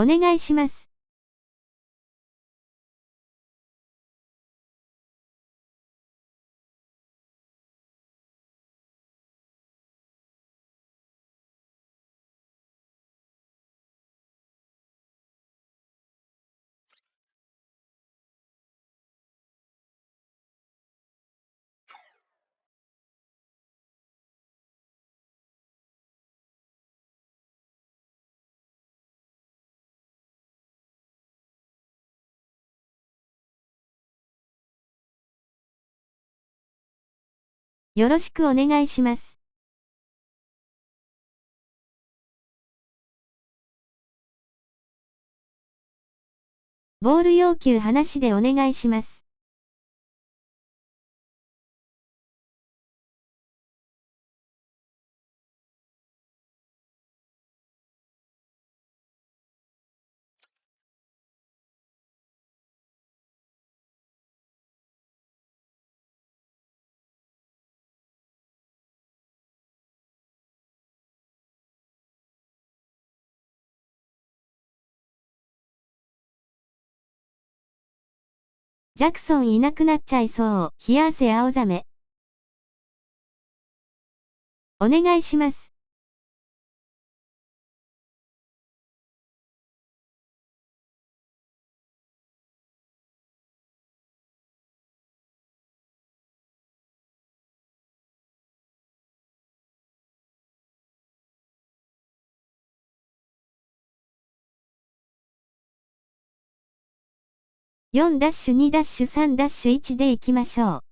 お願いします。よろしくお願いします。ボール要求話でお願いします。ジャクソンいなくなっちゃいそう。冷や汗青ざめ。お願いします。4-2-3-1で行きましょう。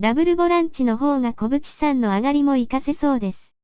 ダブルボランチの方が小渕さんの上がりも活かせそうです。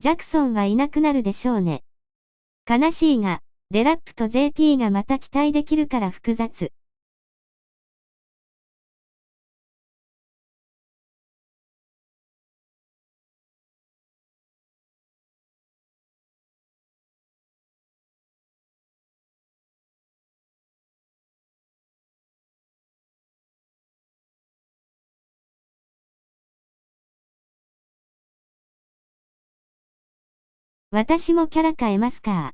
ジャクソンはいなくなるでしょうね。悲しいが、デラップと JT がまた期待できるから複雑。私もキャラ変えますか。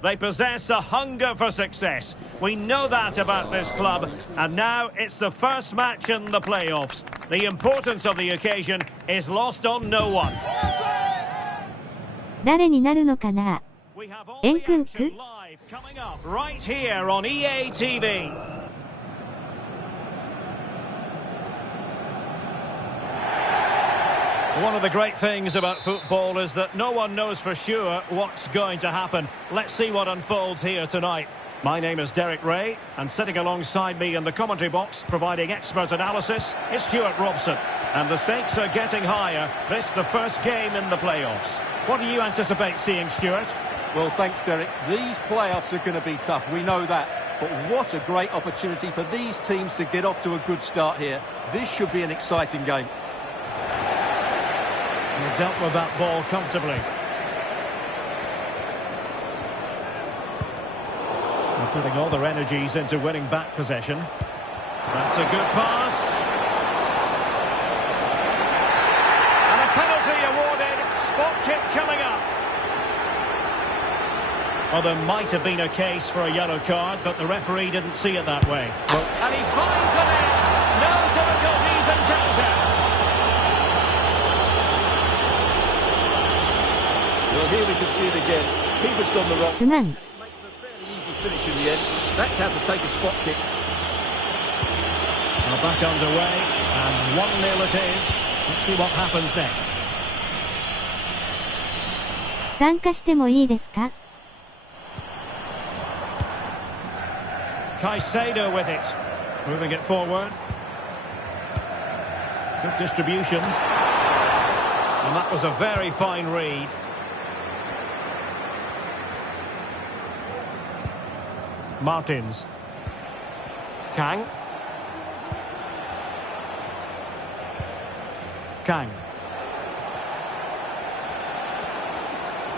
They possess a hunger for success. We know that about this club. And now it's the first match in the playoffs. The importance of the occasion is lost on no one. 誰になるのかな。We have all エ the ンクン action ク live coming up right here on EA TV. One of the great things about football is that no one knows for sure what's going to happen. Let's see what unfolds here tonight. My name is Derek Ray, and sitting alongside me in the commentary box, providing expert analysis, is Stuart Robson. And the stakes are getting higher. This the first game in the playoffs. What do you anticipate seeing, Stuart? Well, thanks, Derek. These playoffs are going to be tough. We know that. But what a great opportunity for these teams to get off to a good start here. This should be an exciting game. They dealt with that ball comfortably. They're putting all their energies into winning back possession. That's a good pass. And a penalty awarded. Spot kick coming up. Well, there might have been a case for a yellow card, but the referee didn't see it that way. Well, and he finds the net. No difficulties encountered. Well, here we can see it again. Keeper's gone the wrong. すまん。 Makes a fairly easy finish in the end. That's how to take a spot kick. Well, back underway, and 1-0 it is. Let's see what happens next. 参加してもいいですか。 Caicedo with it, moving it forward. Good distribution. And that was a very fine read. Martins. Kang. Kang.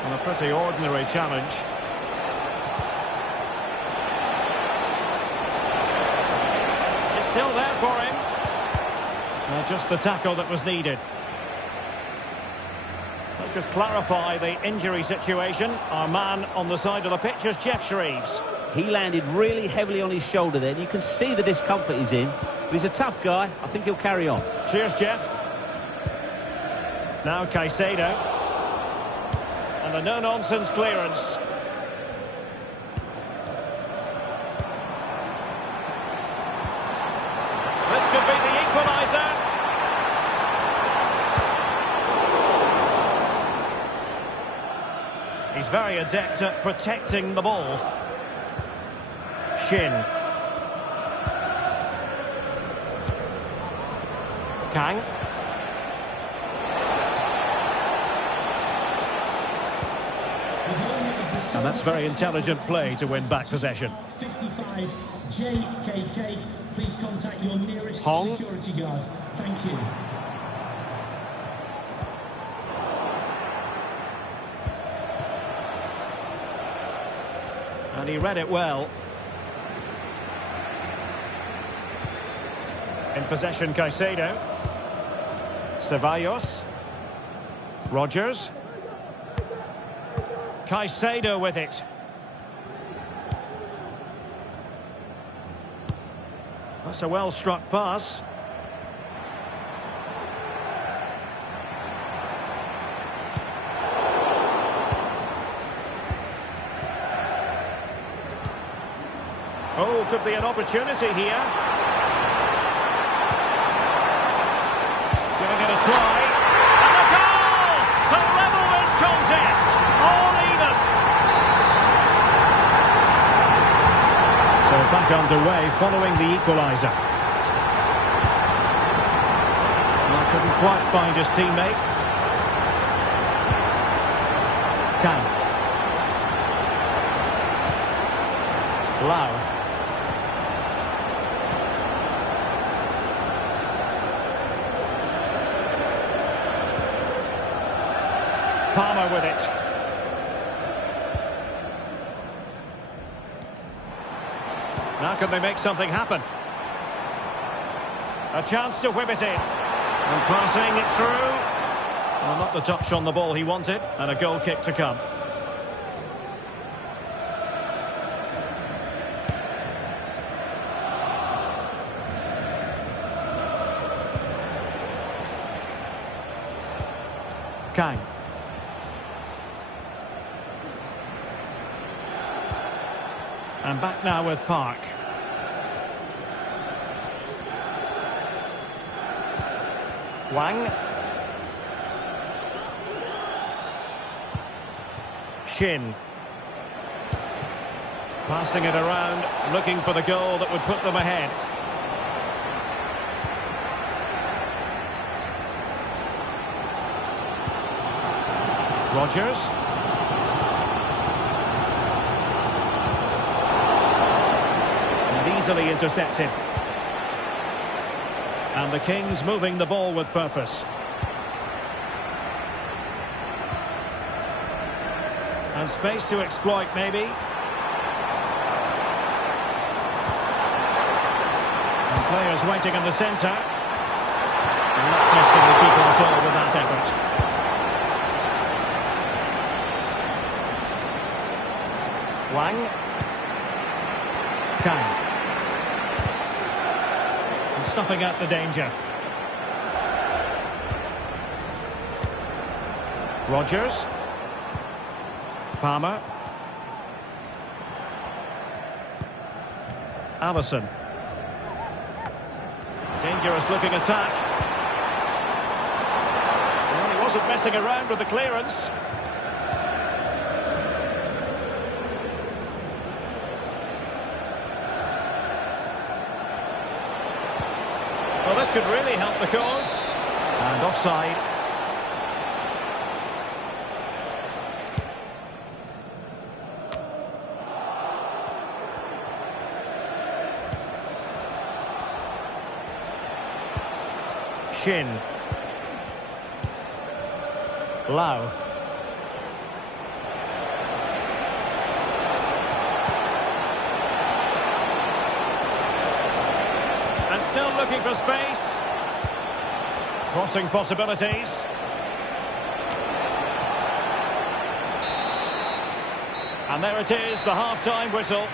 Well, a pretty ordinary challenge. It's still there for him. Well, just the tackle that was needed. Let's just clarify the injury situation. Our man on the side of the pitch is Jeff Shreves. He landed really heavily on his shoulder then. You can see the discomfort he's in. But he's a tough guy. I think he'll carry on. Cheers, Jeff. Now Caicedo. And a no-nonsense clearance. This could be the equaliser. He's very adept at protecting the ball. Shin. Kang. And that's very intelligent play to win back possession. 55 gk, please contact your nearest Hong. security guard. Thank you. And he read it well. In possession, Caicedo. Ceballos. Rogers. Caicedo with it. That's a well-struck pass. Oh, could be an opportunity here. Giving it a try. And a goal to level this contest. All even. So back underway following the equaliser. Well, couldn't quite find his teammate. Kang. Lau. Palmer with it. Now can they make something happen? A chance to whip it in. And passing it through. Well, not the touch on the ball he wanted. And a goal kick to come. Kang. And back now with Park. Wang. Shin. Passing it around, looking for the goal that would put them ahead. Rogers. And easily intercepted. And the Kings moving the ball with purpose. And space to exploit, maybe. And players waiting in the centre. Not testing the keeper at all with that effort. Wang. Kang. And snuffing out the danger. Rogers. Palmer. Allison. Dangerous looking attack. Well, he wasn't messing around with the clearance. Well, this could really help the cause. And offside. Shin. Lau. And still looking for space. Crossing possibilities. And there it is, the half-time whistle.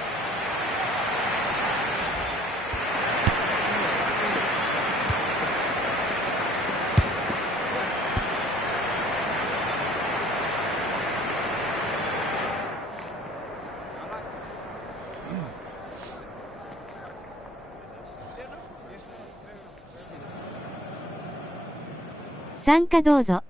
参加どうぞ。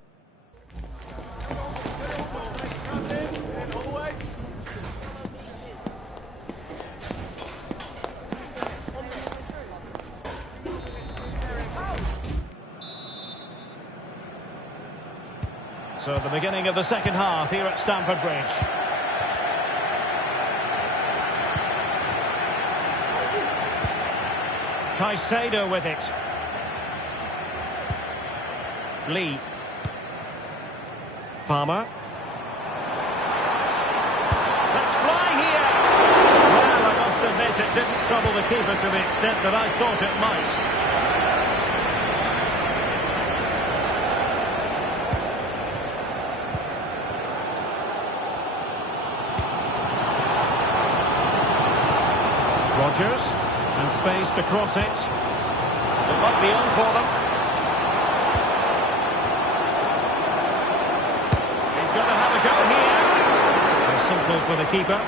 So the beginning of the second half here at Stamford Bridge. Caicedo with it. Lee. Palmer. Let's fly here! Well, I must admit it didn't trouble the keeper to the extent that I thought it might. Rogers. And space to cross it. It might be on for them. Go here. Simple for the keeper.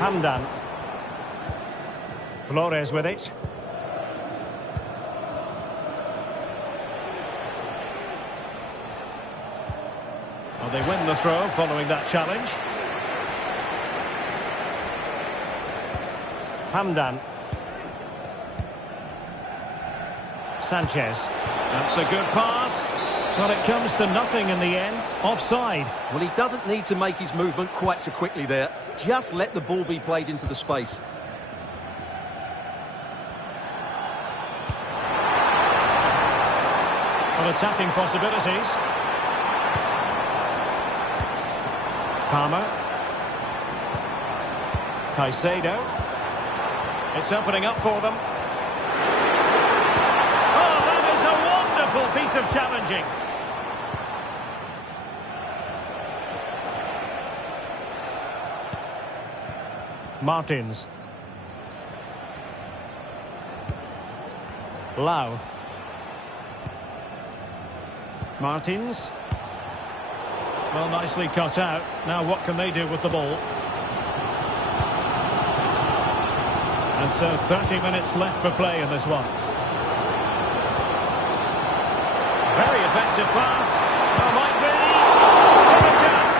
Hamdan. Flores with it. Well, they win the throw following that challenge. Hamdan. Sanchez. That's a good pass, but it comes to nothing in the end. Offside. Well, he doesn't need to make his movement quite so quickly there. Just let the ball be played into the space. Well, attacking possibilities. Palmer. Caicedo. It's opening up for them. Piece of challenging. Martins. Lau. Martins. Well, nicely cut out. Now what can they do with the ball? And so 30 minutes left for play in this one. Very effective pass. Oh, might be. Still a chance.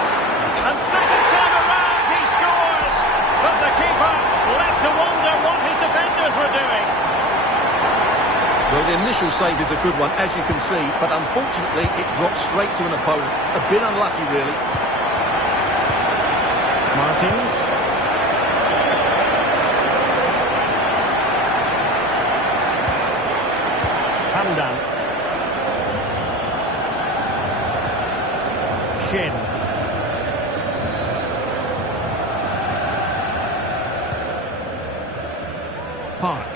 And second time around he scores. But the keeper left to wonder what his defenders were doing. Well, the initial save is a good one, as you can see, but unfortunately it dropped straight to an opponent. A bit unlucky, really. Martins. Hamdan. Shin. Park.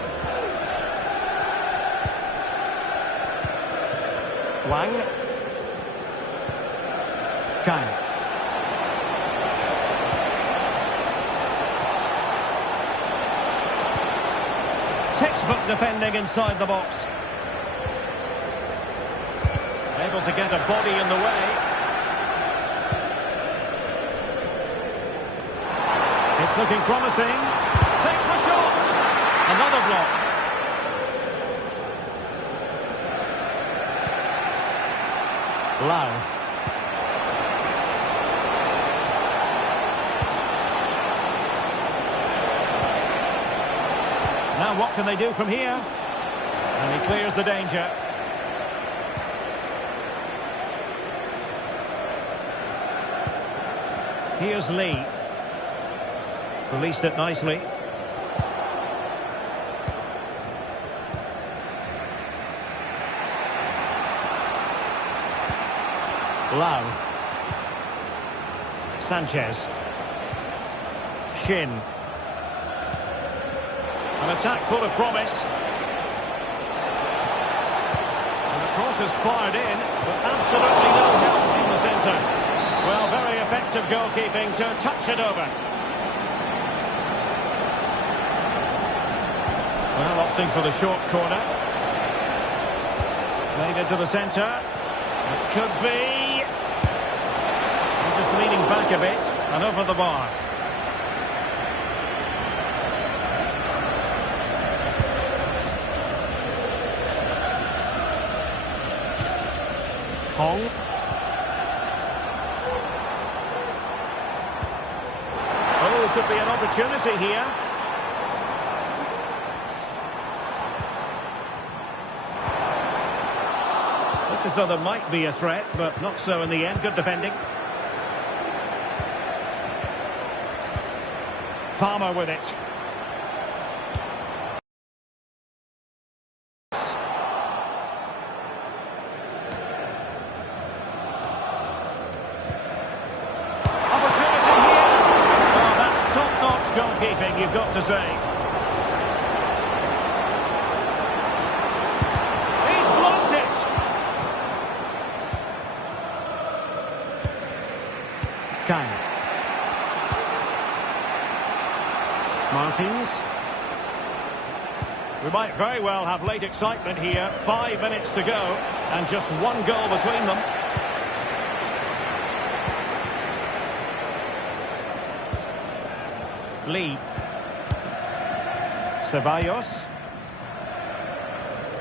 Wang. Kang. Textbook defending inside the box. Able to get a body in the way. It's looking promising. Takes the shot. Another block. Lau. Now what can they do from here? And he clears the danger. Here's Lee. Released it nicely. Lau. Sanchez. Shin. An attack full of promise. And the cross is fired in, but absolutely no help in the centre. Well, very effective goalkeeping to touch it over. Well, opting for the short corner. Played into the centre. It could be. Just leaning back a bit and over the bar. Hong. Oh, could be an opportunity here. Looked as though there might be a threat, but not so in the end. Good defending. Palmer with it. Opportunity here. Oh, that's top-notch goalkeeping, you've got to say. He's blocked it. Kang. Martins. We might very well have late excitement here. 5 minutes to go and just one goal between them. Lee. Ceballos.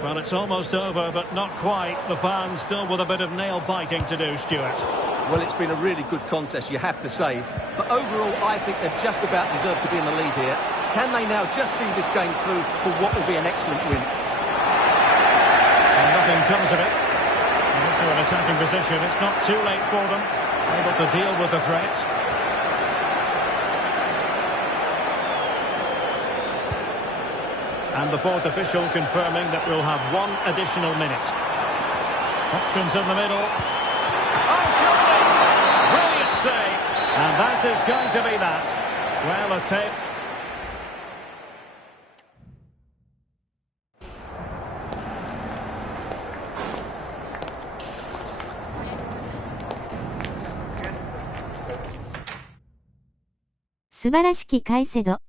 Well, it's almost over, but not quite. The fans still with a bit of nail-biting to do, Stuart. Well, it's been a really good contest, you have to say. But overall, I think they've just about deserved to be in the lead here. Can they now just see this game through for what will be an excellent win? And nothing comes of it. And also an attacking position. It's not too late for them. Able to deal with the threat. And the fourth official confirming that we'll have one additional minute. Options in the middle. Oh, surely! Brilliant save. And that is going to be that. Well, a tape.素晴らしきカイセド。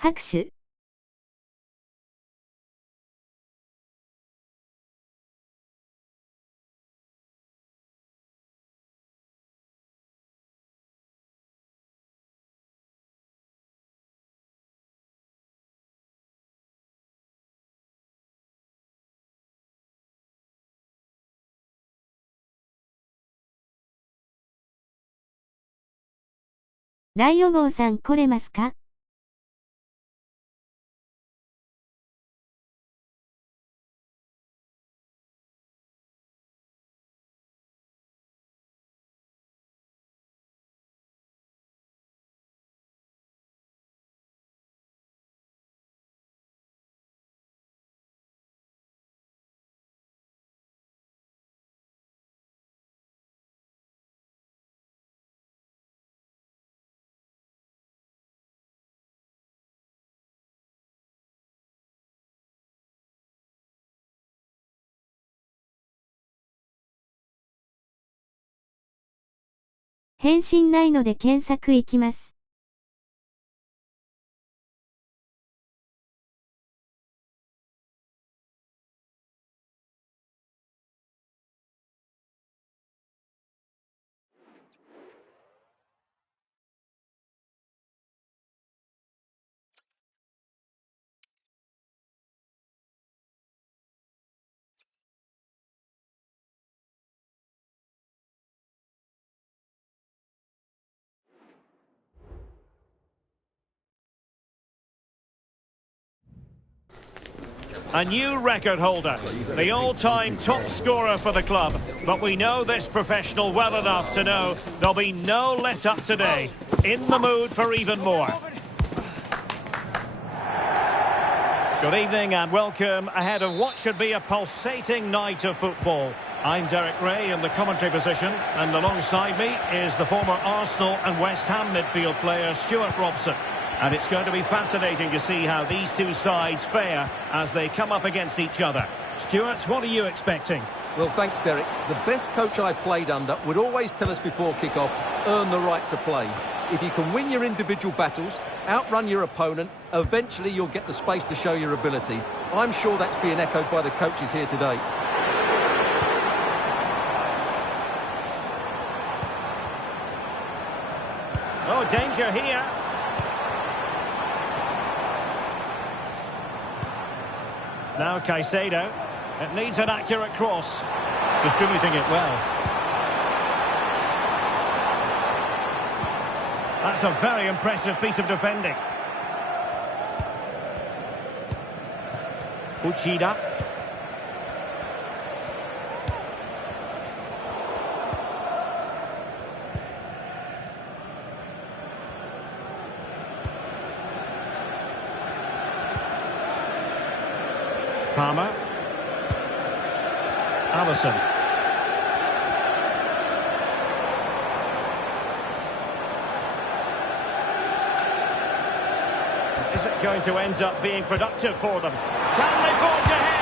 拍手。ライオ号さん来れますか？返信ないので検索いきます。A new record holder, the all-time top scorer for the club. But we know this professional well enough to know there'll be no let-up today. In the mood for even more. Good evening and welcome ahead of what should be a pulsating night of football. I'm Derek Ray in the commentary position, and alongside me is the former Arsenal and West Ham midfield player Stuart Robson. And it's going to be fascinating to see how these two sides fare as they come up against each other. Stuart, what are you expecting? Well, thanks, Derek. The best coach I played under would always tell us before kick-off, earn the right to play. If you can win your individual battles, outrun your opponent, eventually you'll get the space to show your ability. I'm sure that's being echoed by the coaches here today. Oh, danger here. Now Caicedo. It needs an accurate cross. Distributing it well. That's a very impressive piece of defending. Uchida. Palmer. Allison. Is it going to end up being productive for them? Can they forge ahead?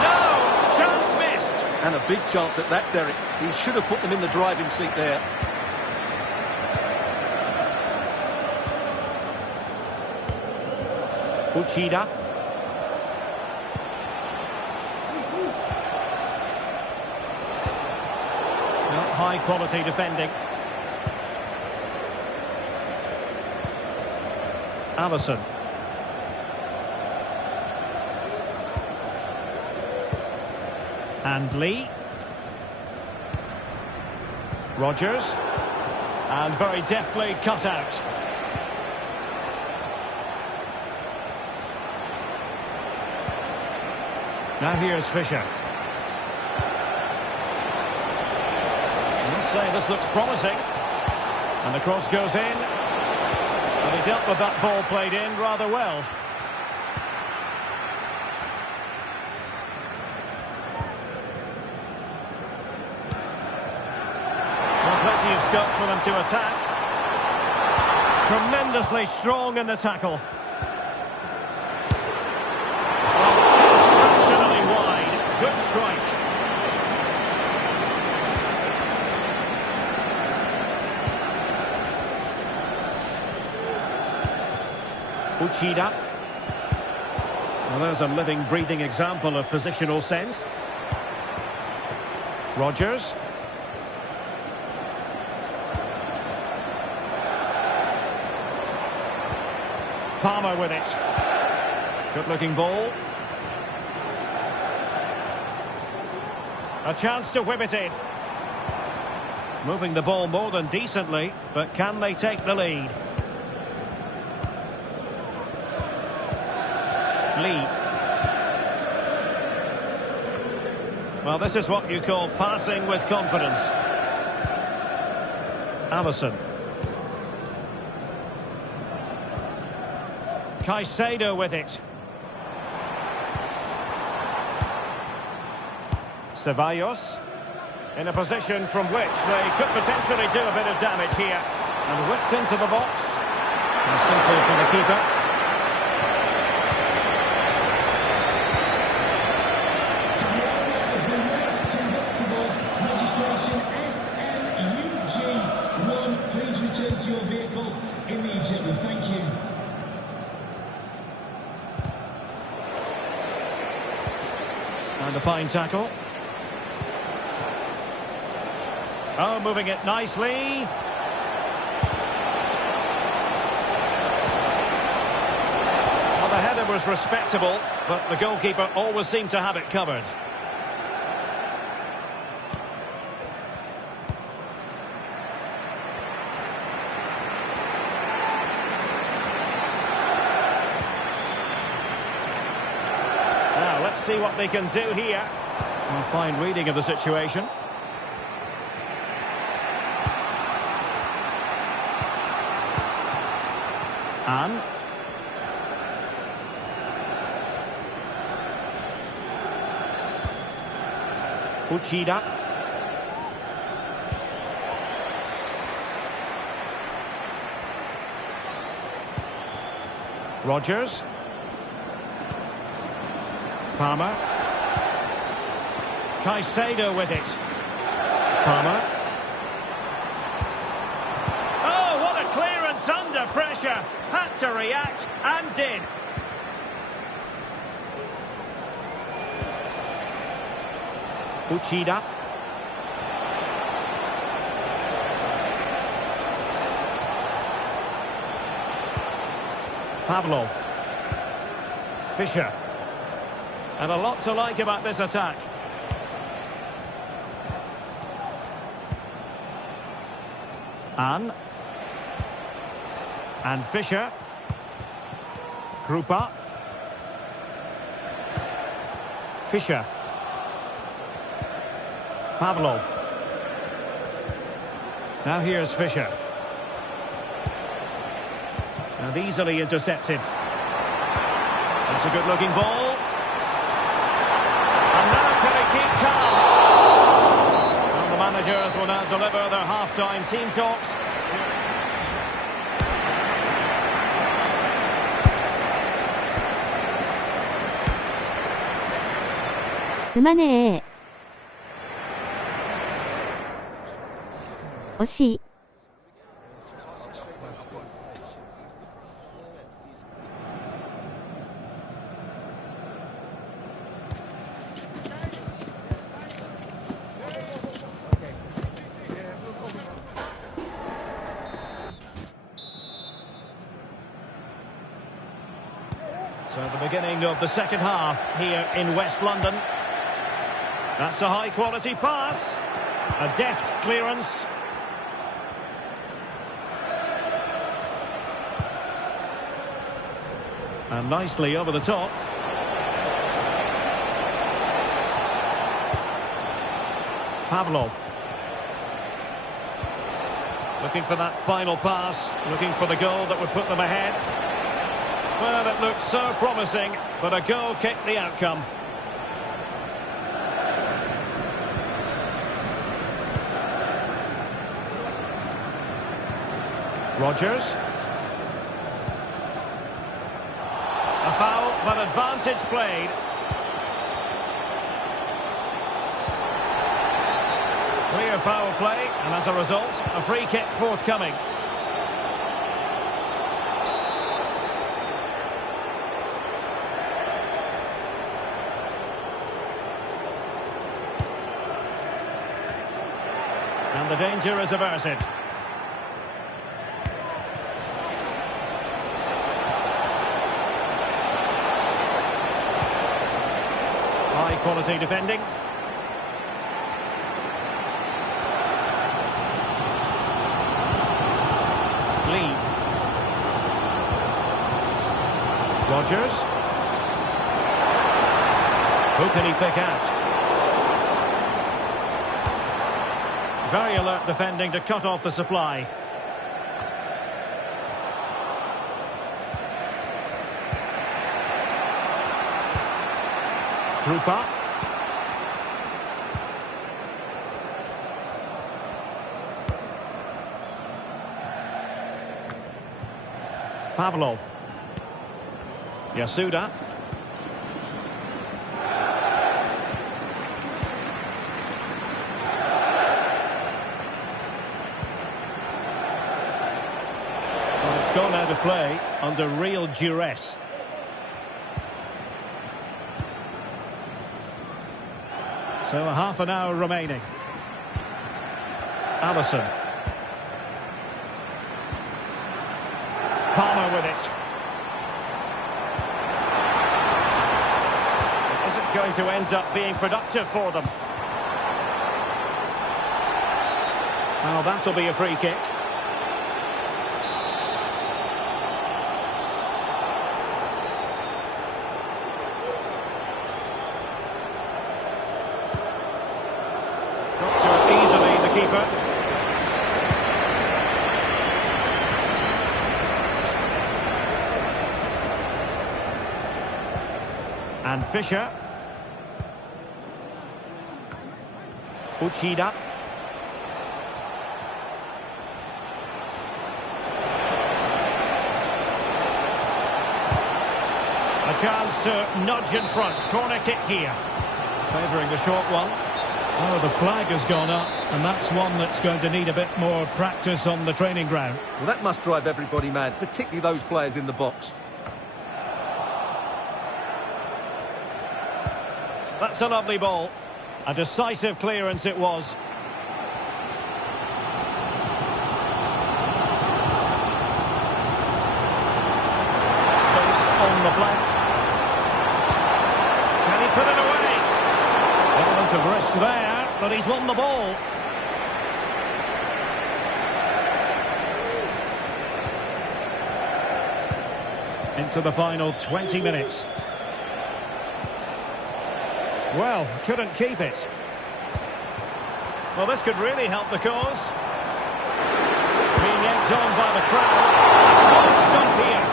No! Chance missed! And a big chance at that, Derek. He should have put them in the driving seat there. Uchida. High quality defending. Allison. And Lee. Rogers. And very deftly cut out. Now here's Fisher. Say this looks promising, and the cross goes in, and he dealt with that ball played in rather well. Well, plenty of scope for them to attack. Tremendously strong in the tackle. Well, fractionally wide. Good strike. Uchida. Well, there's a living, breathing example of positional sense. Rogers. Palmer with it. Good-looking ball. A chance to whip it in. Moving the ball more than decently, but can they take the lead? Lee. Well, this is what you call passing with confidence. Allison. Caicedo with it. Ceballos. In a position from which they could potentially do a bit of damage here. And whipped into the box. And simple for the keeper. Registration SMUG1. Please return to your vehicle immediately. Thank you. And a fine tackle. Oh, moving it nicely. Well, the header was respectable, but the goalkeeper always seemed to have it covered. Now, let's see what they can do here. A fine reading of the situation. Anne. Uchida. Rogers. Palmer. Caicedo with it. Palmer. Oh, what a clearance under pressure. Had to react and did. Uchida. Pavlov. Fisher. And a lot to like about this attack. Anne. And Fisher. Krupa. Fisher. Pavlov. Now here's Fisher. And easily intercepted. That's a good-looking ball. And now can he keep calm? Well, the managers will now deliver their half-time team talks.すまねえ。惜しい。So the beginning of the second half here in West London. That's a high-quality pass. A deft clearance. And nicely over the top. Pavlov. Looking for that final pass. Looking for the goal that would put them ahead. Well, it looked so promising, but a goal kicked the outcome. Rogers. A foul, but advantage played. Clear foul play, and as a result, a free kick forthcoming. And the danger is averted. High quality defending. Lee. Rodgers. Who can he pick out? Very alert defending to cut off the supply. Group up. Pavlov. Yasuda. Well, it's gone out of play under real duress. So a half an hour remaining. Allison. Palmer with it. It isn't going to end up being productive for them. Now that'll be a free kick. Got to it easily, the keeper. And Fisher. Uchida. A chance to nudge in front. Corner kick here. Favouring the short one. Oh, the flag has gone up, and that's one that's going to need a bit more practice on the training ground. Well, that must drive everybody mad, particularly those players in the box. That's a lovely ball. A decisive clearance it was. Space on the flank. Can he put it away? Element of risk there, but he's won the ball. Into the final 20 minutes. Well, couldn't keep it. Well, this could really help the cause. Being egged on by the crowd. Slow stop here.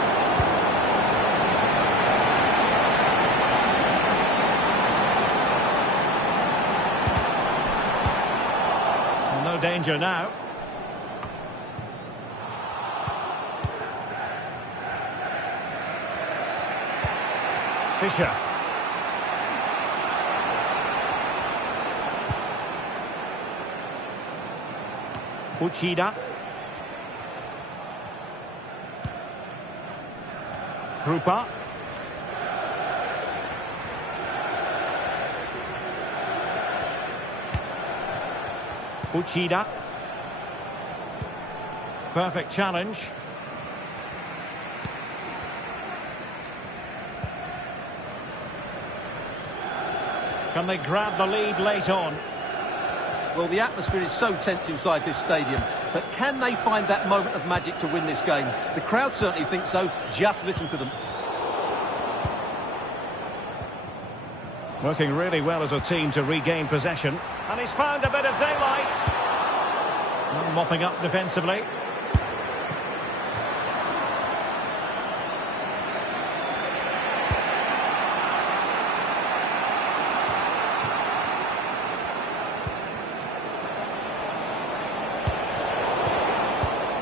Well, no danger now. Fisher. Uchida. Krupa. Uchida. Perfect challenge. Can they grab the lead late on? Well, the atmosphere is so tense inside this stadium, but can they find that moment of magic to win this game? The crowd certainly think so. Just listen to them. Working really well as a team to regain possession. And he's found a bit of daylight. Well, mopping up defensively.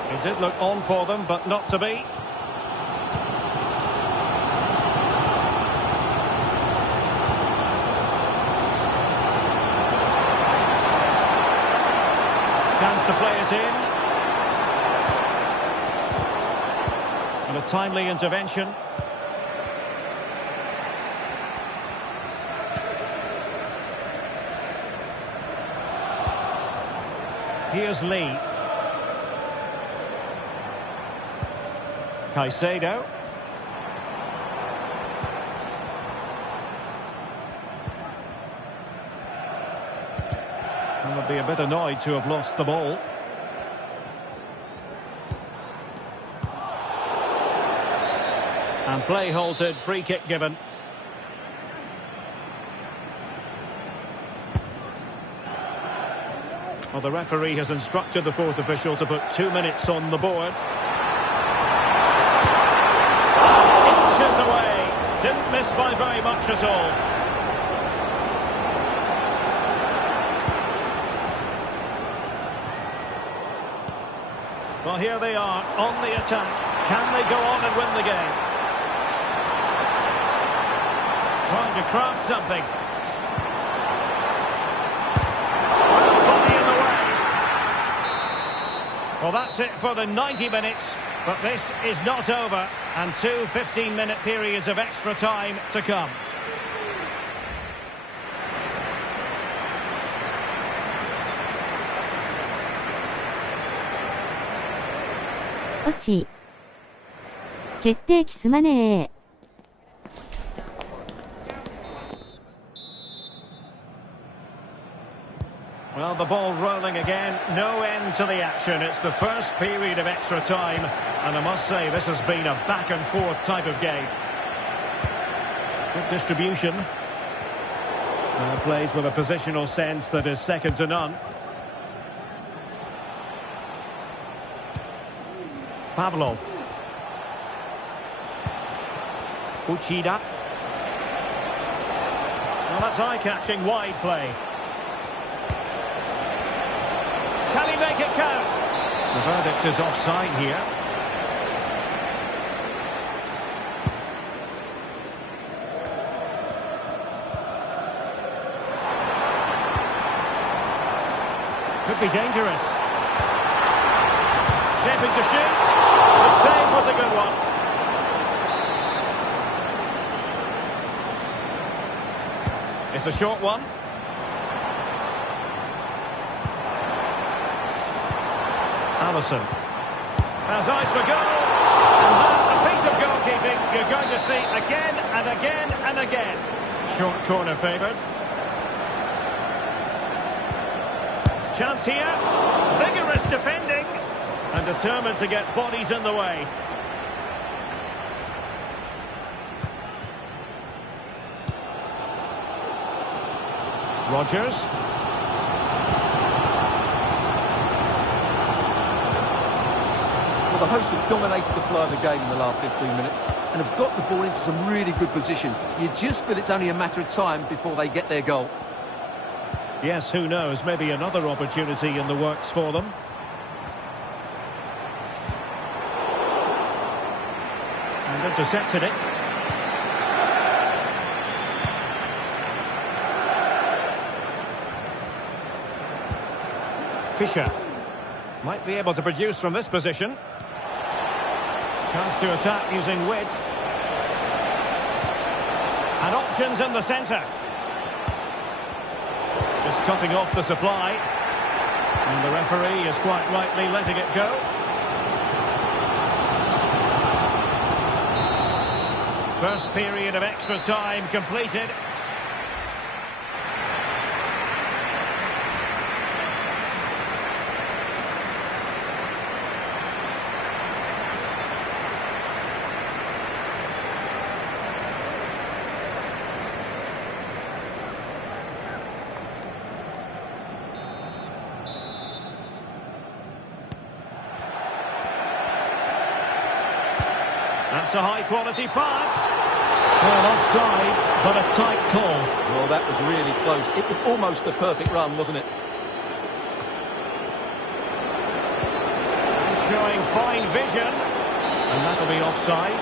It did look on for them, but not to be. Chance to play it in. And a timely intervention. Here's Lee. Caicedo. And would be a bit annoyed to have lost the ball. And play halted, free kick given. Well, the referee has instructed the fourth official to put 2 minutes on the board. Inches away. Didn't miss by very much at all. Well, here they are on the attack. Can they go on and win the game? Trying to craft something. Body in the way. Well, that's it for the 90 minutes. But this is not over. And 2 15-minute periods of extra time to come. Ochi. 決定機すまねえ。Well, the ball rolling again, no end to the action. It's the first period of extra time, and I must say this has been a back-and-forth type of game. Good distribution. Plays with a positional sense that is second to none. Pavlov. Uchida. Well, that's eye-catching wide play. Can he make it count? The verdict is offside here. Could be dangerous. Shaping to shoot. The save was a good one. It's a short one. Allison has eyes for goal, and that a piece of goalkeeping you're going to see again and again and again. Short corner favoured. Chance here, vigorous defending, and determined to get bodies in the way. Rodgers. Well, the hosts have dominated the flow of the game in the last 15 minutes and have got the ball into some really good positions. You just feel it's only a matter of time before they get their goal. Yes, who knows, maybe another opportunity in the works for them. And intercepted it. Fischer might be able to produce from this position. Chance to attack using width. And options in the centre. Just cutting off the supply. And the referee is quite rightly letting it go. First period of extra time completed. That's a high-quality pass. Well, offside, but a tight call. Well, that was really close. It was almost the perfect run, wasn't it? Showing fine vision. And that'll be offside.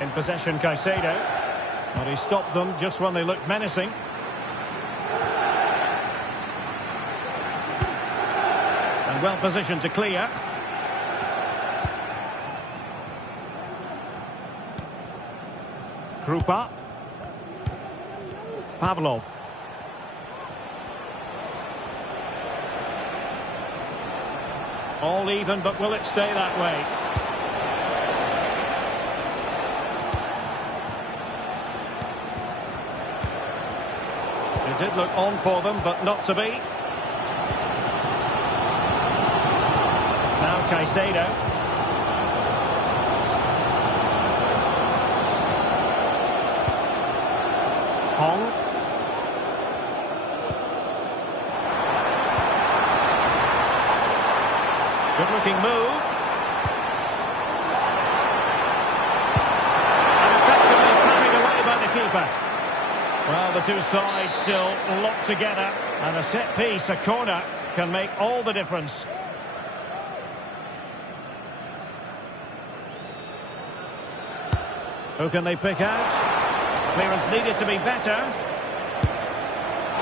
In possession, Caicedo. But he stopped them just when they looked menacing. And well positioned to clear. Krupa. Pavlov. All even, but will it stay that way? It did look on for them, but not to be. Now Caicedo. Hong. Good-looking move. And effectively carried away by the keeper. Well, the two sides still locked together, and a set piece, a corner, can make all the difference. Who can they pick out? Clearance needed to be better.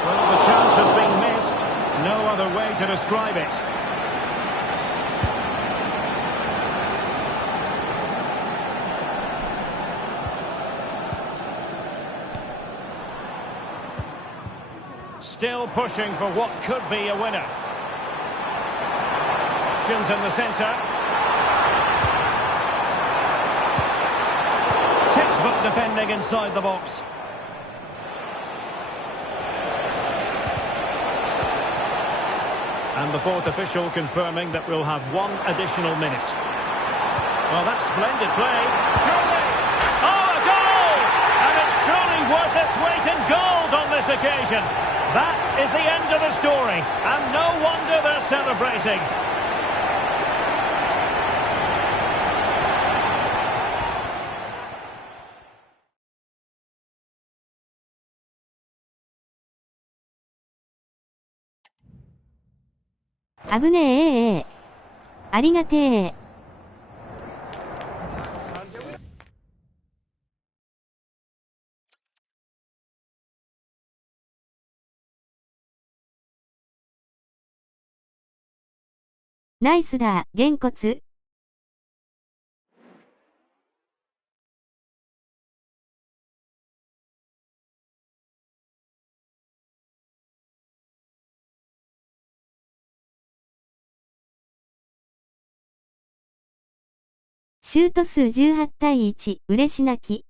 Well, the chance has been missed. No other way to describe it. Still pushing for what could be a winner. Options in the centre. Textbook defending inside the box. And the fourth official confirming that we'll have one additional minute. Well, that's splendid play. Surely! Oh, a goal! And it's surely worth its weight in gold on this occasion. That is the end of the story, and no wonder they're celebrating.あぶねえ。ありがてえ。ナイスだ、げんこつ。シュート数18対1、嬉し泣き。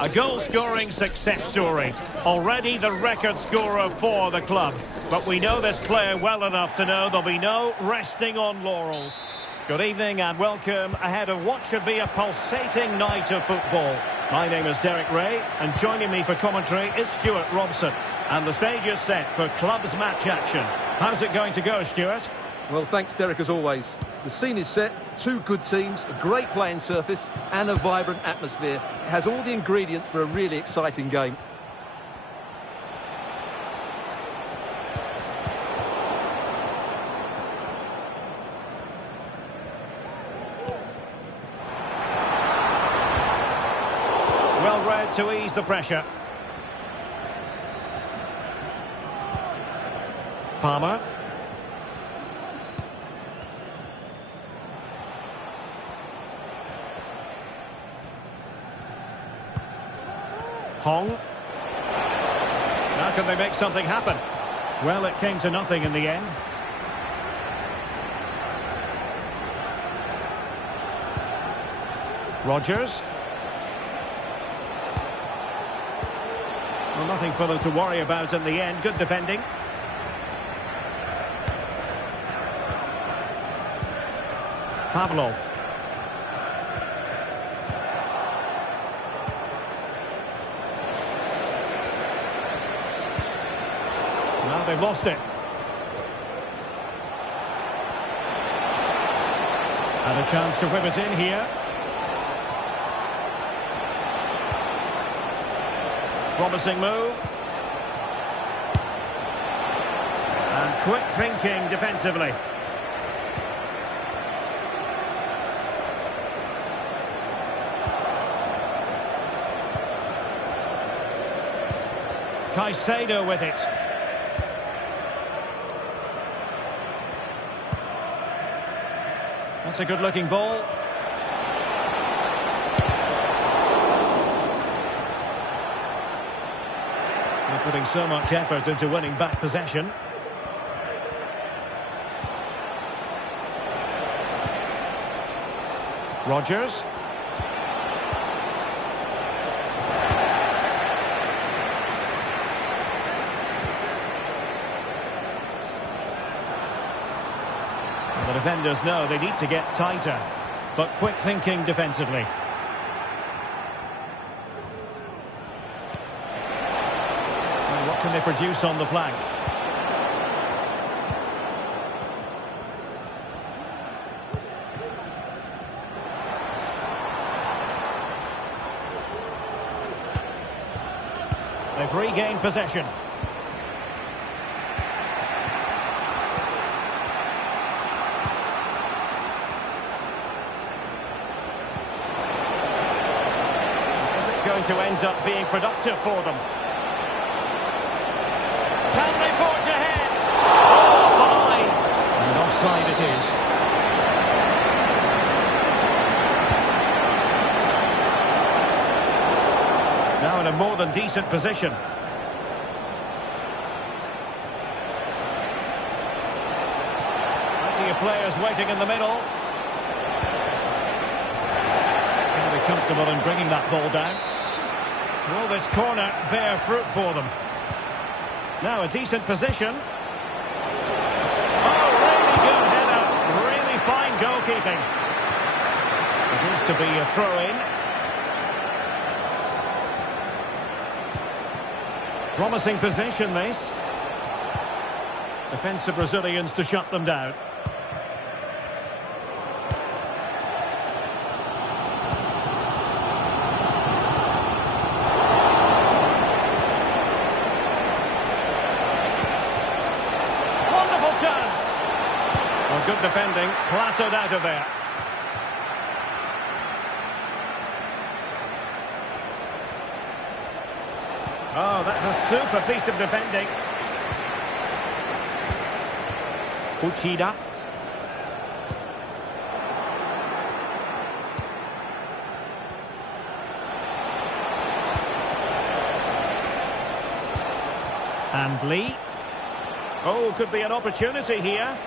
A goal-scoring success story. Already the record scorer for the club. But we know this player well enough to know there'll be no resting on laurels. Good evening and welcome ahead of what should be a pulsating night of football. My name is Derek Ray, and joining me for commentary is Stuart Robson. And the stage is set for clubs match action. How's it going to go, Stuart? Well, thanks, Derek, as always. The scene is set, two good teams, a great playing surface and a vibrant atmosphere. It has all the ingredients for a really exciting game. Well read to ease the pressure. Palmer. Hong. Now can they make something happen? Well, it came to nothing in the end. Rodgers. Well, nothing for them to worry about in the end. Good defending. Pavlov. Now they've lost it. And a chance to whip it in here. Promising move. And quick thinking defensively. Caicedo with it. That's a good-looking ball. They're putting so much effort into winning back possession. Rodgers. The defenders know they need to get tighter, but quick thinking defensively. And what can they produce on the flank? They've regained possession. Going to end up being productive for them. Can they forge ahead? Oh, fine. And offside it is. Now in a more than decent position. Plenty of players waiting in the middle. Can be comfortable in bringing that ball down. Will this corner bear fruit for them? Now a decent position. Oh, really good header. Really fine goalkeeping. It is to be a throw-in. Promising position, this. Defensive Brazilians to shut them down. Good defending, clattered out of there. Oh, that's a super piece of defending. Uchida. And Lee. Oh, could be an opportunity here.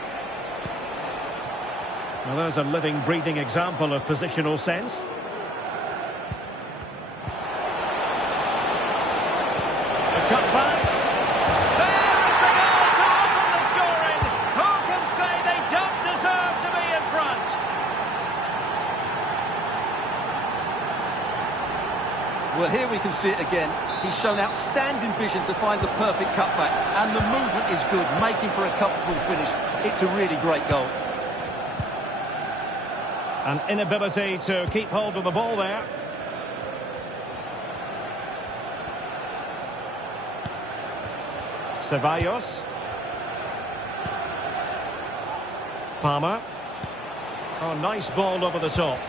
Well, there's a living, breathing example of positional sense. The cut back. There is the goal to open the scoring. Who can say they don't deserve to be in front? Well, here we can see it again. He's shown outstanding vision to find the perfect cutback, and the movement is good, making for a comfortable finish. It's a really great goal. An inability to keep hold of the ball there. Ceballos. Palmer. Oh, nice ball over the top.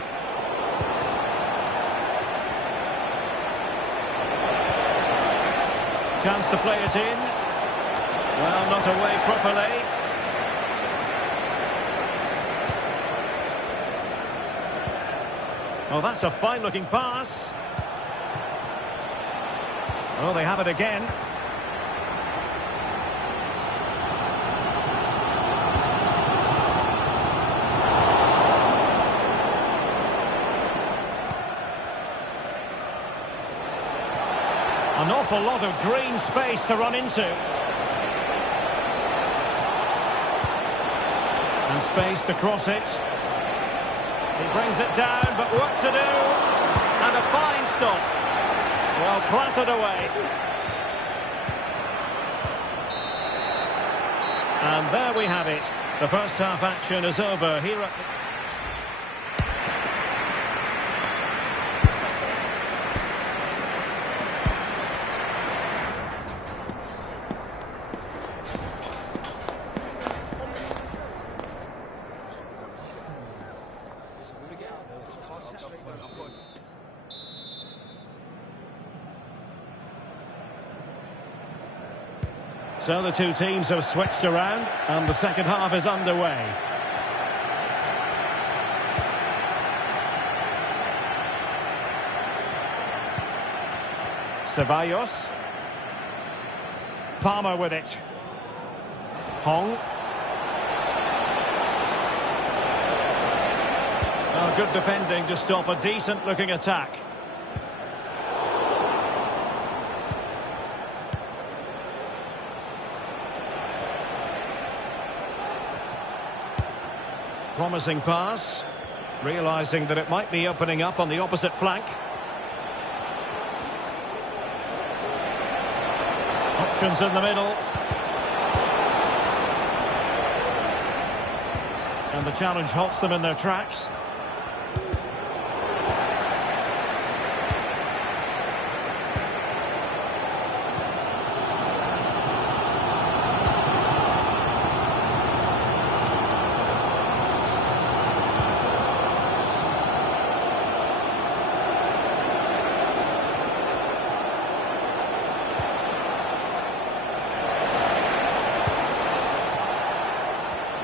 Chance to play it in. Well, not away properly. Oh, that's a fine-looking pass. Oh, they have it again. An awful lot of green space to run into. And space to cross it. He brings it down, but work to do. And a fine stop. Well, clattered away. And there we have it. The first half action is over here at... So the two teams have switched around and the second half is underway. Ceballos. Palmer with it. Hong. Oh, good defending to stop a decent looking attack. Promising pass, realising that it might be opening up on the opposite flank. Options in the middle. And the challenge halts them in their tracks.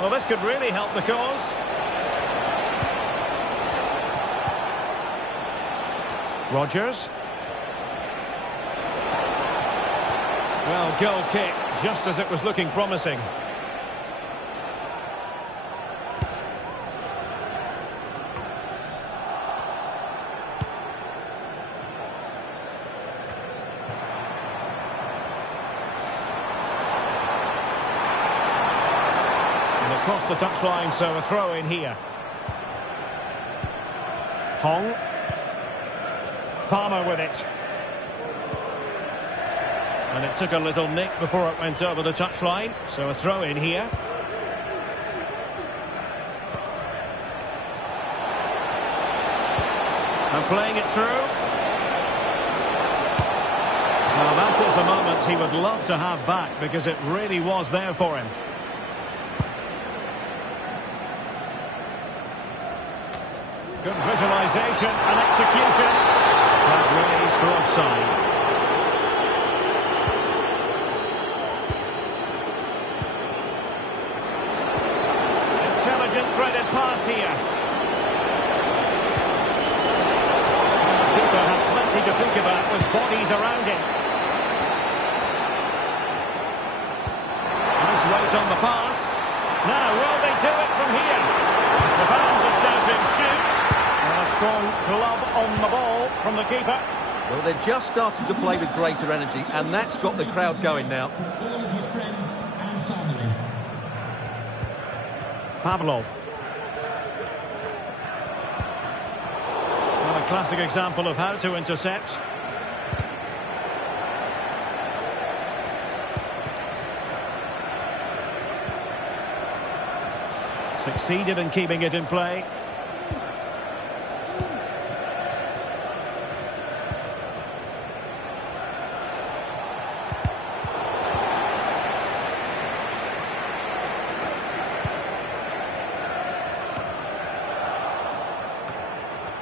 Well, this could really help the cause. Rodgers. Well, goal kick, just as it was looking promising. Across the touchline, so a throw in here. Hong. Palmer with it. And it took a little nick before it went over the touchline, so a throw in here. And playing it through. Now that is a moment he would love to have back because it really was there for him. Good visualisation and execution. That raised for offside. Intelligent threaded pass here. The keeper had plenty to think about with bodies around him. Nice weight on the pass. Now, will they do it from here? The fans are shouting shoot. A strong glove on the ball from the keeper. Well, they're just starting to play with greater energy, and that's got the crowd going now. All of your friends and family. Pavlov. Well, a classic example of how to intercept. Succeeded in keeping it in play.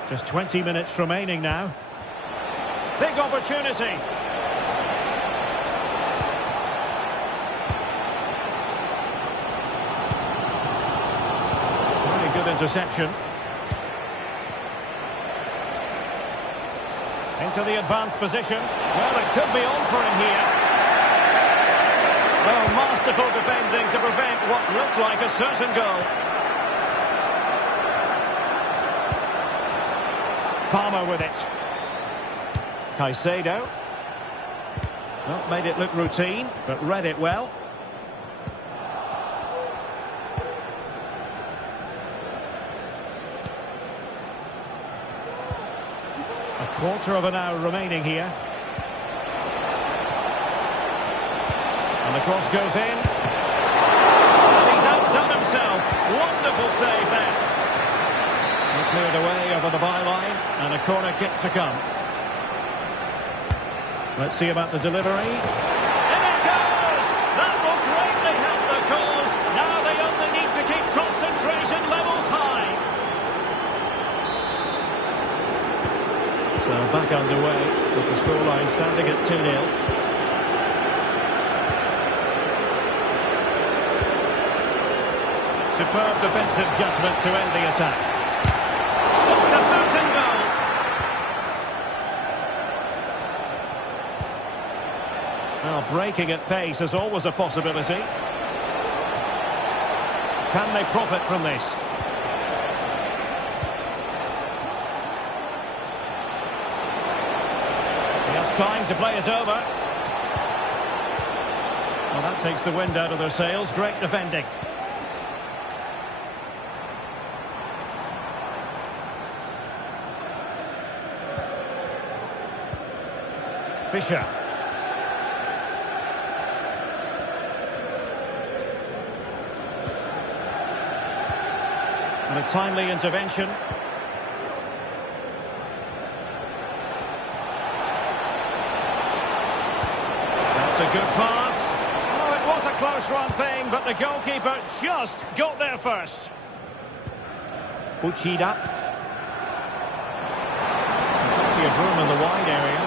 Just 20 minutes remaining now. Big opportunity. Very good interception. Into the advanced position. Well, it could be on for him here. Well, masterful defending to prevent what looked like a certain goal. Palmer with it. Caicedo. Not made it look routine, but read it well. A quarter of an hour remaining here. And the cross goes in. And he's outdone himself. Wonderful save there. Cleared away over the byline, and a corner kick to come. Let's see about the delivery. In it goes! That will greatly help the cause. Now they only need to keep concentration levels high. So back underway, with the scoreline standing at 2-0. Superb defensive judgment to end the attack. Well, breaking at pace is always a possibility. Can they profit from this? He has time to play it over. Well, that takes the wind out of their sails. Great defending. Fisher. And a timely intervention. That's a good pass. Oh, it was a close run thing, but the goalkeeper just got there first. Uchida. Plenty of room in the wide area.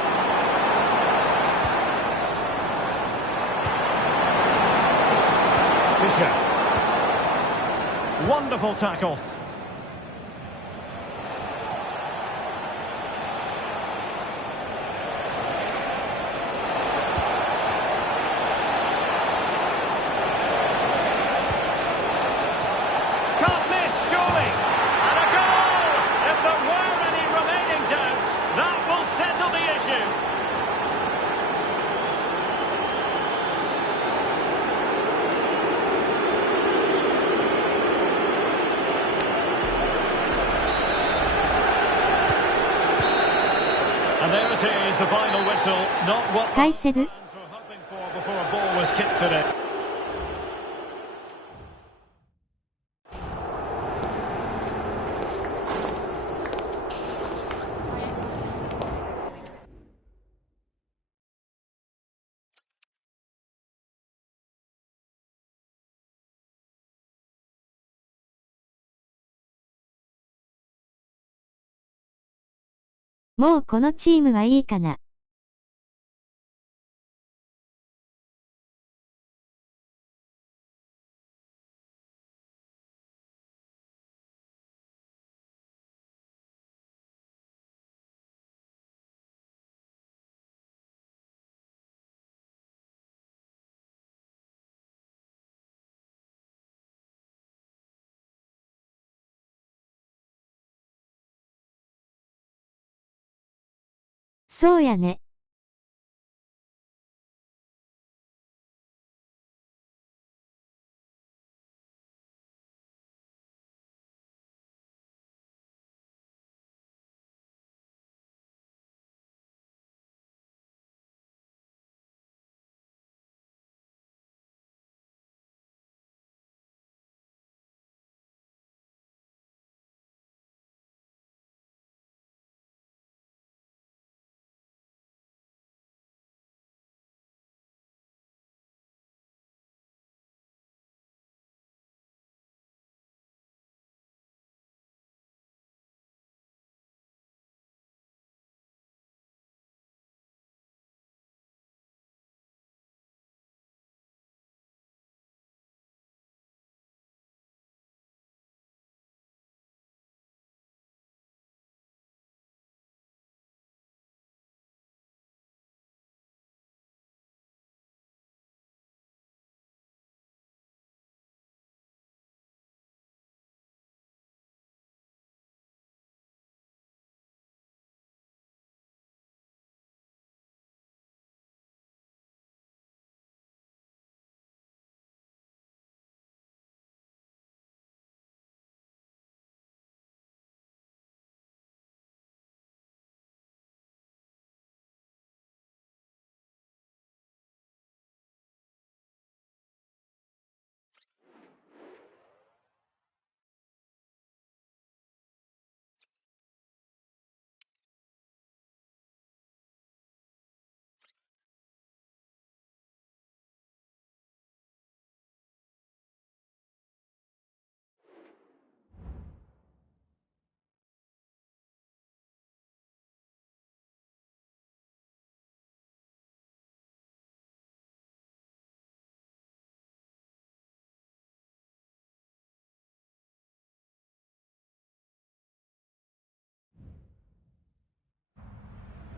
Fisher. Wonderful tackle. Can't miss, surely. And a goal! If there were any remaining doubts, that will settle the issue. And there it is, the final whistle. Not what the fans were hoping for before a ball was kicked at it.もうこのチームはいいかな。そうやね。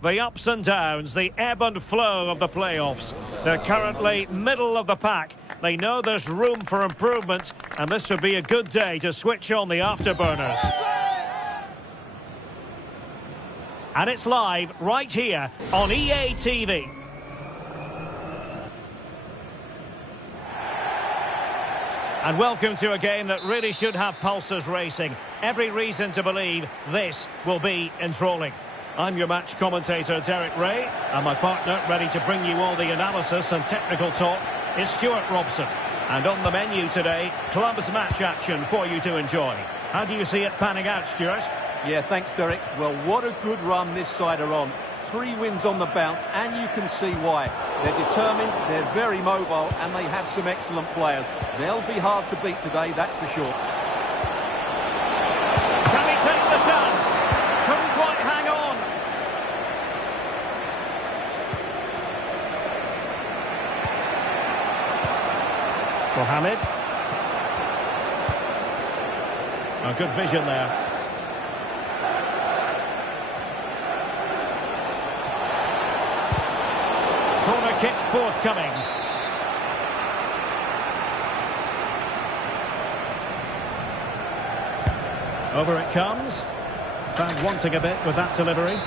the ups and downs, the ebb and flow of the playoffs. They're currently middle of the pack. They know there's room for improvement, and this would be a good day to switch on the afterburners. And it's live right here on EA TV. And welcome to a game that really should have pulses racing. Every reason to believe this will be enthralling. I'm your match commentator, Derek Ray, and my partner, ready to bring you all the analysis and technical talk, is Stuart Robson. And on the menu today, club's match action for you to enjoy. How do you see it panning out, Stuart? Yeah, thanks, Derek. Well, what a good run this side are on. 3 wins on the bounce, and you can see why. They're determined, they're very mobile, and they have some excellent players. They'll be hard to beat today, that's for sure. Can he take the chance? Couldn't quite hang on. Mohamed. A good vision there. Corner kick forthcoming. Over it comes. Found wanting a bit with that delivery.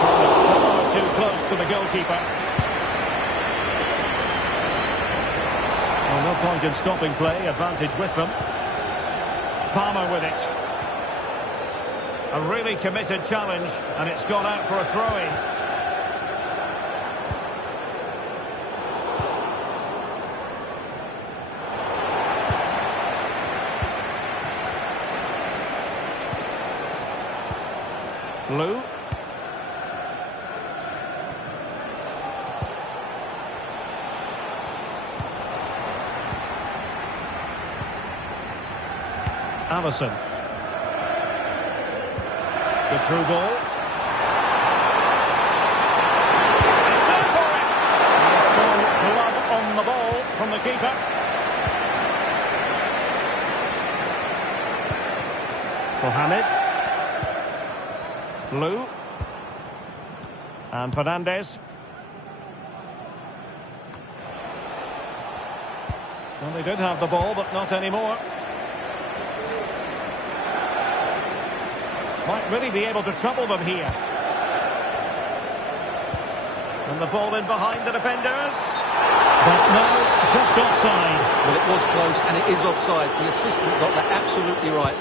Far too close to the goalkeeper. Well, no point in stopping play. Advantage with them. Palmer with it. A really committed challenge, and it's gone out for a throw-in. Lou. Allison. Good through ball. It's there for it. And a strong glove on the ball from the keeper. Mohamed. Lou. And Fernandez. Well, they did have the ball, but not anymore. Might really be able to trouble them here. And the ball in behind the defenders. But no, just offside. Well, it was close, and it is offside. The assistant got that absolutely right.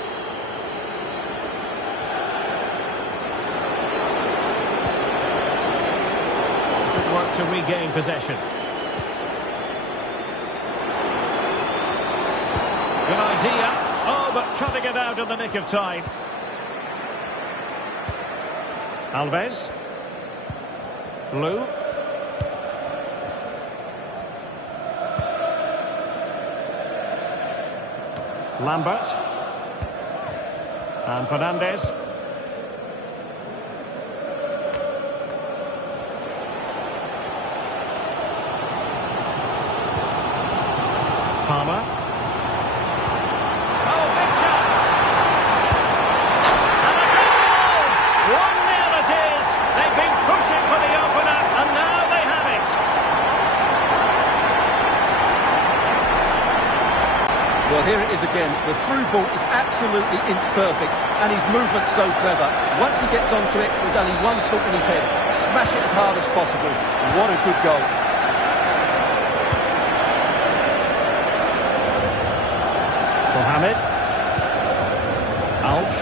Good work to regain possession. Good idea. Oh, but cutting it out in the nick of time. Alves. Lou. Lambert. And Fernandez. Palmer. Oh, big chance! And a goal! 1-0 it is! They've been pushing for the opener, and now they have it! Well, here it is again. The through ball is absolutely inch perfect, and his movement's so clever. Once he gets onto it, there's only one thought in his head. Smash it as hard as possible. What a good goal. Mohamed. Alf.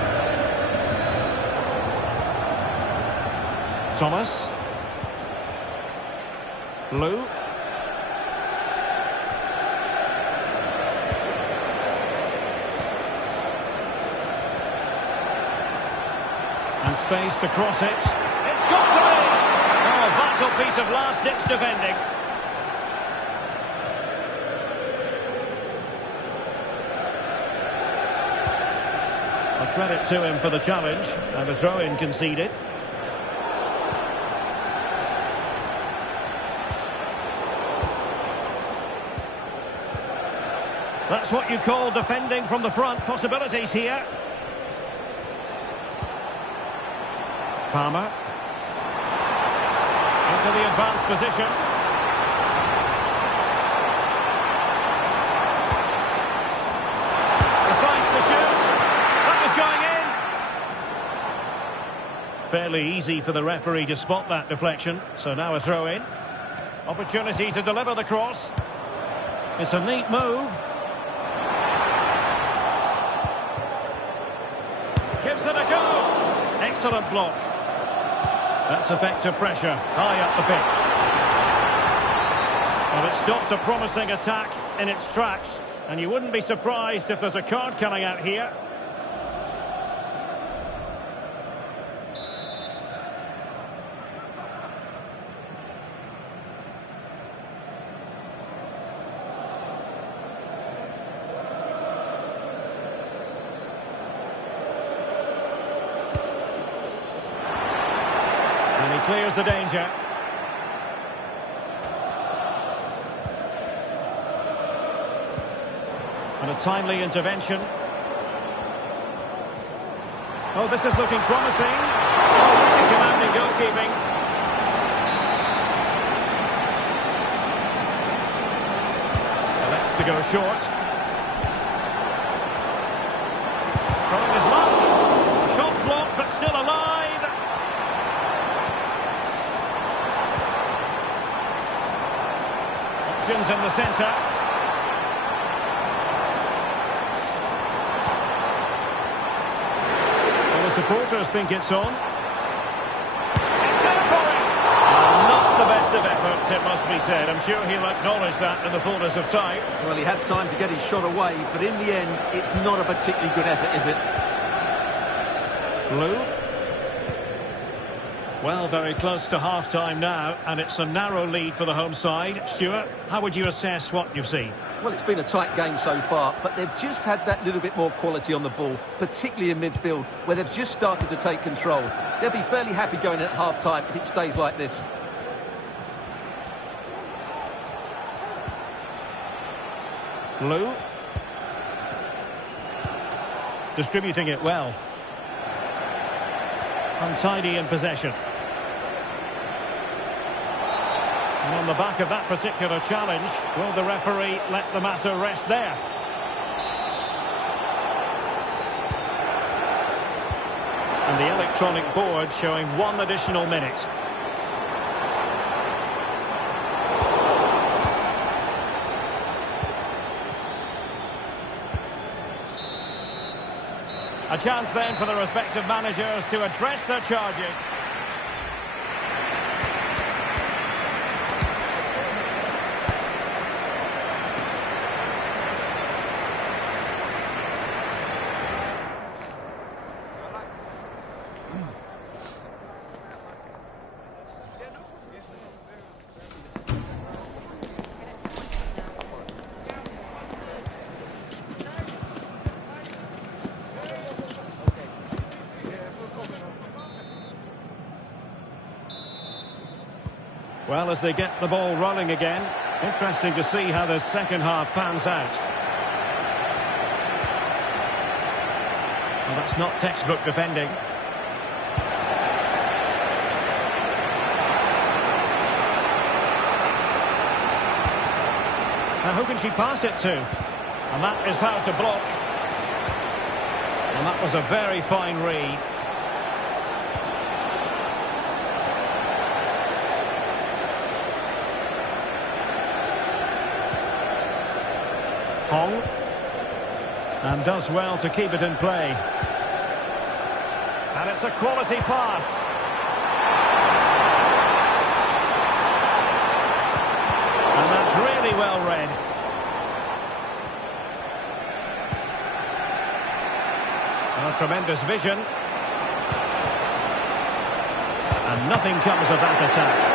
Thomas. Lou. And space to cross it. It's got to be! Oh, a vital piece of last-ditch defending. A credit to him for the challenge, and a throw-in conceded. That's what you call defending from the front. Possibilities here. Palmer. Into the advanced position. Decides to shoot. That was going in. Fairly easy for the referee to spot that deflection. So now a throw in. Opportunity to deliver the cross. It's a neat move. Gives it a go. Excellent block. That's effective pressure, high up the pitch. Well, it stopped a promising attack in its tracks, and you wouldn't be surprised if there's a card coming out here. Clears the danger. And a timely intervention. Oh, this is looking promising. Oh, really commanding goalkeeping. Elects to go short. Trying his luck. Shot blocked, but still alive. In the centre. Well, the supporters think it's on. It's there for him! Not the best of efforts, it must be said. I'm sure he'll acknowledge that in the fullness of time. Well, he had time to get his shot away, but in the end, it's not a particularly good effort, is it? Blue. Well, very close to half-time now, and it's a narrow lead for the home side. Stuart, how would you assess what you've seen? Well, it's been a tight game so far, but they've just had that little bit more quality on the ball, particularly in midfield, where they've just started to take control. They'll be fairly happy going at half-time if it stays like this. Blue. Distributing it well. Untidy in possession. And on the back of that particular challenge, will the referee let the matter rest there? And the electronic board showing 1 additional minute. A chance then for the respective managers to address their charges. Well, as they get the ball rolling again, interesting to see how the second half pans out. Well, that's not textbook defending. Now, who can she pass it to? And that is how to block. And that was a very fine read. Hong, and does well to keep it in play. And it's a quality pass. And that's really well read. A tremendous vision. And nothing comes of that attack.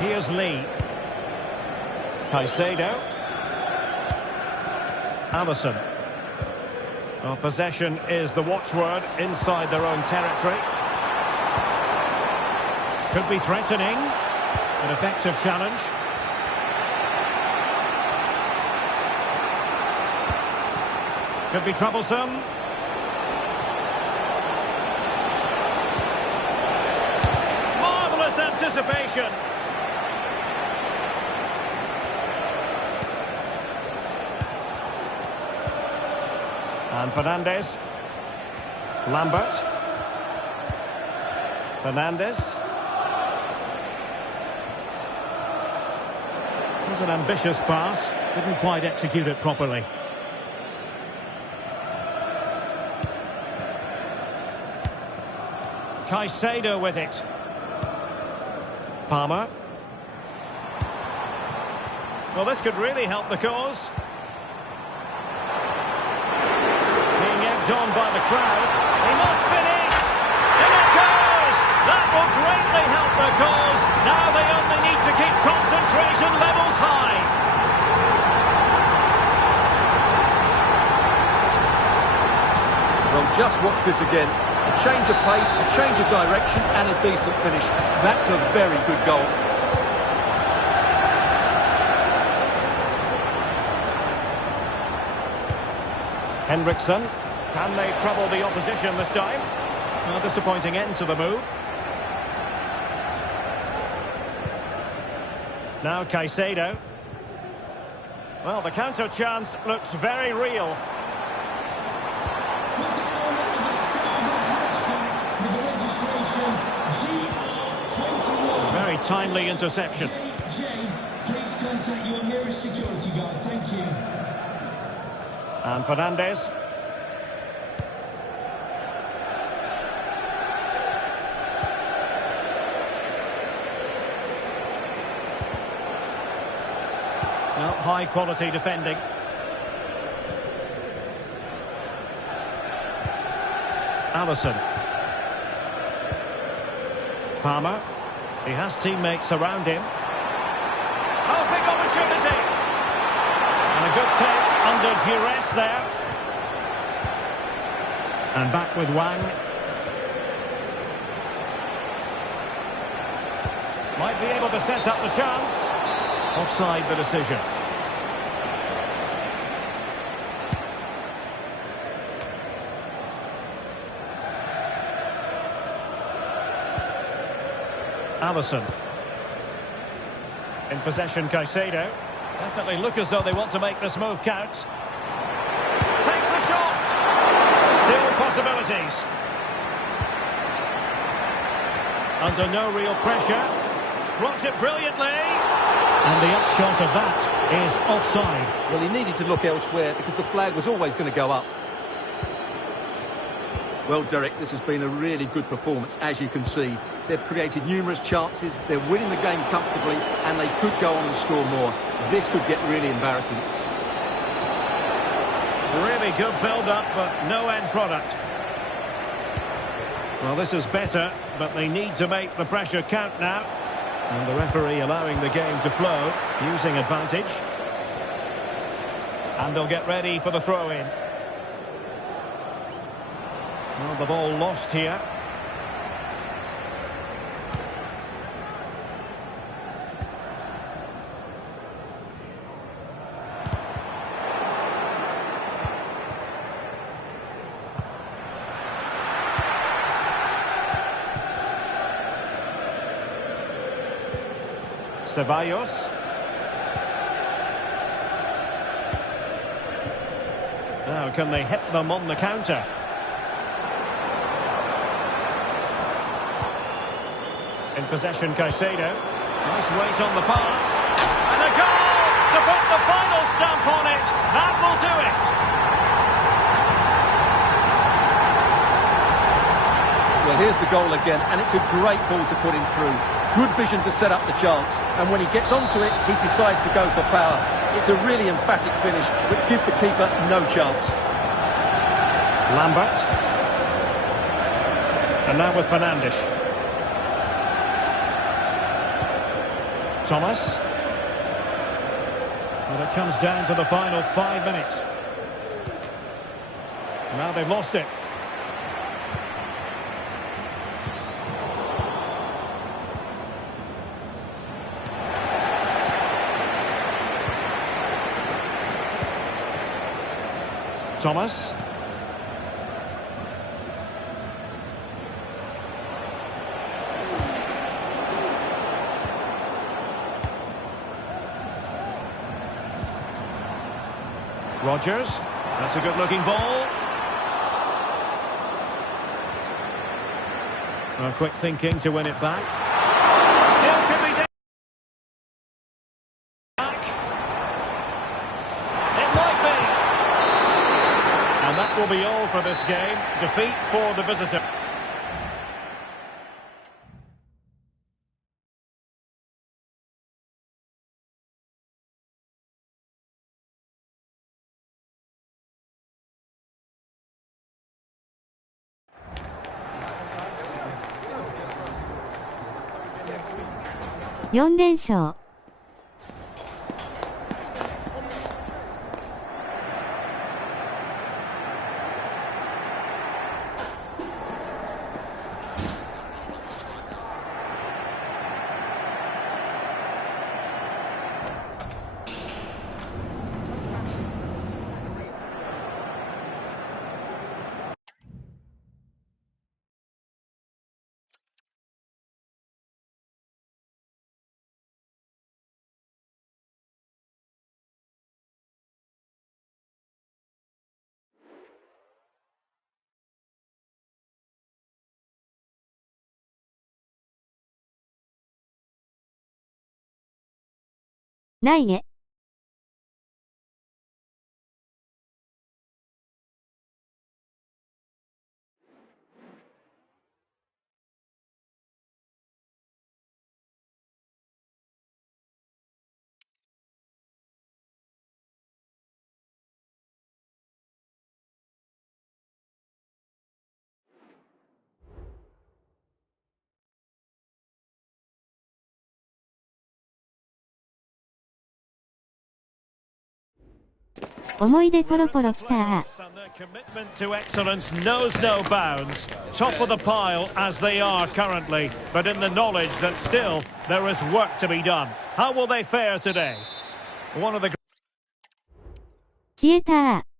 Here's Lee. Caicedo. Allison. Well, possession is the watchword inside their own territory. Could be threatening. An effective challenge. Could be troublesome. Marvellous anticipation. And Fernandes. Lambert. Fernandes. It was an ambitious pass. Didn't quite execute it properly. Caicedo with it. Palmer. Well, this could really help the cause. Being egged on by the crowd. He must finish! In it goes! That will greatly help the cause. Now they only need to keep concentration levels high. Well, just watch this again. A change of pace, a change of direction, and a decent finish. That's a very good goal. Henriksen. Can they trouble the opposition this time? A disappointing end to the move. Now Caicedo. Well, the counter chance looks very real. Very timely interception. Please contact your nearest security guard. Thank you. And Fernandes. Well, high quality defending. Alisson. Palmer. He has teammates around him. Oh, big opportunity! And a good take under duress there. And back with Wang. Might be able to set up the chance. Offside the decision. Alisson. In possession, Caicedo. Definitely look as though they want to make this move count. Takes the shot! Still possibilities. Under no real pressure. Blocks it brilliantly. And the upshot of that is offside. Well, he needed to look elsewhere because the flag was always going to go up. Well, Derek, this has been a really good performance, as you can see. They've created numerous chances, they're winning the game comfortably, and they could go on and score more. This could get really embarrassing. Really good build-up, but no end product. Well, this is better, but they need to make the pressure count now. And the referee allowing the game to flow, using advantage. And they'll get ready for the throw-in. Well, the ball lost here. Ceballos. Now, can they hit them on the counter? In possession, Caicedo. Nice weight on the pass. And a goal to put the final stamp on it. That will do it. Well, here's the goal again, and it's a great ball to put him through. Good vision to set up the chance, and when he gets onto it, he decides to go for power. It's a really emphatic finish, which gives the keeper no chance. Lambert. And now with Fernandes. Thomas. Well, it comes down to the final 5 minutes. Now they've lost it. Thomas. Rogers. That's a good-looking ball. Well, quick thinking to win it back. Still could be back. It might be. And that will be all for this game. Defeat for the visitor.4連勝。ないえ。思い出ポロポロきたー。Their commitment to excellence knows no bounds. Top of the pile as they are currently, but in the knowledge that still there is work to be done. How will they fare today? One of the 消えたー。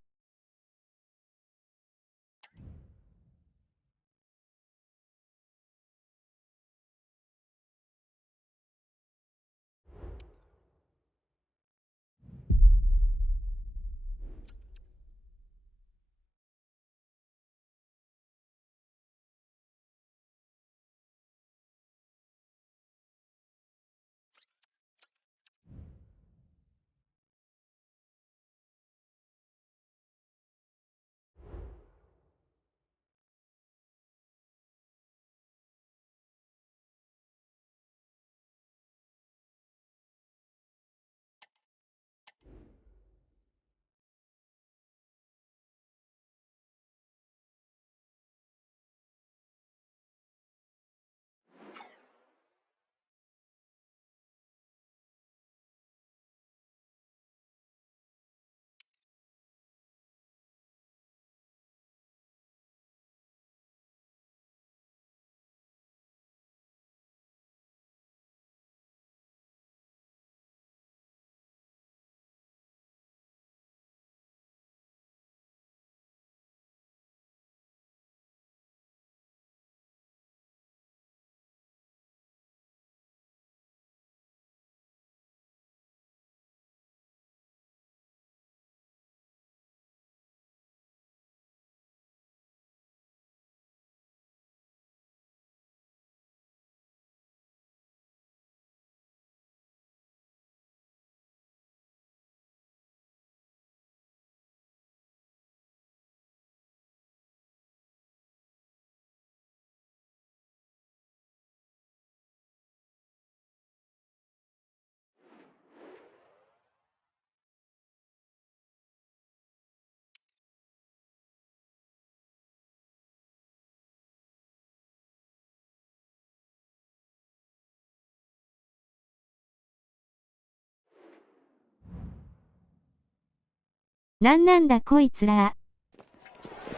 なんなんだこいつら。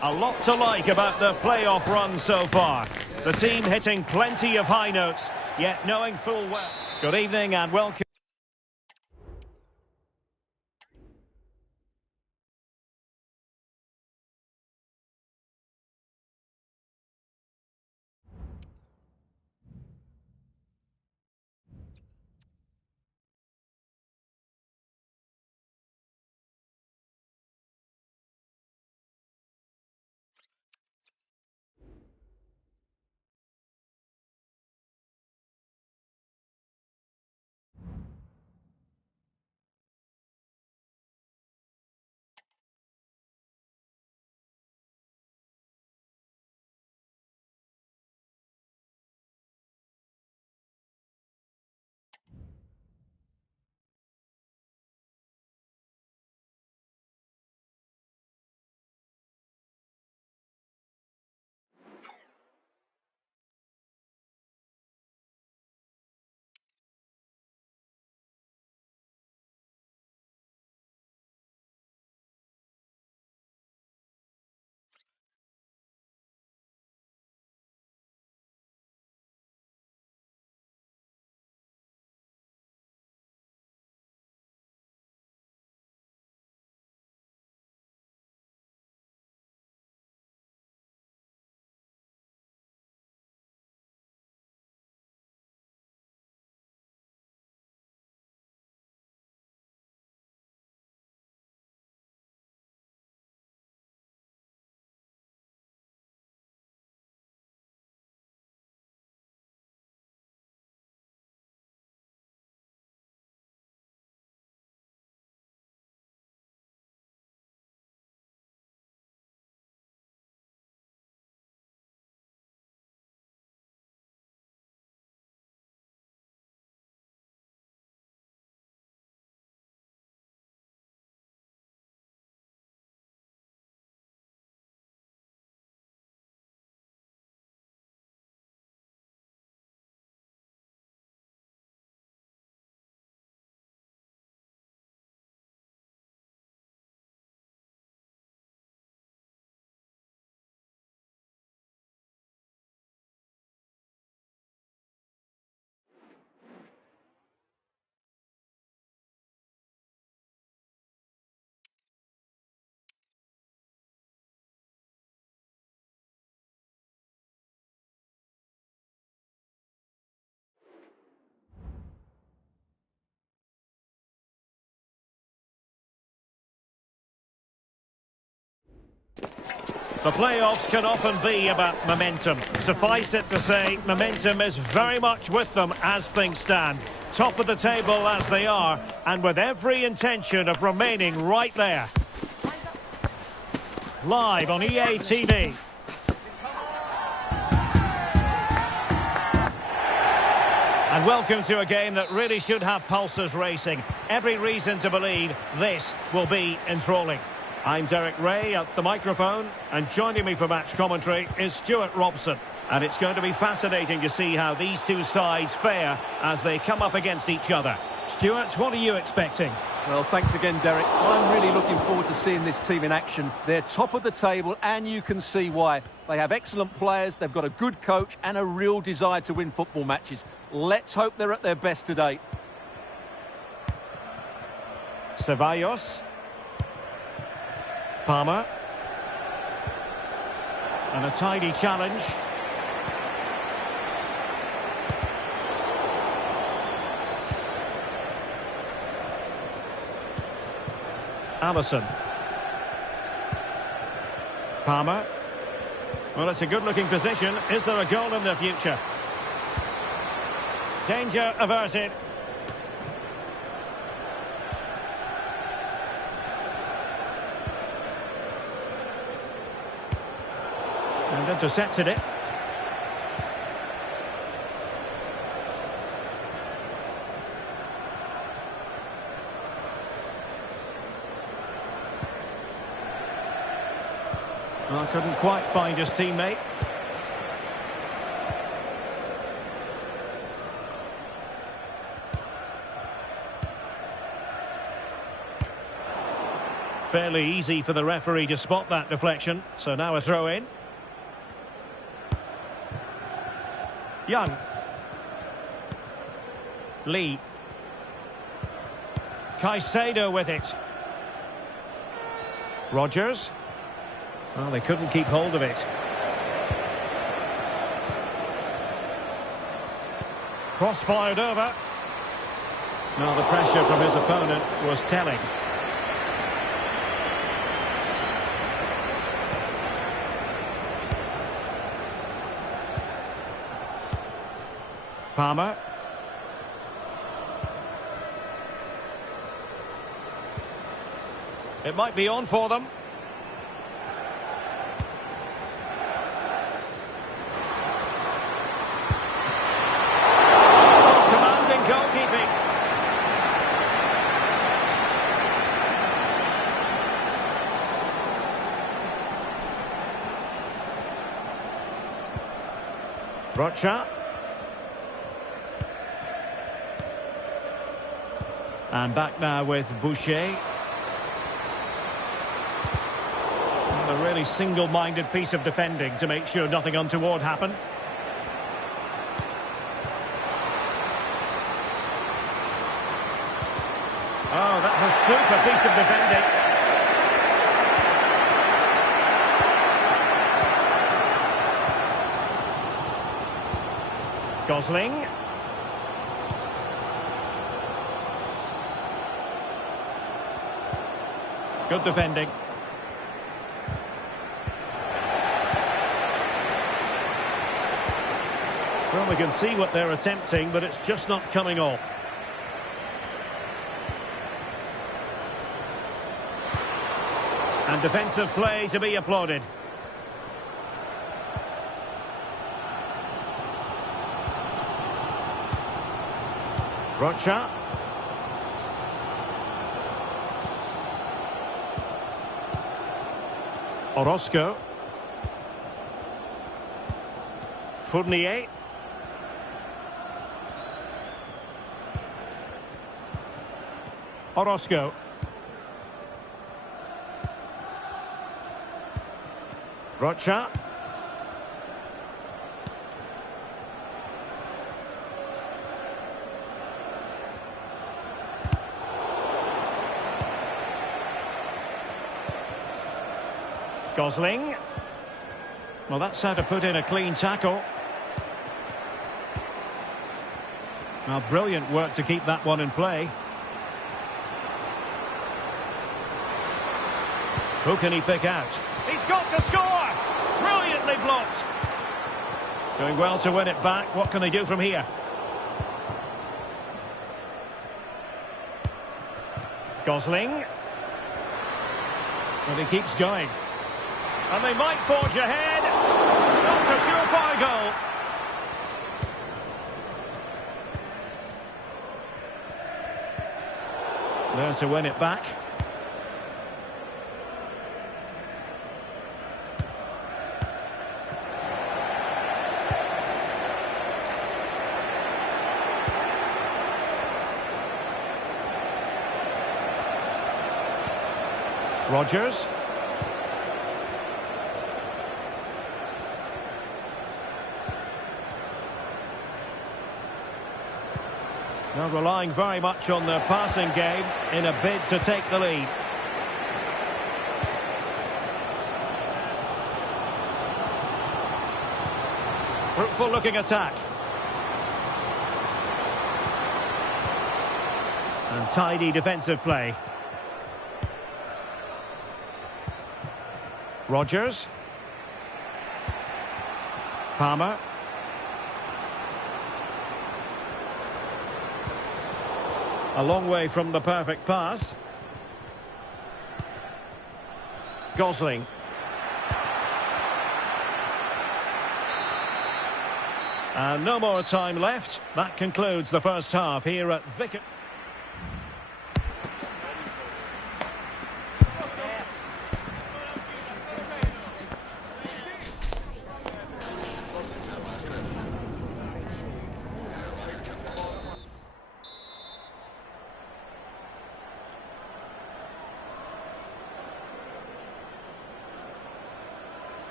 A lot to like about the playoff run so far. The team hitting plenty of high notes, yet knowing full well. Good evening and welcome. The playoffs can often be about momentum. Suffice it to say, momentum is very much with them as things stand. Top of the table as they are, and with every intention of remaining right there. Live on EA TV. And welcome to a game that really should have pulses racing. Every reason to believe this will be enthralling. I'm Derek Ray at the microphone, and joining me for match commentary is Stuart Robson. And it's going to be fascinating to see how these two sides fare as they come up against each other. Stuart, what are you expecting? Well, thanks again, Derek. I'm really looking forward to seeing this team in action. They're top of the table, and you can see why. They have excellent players, they've got a good coach, and a real desire to win football matches. Let's hope they're at their best today. Ceballos. Palmer. And a tidy challenge. Alisson. Palmer. Well, it's a good-looking position. Is there a goal in the future? Danger averted. And intercepted it. Well, couldn't quite find his teammate. Fairly easy for the referee to spot that deflection. So now a throw in. Young. Lee. Caicedo with it. Rodgers. Well, they couldn't keep hold of it. Cross fired over. Now the pressure from his opponent was telling. Palmer. It might be on for them. Commanding goalkeeping. Rocha. And back now with Boucher. And a really single-minded piece of defending to make sure nothing untoward happened. Oh, that's a super piece of defending. Gosling. Good defending. Well, we can see what they're attempting, but it's just not coming off. And defensive play to be applauded. Rocha. Orozco. Fournier. Orozco. Rocha. Gosling. Well, that's how to put in a clean tackle. Now, brilliant work to keep that one in play. Who can he pick out? He's got to score! Brilliantly blocked. Doing well to win it back. What can they do from here? Gosling. And he keeps going. And they might forge ahead. Not a surefire goal. There to win it back. Rodgers. Now relying very much on their passing game in a bid to take the lead. Fruitful looking attack. And tidy defensive play. Rodgers. Palmer. A long way from the perfect pass. Gosling. And no more time left. That concludes the first half here at Vicar.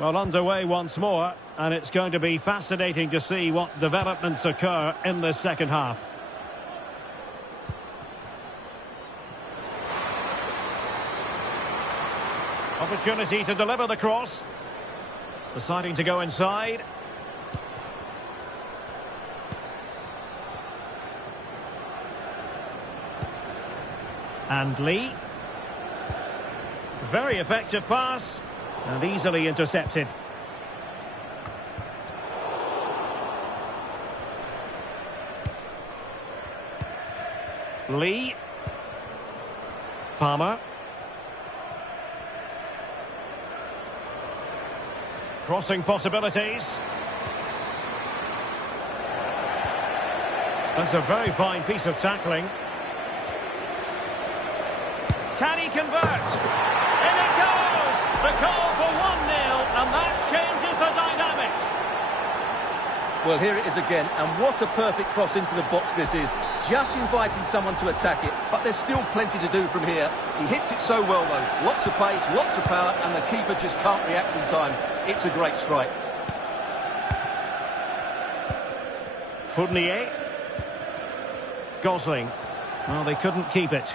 Well, underway once more, and it's going to be fascinating to see what developments occur in the second half. Opportunity to deliver the cross. Deciding to go inside. And Lee. Very effective pass. And easily intercepted. Lee. Palmer. Crossing possibilities. That's a very fine piece of tackling. Can he convert? In it goes! The goal for 1-0, and that changes the dynamic. Well, here it is again, and what a perfect cross into the box this is. Just inviting someone to attack it, but there's still plenty to do from here. He hits it so well, though. Lots of pace, lots of power, and the keeper just can't react in time. It's a great strike. Fournier. Gosling. Well, they couldn't keep it.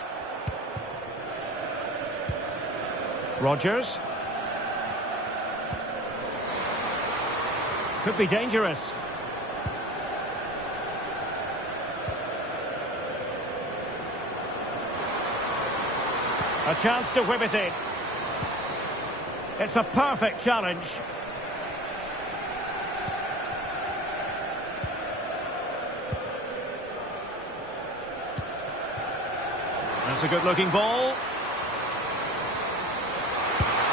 Rodgers. Could be dangerous. A chance to whip it in. It's a perfect challenge. That's a good-looking ball.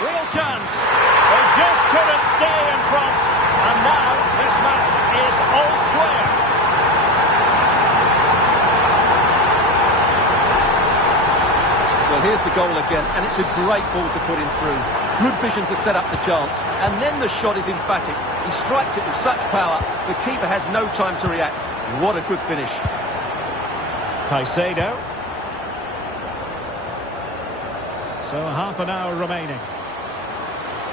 Real chance. They just couldn't stay in front. And now this match is all square. Well, here's the goal again, and it's a great ball to put him through. Good vision to set up the chance, and then the shot is emphatic. He strikes it with such power, the keeper has no time to react. What a good finish. Caicedo. So half an hour remaining.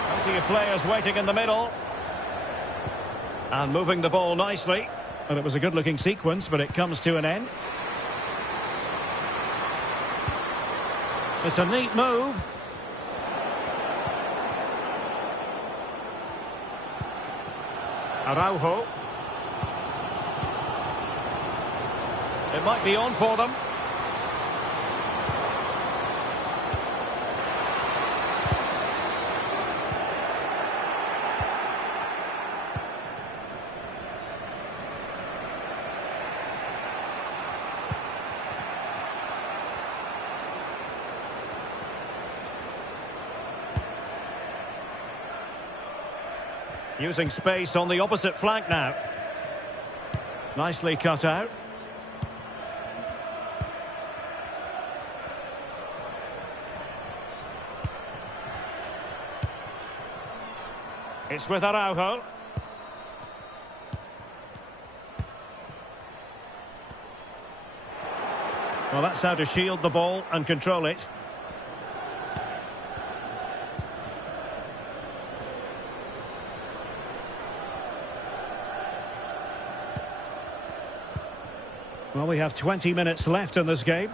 Plenty of players waiting in the middle. And moving the ball nicely. And it was a good-looking sequence, but it comes to an end. It's a neat move. Araujo. It might be on for them. Using space on the opposite flank now. Nicely cut out. It's with Araujo. Well, that's how to shield the ball and control it. Well, we have 20 minutes left in this game.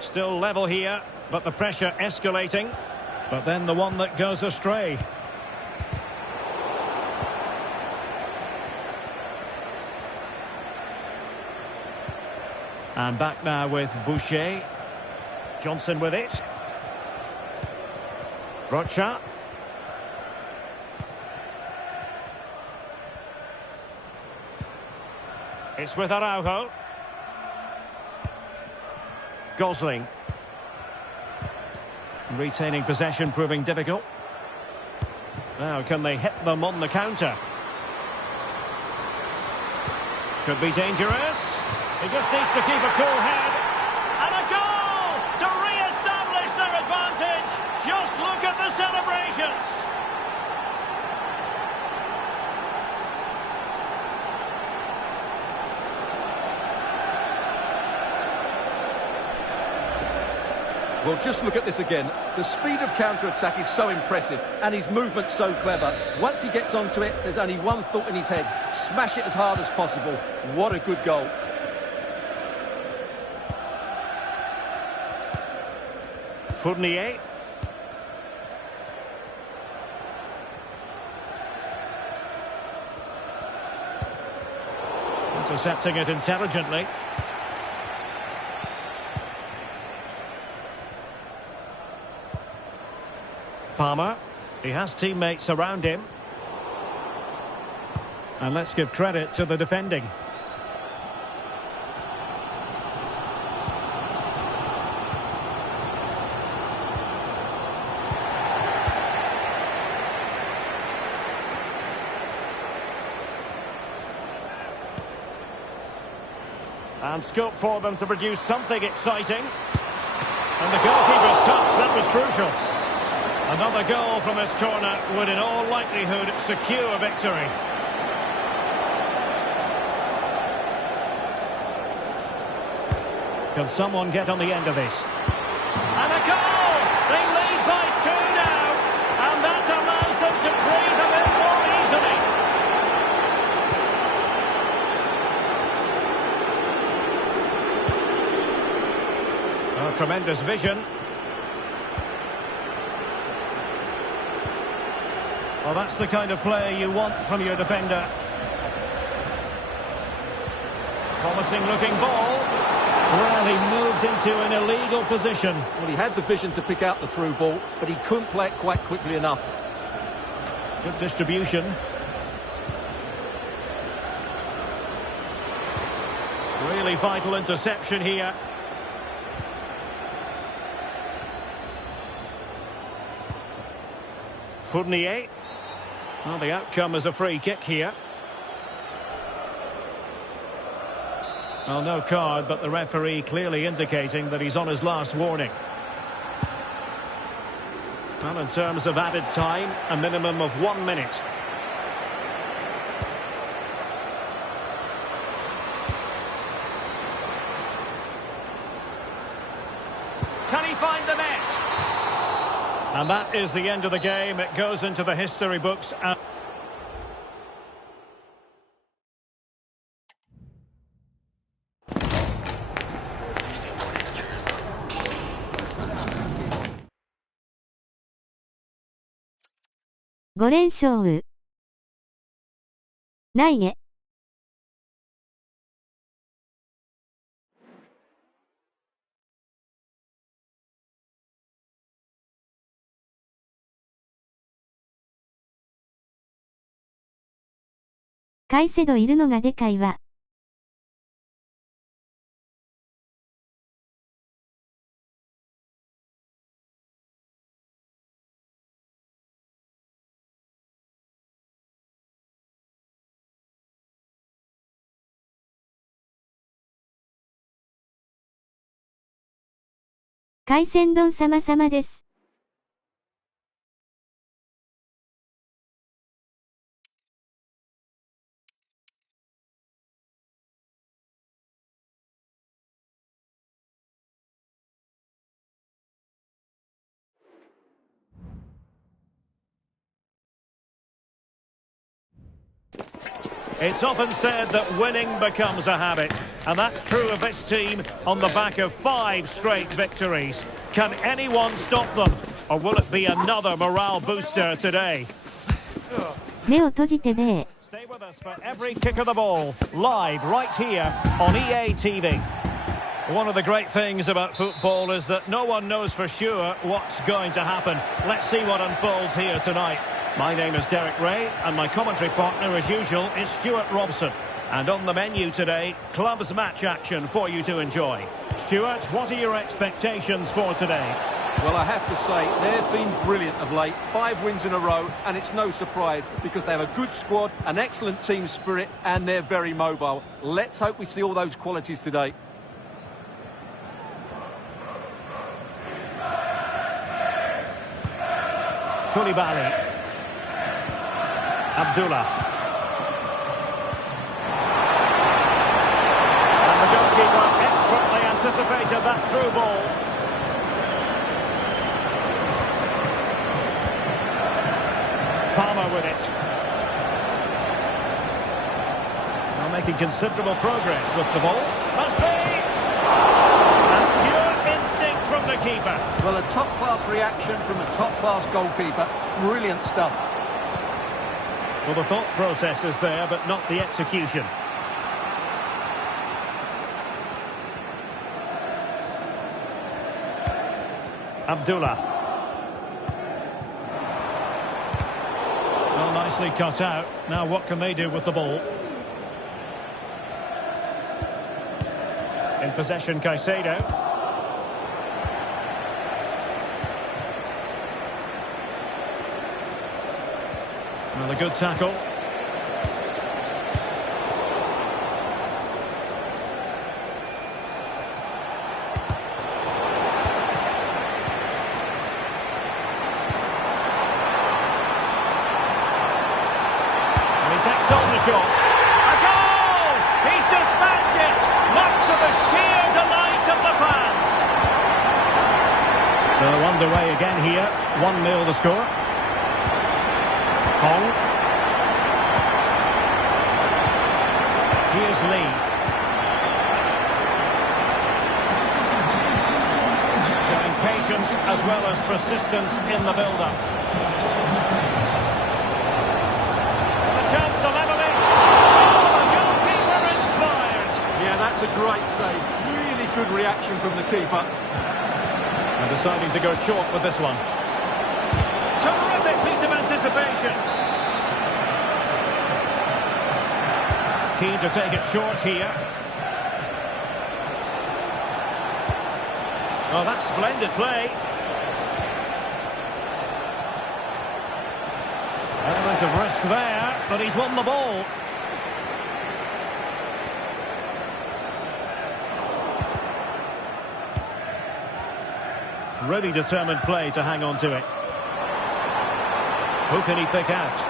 Still level here, but the pressure escalating. But then the one that goes astray. And back now with Boucher. Johnson with it. Rocha. It's with Araujo. Gosling. Retaining possession proving difficult. Now can they hit them on the counter? Could be dangerous. He just needs to keep a cool head. And a goal to re-establish their advantage. Just look at the celebrations. Well, just look at this again. The speed of counter-attack is so impressive, and his movement's so clever. Once he gets onto it, there's only one thought in his head. Smash it as hard as possible. What a good goal. Fournier. Intercepting it intelligently. Palmer. He has teammates around him. And let's give credit to the defending. And scope for them to produce something exciting. And the goalkeeper's touch, that was crucial. Another goal from this corner would in all likelihood secure victory. Can someone get on the end of this? And a goal! They lead by 2 now. And that allows them to breathe a bit more easily. Oh, tremendous vision. Well, that's the kind of play you want from your defender. Promising looking ball. Well, he moved into an illegal position. Well, he had the vision to pick out the through ball, but he couldn't play it quite quickly enough. Good distribution. Really vital interception here. Fournier. Well, the outcome is a free kick here. Well, no card, but the referee clearly indicating that he's on his last warning. Well, in terms of added time, a minimum of 1 minute. Can he find the net? And that is the end of the game. It goes into the history books.5連勝。ないえ。カイセドいるのがでかいわ。海鮮丼様々です。It's often said that winning becomes a habit, and that's true of this team on the back of 5 straight victories. Can anyone stop them, or will it be another morale booster today? 目を閉じてね。 Stay with us for every kick of the ball, live right here on EA TV. One of the great things about football is that no one knows for sure what's going to happen. Let's see what unfolds here tonight. My name is Derek Ray, and my commentary partner, as usual, is Stuart Robson. And on the menu today, clubs match action for you to enjoy. Stuart, what are your expectations for today? Well, I have to say, they've been brilliant of late. 5 wins in a row, and it's no surprise because they have a good squad, an excellent team spirit, and they're very mobile. Let's hope we see all those qualities today. Koulibaly. Abdullah. And the goalkeeper expertly anticipated that through ball. Palmer with it. Now making considerable progress with the ball. Must be! And pure instinct from the keeper. Well, a top-class reaction from a top-class goalkeeper. Brilliant stuff. Well, the thought process is there, but not the execution. Abdullah. Well, nicely cut out. Now what can they do with the ball? In possession, Caicedo. Another good tackle. And he takes on the shot. A goal! He's dispatched it! Much to the sheer delight of the fans. So underway again here. 1-0 the score. Hong. Here's Lee. Showing patience as well as persistence in the build-up. A chance to level it. Oh, the goalkeeper inspired. Yeah, that's a great save. Really good reaction from the keeper. And deciding to go short with this one. Terrific piece of anticipation. Keen to take it short here. Oh, that's splendid play. Element of risk there, but he's won the ball. Really determined play to hang on to it. Who can he pick out?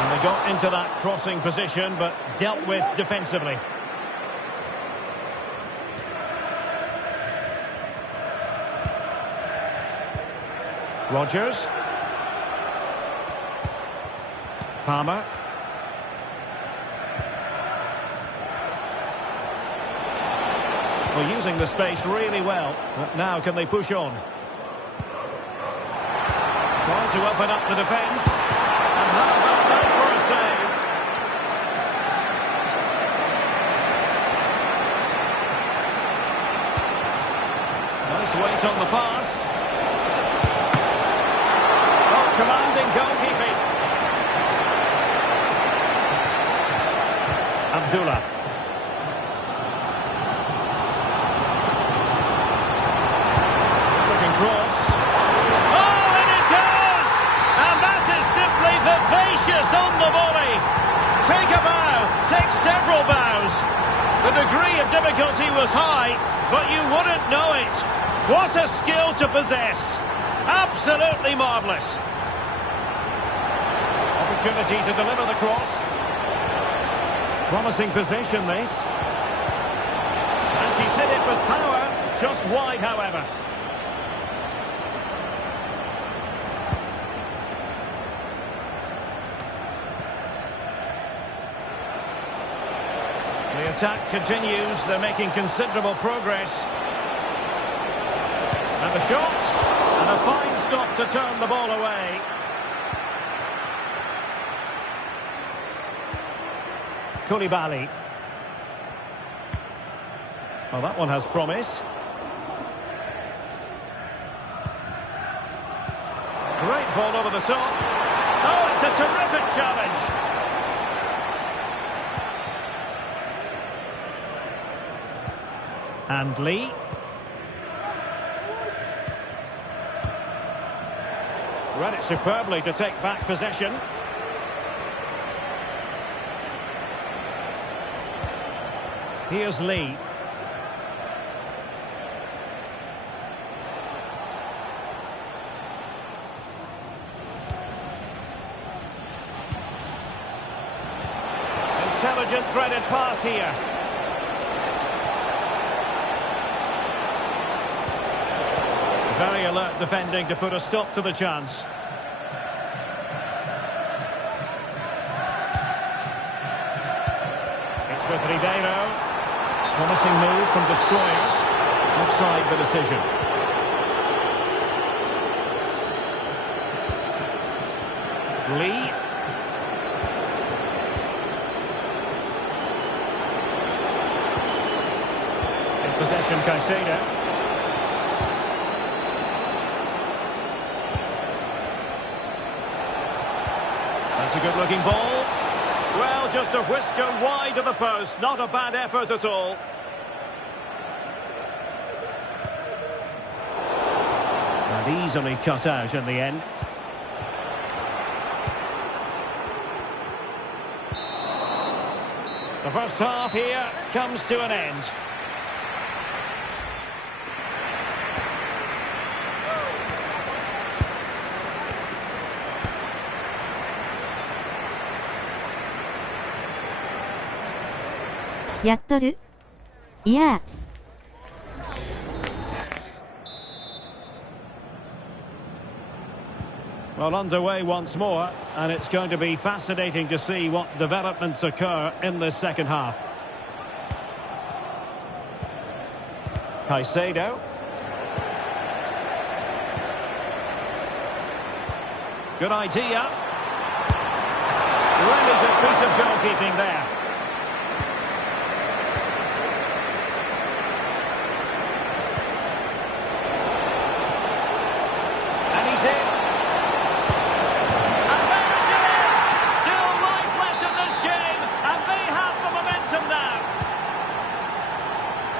And they got into that crossing position, but dealt with defensively. Rodgers. Palmer. Well, using the space really well, but now can they push on? Trying to open up the defence. And how about that for a save? Nice weight on the pass. Oh, commanding goalkeeping. Abdullah. Looking cross. Oh, and it does! And that is simply vivacious on the volley. Take a bow, take several bows. The degree of difficulty was high, but you wouldn't know it. What a skill to possess. Absolutely marvellous. Opportunity to deliver the cross. Promising position, this. And she's hit it with power, just wide, however. The attack continues. They're making considerable progress. And the shot. And a fine stop to turn the ball away. Koulibaly. Well, that one has promise. Great ball over the top. Oh, it's a terrific challenge. And Lee. Read it superbly to take back possession. Here's Lee. Intelligent threaded pass here. Very alert defending to put a stop to the chance. It's with Ribeiro. Promising move from destroyers. Offside the decision. Lee. In possession, Caicedo. That's a good-looking ball. Well, just a whisker wide of the post. Not a bad effort at all. And easily cut out in the end. The first half here comes to an end.やっとる？いや。Well, underway once more, and it's going to be fascinating to see what developments occur in this second half. Caicedo. Good idea. Really good piece of goalkeeping there.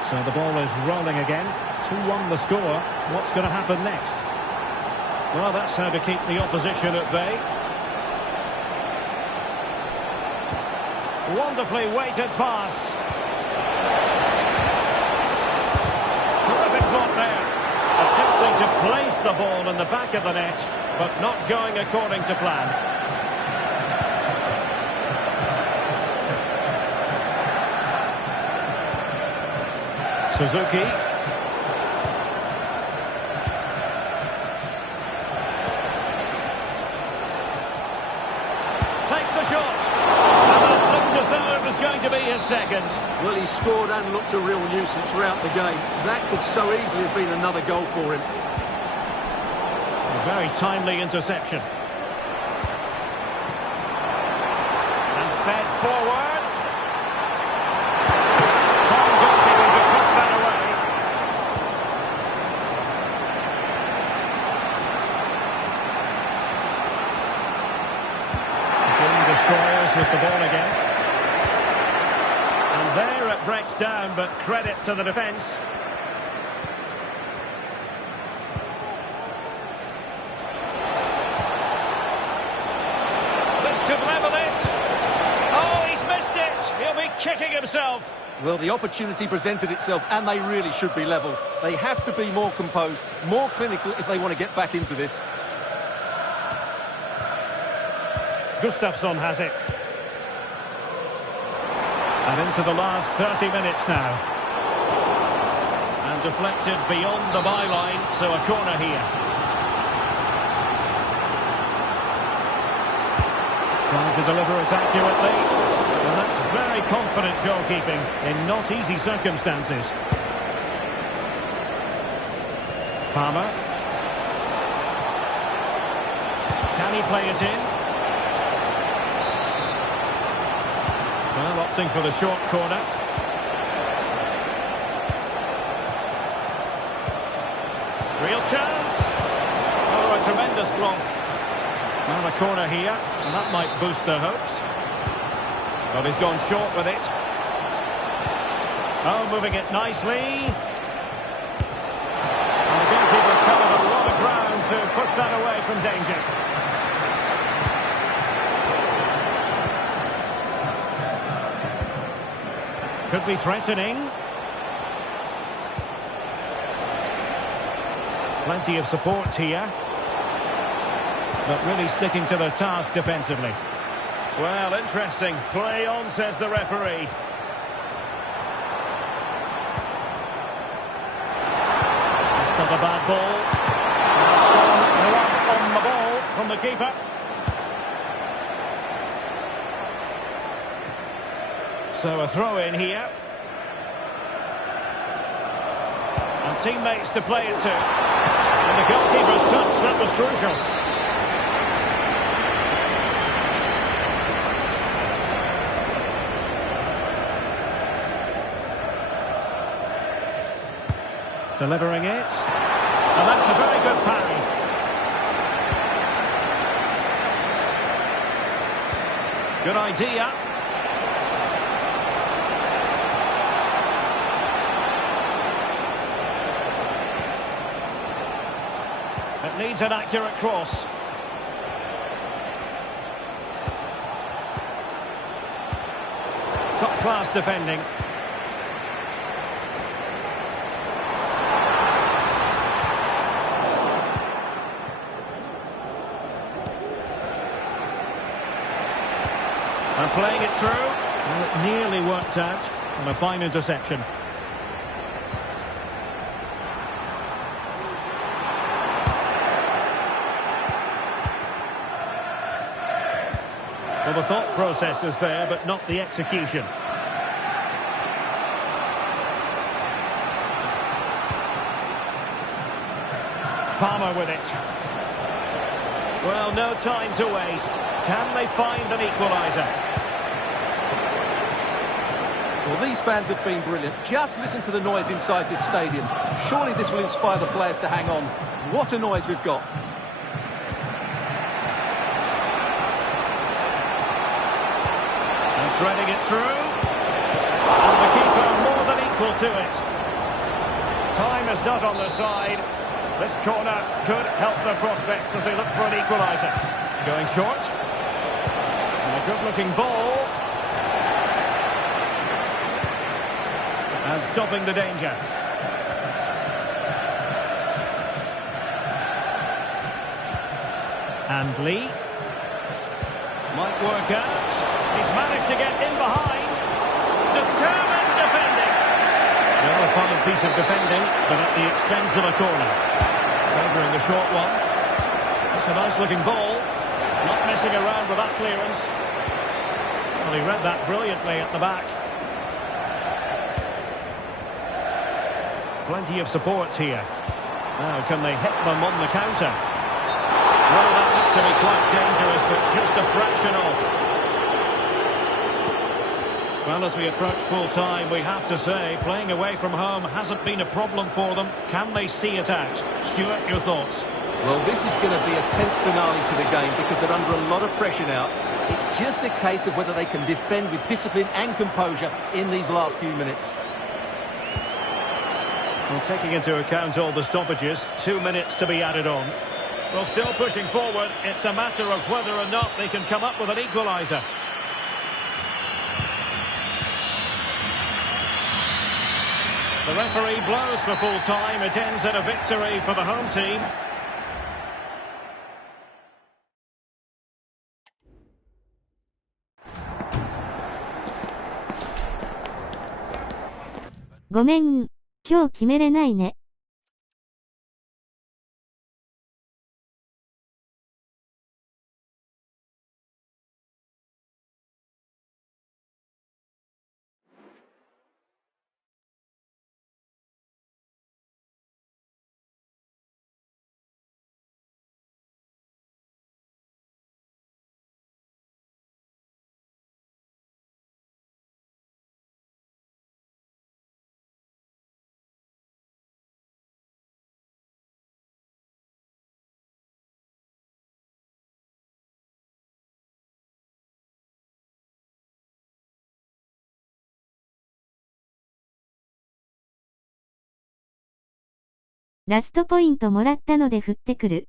So the ball is rolling again. 2-1 the score. What's going to happen next? Well, that's how to keep the opposition at bay. Wonderfully weighted pass. Terrific block there. Attempting to place the ball in the back of the net, but not going according to plan. Suzuki. Takes the shot. And that looked as though it was going to be his second. Well, he scored and looked a real nuisance throughout the game. That could so easily have been another goal for him. A very timely interception. And fed forwards. With the ball again. And there it breaks down, but credit to the defence. This could level it. Oh, he's missed it. He'll be kicking himself. Well, the opportunity presented itself, and they really should be level. They have to be more composed, more clinical if they want to get back into this. Gustafsson has it. And into the last 30 minutes now. And deflected beyond the byline, so a corner here. Trying to deliver it accurately. And that's very confident goalkeeping in not easy circumstances. Palmer. Can he play it in? Well, opting for the short corner. Real chance. Oh, a tremendous block. Now a corner here, and that might boost their hopes. Well, he's gone short with it. Oh, moving it nicely. And the goalkeeper covered a lot of ground to push that away from danger. Could be threatening. Plenty of support here. But really sticking to the task defensively. Well, interesting. Play on, says the referee. It's not a bad ball. On the ball from the keeper. So a throw in here. And teammates to play it to. And the goalkeeper's touch, that was crucial. Delivering it. And that's a very good parry. Good idea. It needs an accurate cross. Top-class defending. And playing it through. Well, it nearly worked out on a fine interception. Well, the thought process is there, but not the execution. Palmer with it. Well, no time to waste. Can they find an equaliser? Well, these fans have been brilliant. Just listen to the noise inside this stadium. Surely this will inspire the players to hang on. What a noise we've got. And threading it through. And the keeper more than equal to it. Time is not on their side. This corner could help their prospects as they look for an equaliser. Going short. And a good-looking ball. And stopping the danger. And Lee. Might work out. He's managed to get in behind. Determined defending. Well, a fine piece of defending, but at the expense of a corner. Favouring the short one. That's a nice-looking ball. Not messing around with that clearance. Well, he read that brilliantly at the back. Plenty of support here. Now, can they hit them on the counter? Well, that looked to be quite dangerous, but just a fraction off. Well, as we approach full-time, we have to say, playing away from home hasn't been a problem for them. Can they see it out? Stuart, your thoughts? Well, this is going to be a tense finale to the game because they're under a lot of pressure now. It's just a case of whether they can defend with discipline and composure in these last few minutes. Well, taking into account all the stoppages, 2 minutes to be added on. Well, still pushing forward. It's a matter of whether or not they can come up with an equaliser. The referee blows for full time. It ends in a victory for the home team. ごめん、今日決めれないね。ラストポイントもらったので振ってくる。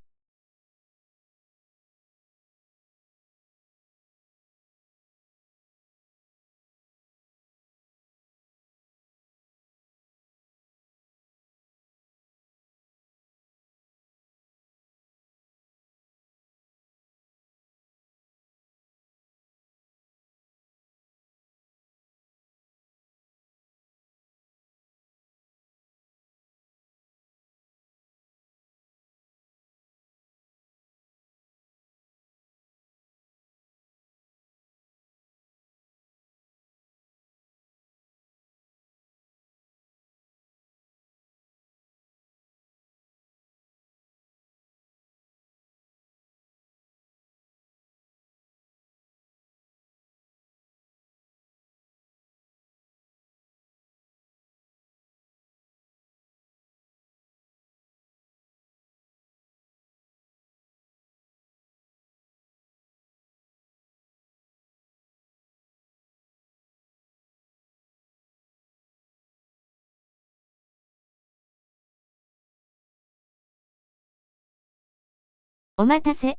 お待たせ。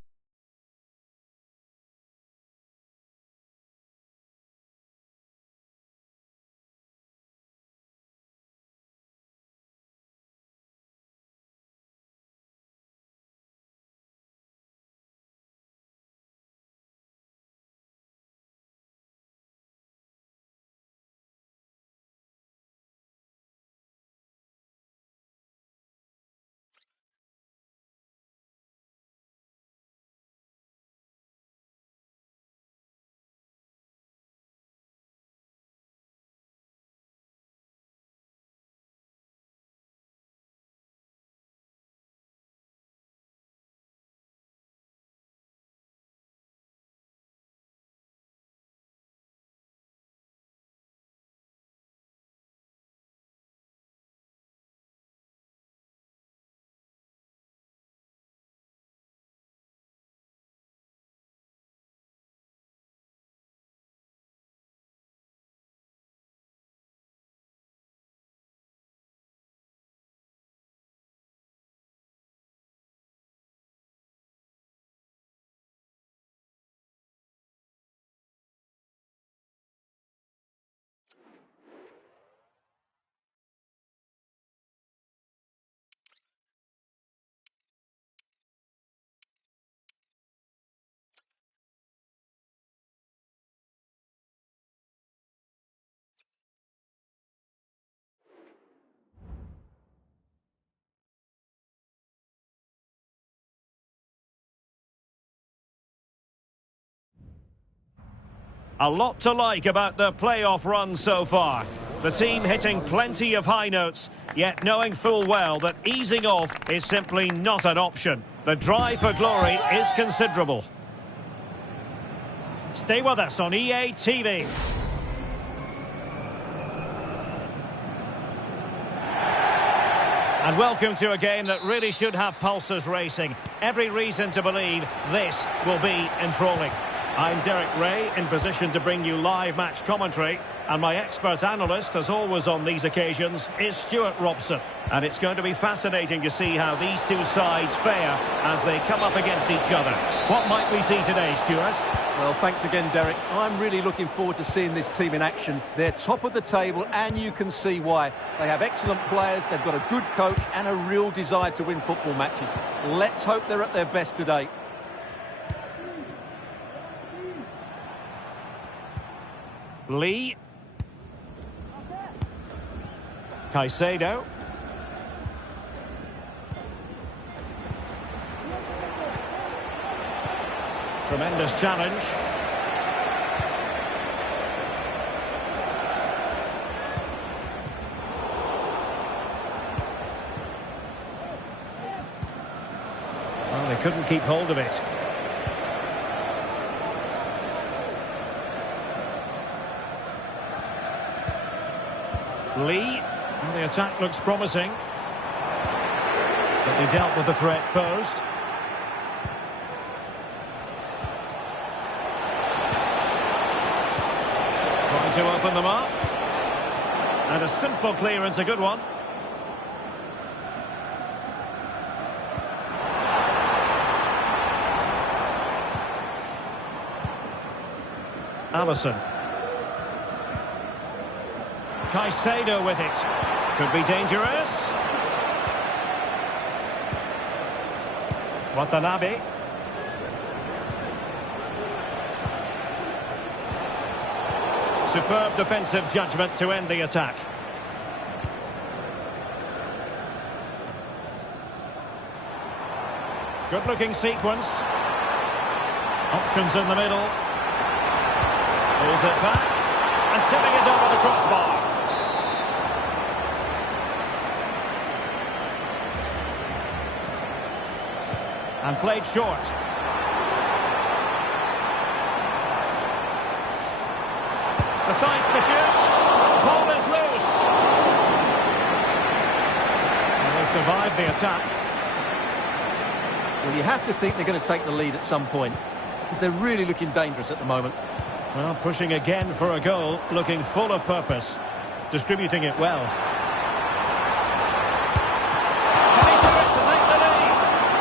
A lot to like about the playoff run so far. The team hitting plenty of high notes, yet knowing full well that easing off is simply not an option. The drive for glory is considerable. Stay with us on EA TV. And welcome to a game that really should have pulses racing. Every reason to believe this will be enthralling. I'm Derek Ray, in position to bring you live match commentary. And my expert analyst, as always on these occasions, is Stuart Robson. And it's going to be fascinating to see how these two sides fare as they come up against each other. What might we see today, Stuart? Well, thanks again, Derek. I'm really looking forward to seeing this team in action. They're top of the table, and you can see why. They have excellent players, they've got a good coach, and a real desire to win football matches. Let's hope they're at their best today. Lee. Caicedo. Tremendous challenge. Well, they couldn't keep hold of it. Lee. Well, the attack looks promising. But they dealt with the threat posed. Trying to open them up. And a simple clearance, a good one. Alisson. Caicedo with it. Could be dangerous. Watanabe. Superb defensive judgment to end the attack. Good-looking sequence. Options in the middle. Pulls it back. And tipping it over the crossbar. And played short. Decides to shoot. Ball is loose. And they survived the attack. Well, you have to think they're going to take the lead at some point, because they're really looking dangerous at the moment. Well, pushing again for a goal, looking full of purpose. Distributing it well. Can he do it to take the lead?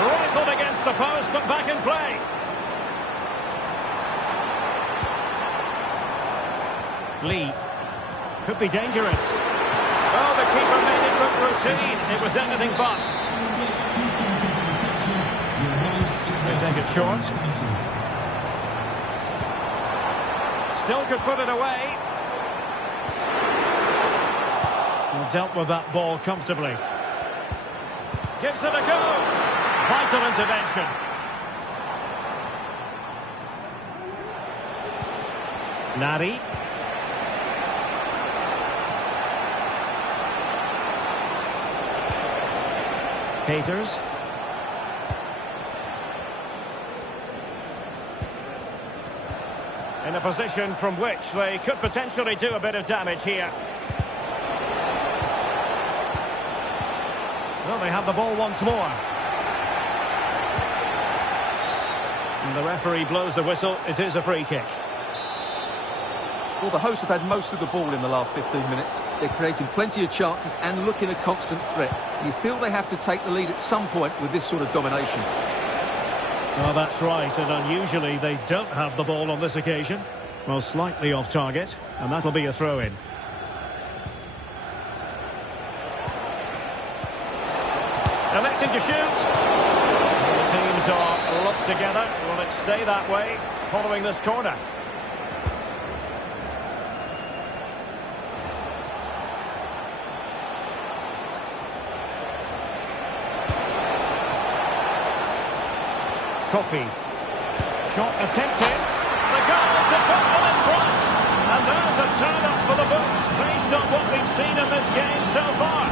Rifled against the post, but back in play. Lee. Could be dangerous. Oh, the keeper made it look routine. It was anything but. They take it short. Still could put it away. Well, dealt with that ball comfortably. Gives it a go. Vital intervention. Nari. Peters. In a position from which they could potentially do a bit of damage here. Well, they have the ball once more. And the referee blows the whistle. It is a free kick. Well, the hosts have had most of the ball in the last 15 minutes. They're creating plenty of chances and looking a constant threat. You feel they have to take the lead at some point with this sort of domination. Well, that's right, and unusually they don't have the ball on this occasion. Well, slightly off target, and that'll be a throw-in. Electing to shoot. The teams are locked together. Will it stay that way following this corner? Coffee. Shot attempted. The goal to put them in front. And there's a turn-up for the books based on what we've seen in this game so far.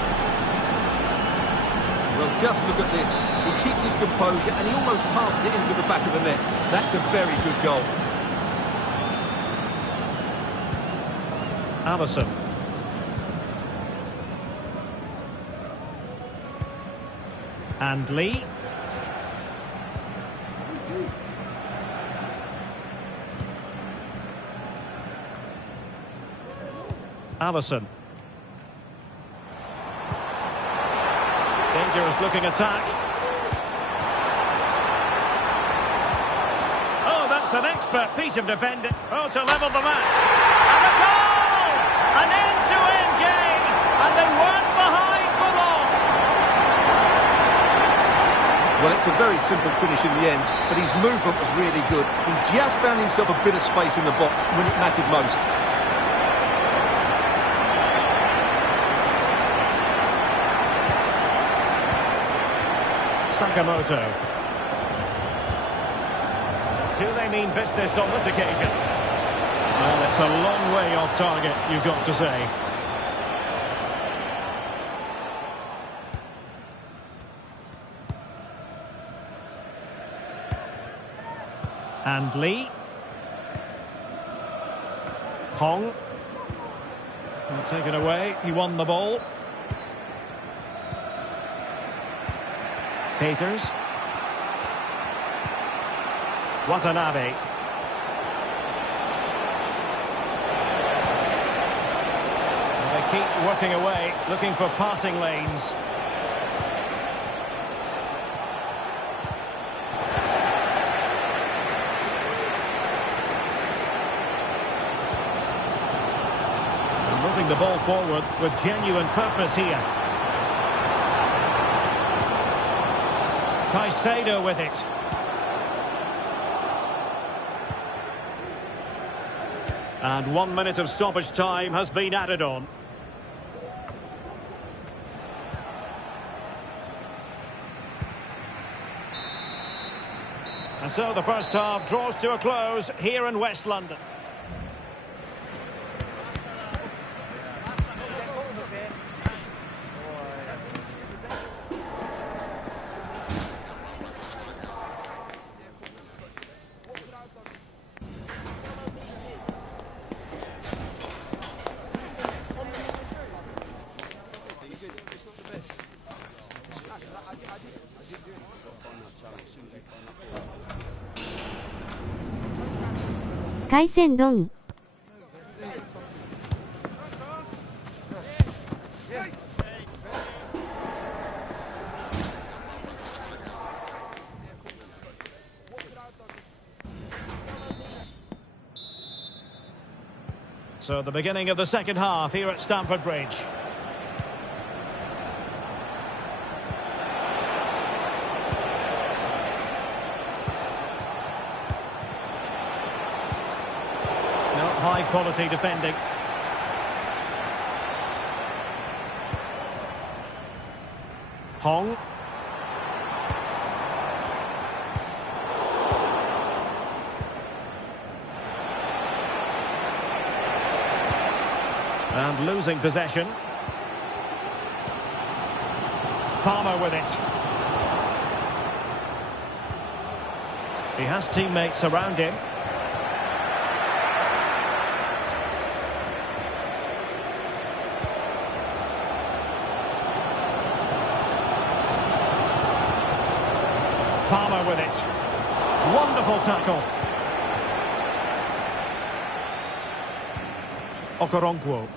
Well, just look at this. He keeps his composure and he almost passes it into the back of the net. That's a very good goal. Alisson. And Lee. Alisson. Dangerous looking attack. Oh, that's an expert piece of defending. Oh, to level the match. And a goal! An end-to-end game. And they weren't behind for long. Well, it's a very simple finish in the end, but his movement was really good. He just found himself a bit of space in the box when it mattered most. Sakamoto. Do they mean business on this occasion? Well, it's a long way off target, you've got to say. And Lee. Hong. Well, taken away, he won the ball. Peters. Watanabe. And they keep working away, looking for passing lanes. And moving the ball forward with genuine purpose here. Caicedo with it. And 1 minute of stoppage time has been added on. And so the first half draws to a close here in West London.海鮮丼。So the beginning of the second half here at Stamford Bridge. High quality defending. Hong. And losing possession. Palmer with it. He has teammates around him. Palmer with it. Wonderful tackle. Okoronkwo.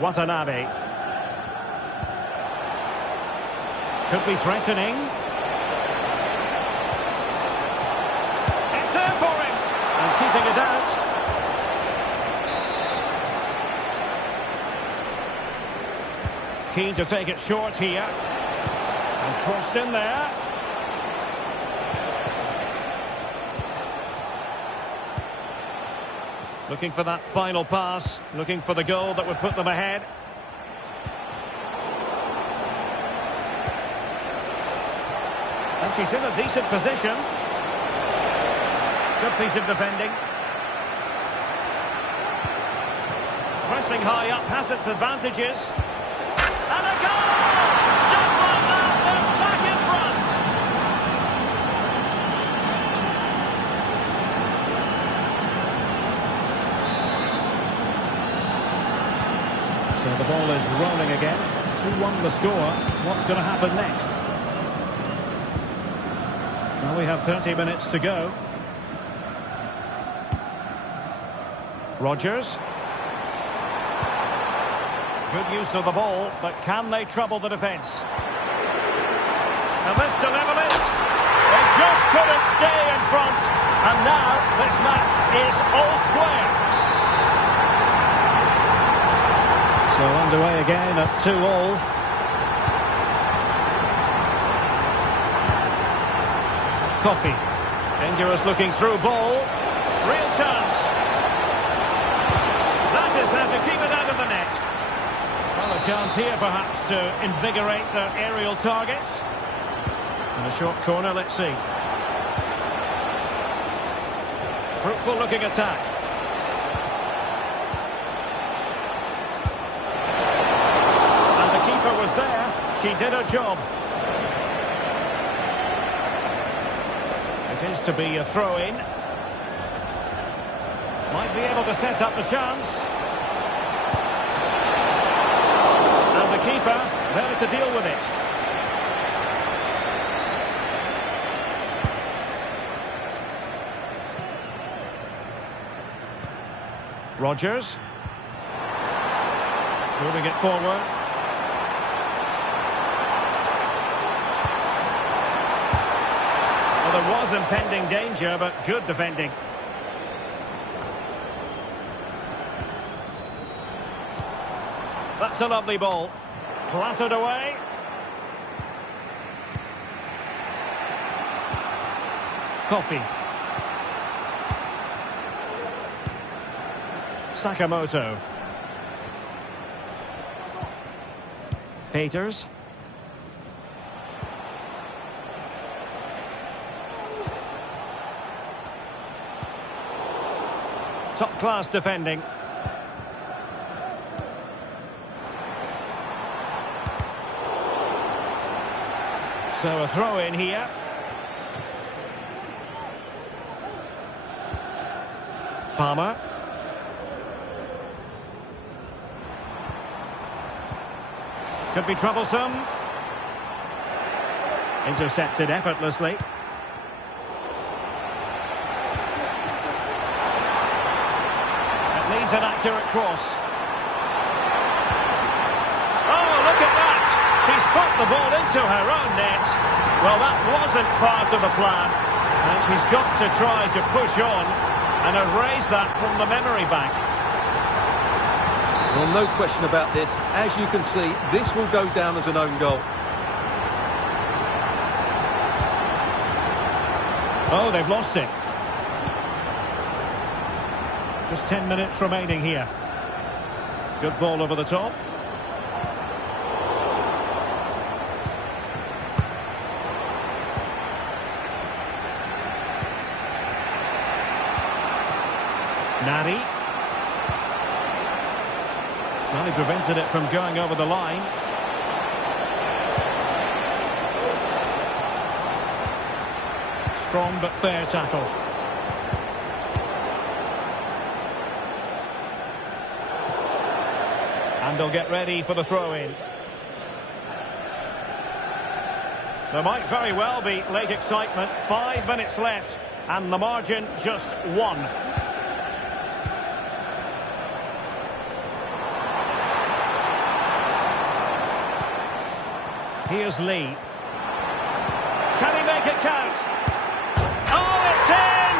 Watanabe. Could be threatening. It's there for him. And keeping it out. Keen to take it short here. And crossed in there. Looking for that final pass. Looking for the goal that would put them ahead. And she's in a decent position. Good piece of defending. Pressing high up has its advantages. And a goal! Just like that, they're back in front. So the ball is rolling again. 2-1 the score. What's going to happen next? Well, we have 30 minutes to go. Rodgers. Good use of the ball, but can they trouble the defence? And this to level it. They just couldn't stay in front. And now this match is all square. So underway again at 2-2. Coffee. Dangerous looking through ball. Real chance. That is how to keep it out of the net. Well, a chance here perhaps to invigorate their aerial targets. And a short corner, let's see. Fruitful looking attack. And the keeper was there. She did her job. It is to be a throw-in. Might be able to set up the chance. And the keeper there to deal with it. Rodgers. Moving it forward. Well, there was impending danger, but good defending. That's a lovely ball. Clattered away. Coffee. Sakamoto. Peters. Top-class defending. So a throw-in here. Palmer. Could be troublesome. Intercepted effortlessly. It needs an accurate cross. Oh, look at that! She's put the ball into her own net. Well, that wasn't part of the plan. And she's got to try to push on and erase that from the memory bank. Well, no question about this. As you can see, this will go down as an own goal. Oh, they've lost it. Just 10 minutes remaining here. Good ball over the top. Nari. Well, he prevented it from going over the line. Strong but fair tackle. And they'll get ready for the throw-in. There might very well be late excitement. 5 minutes left, and the margin just 1. Here's Lee. Can he make it count? Oh, it's in!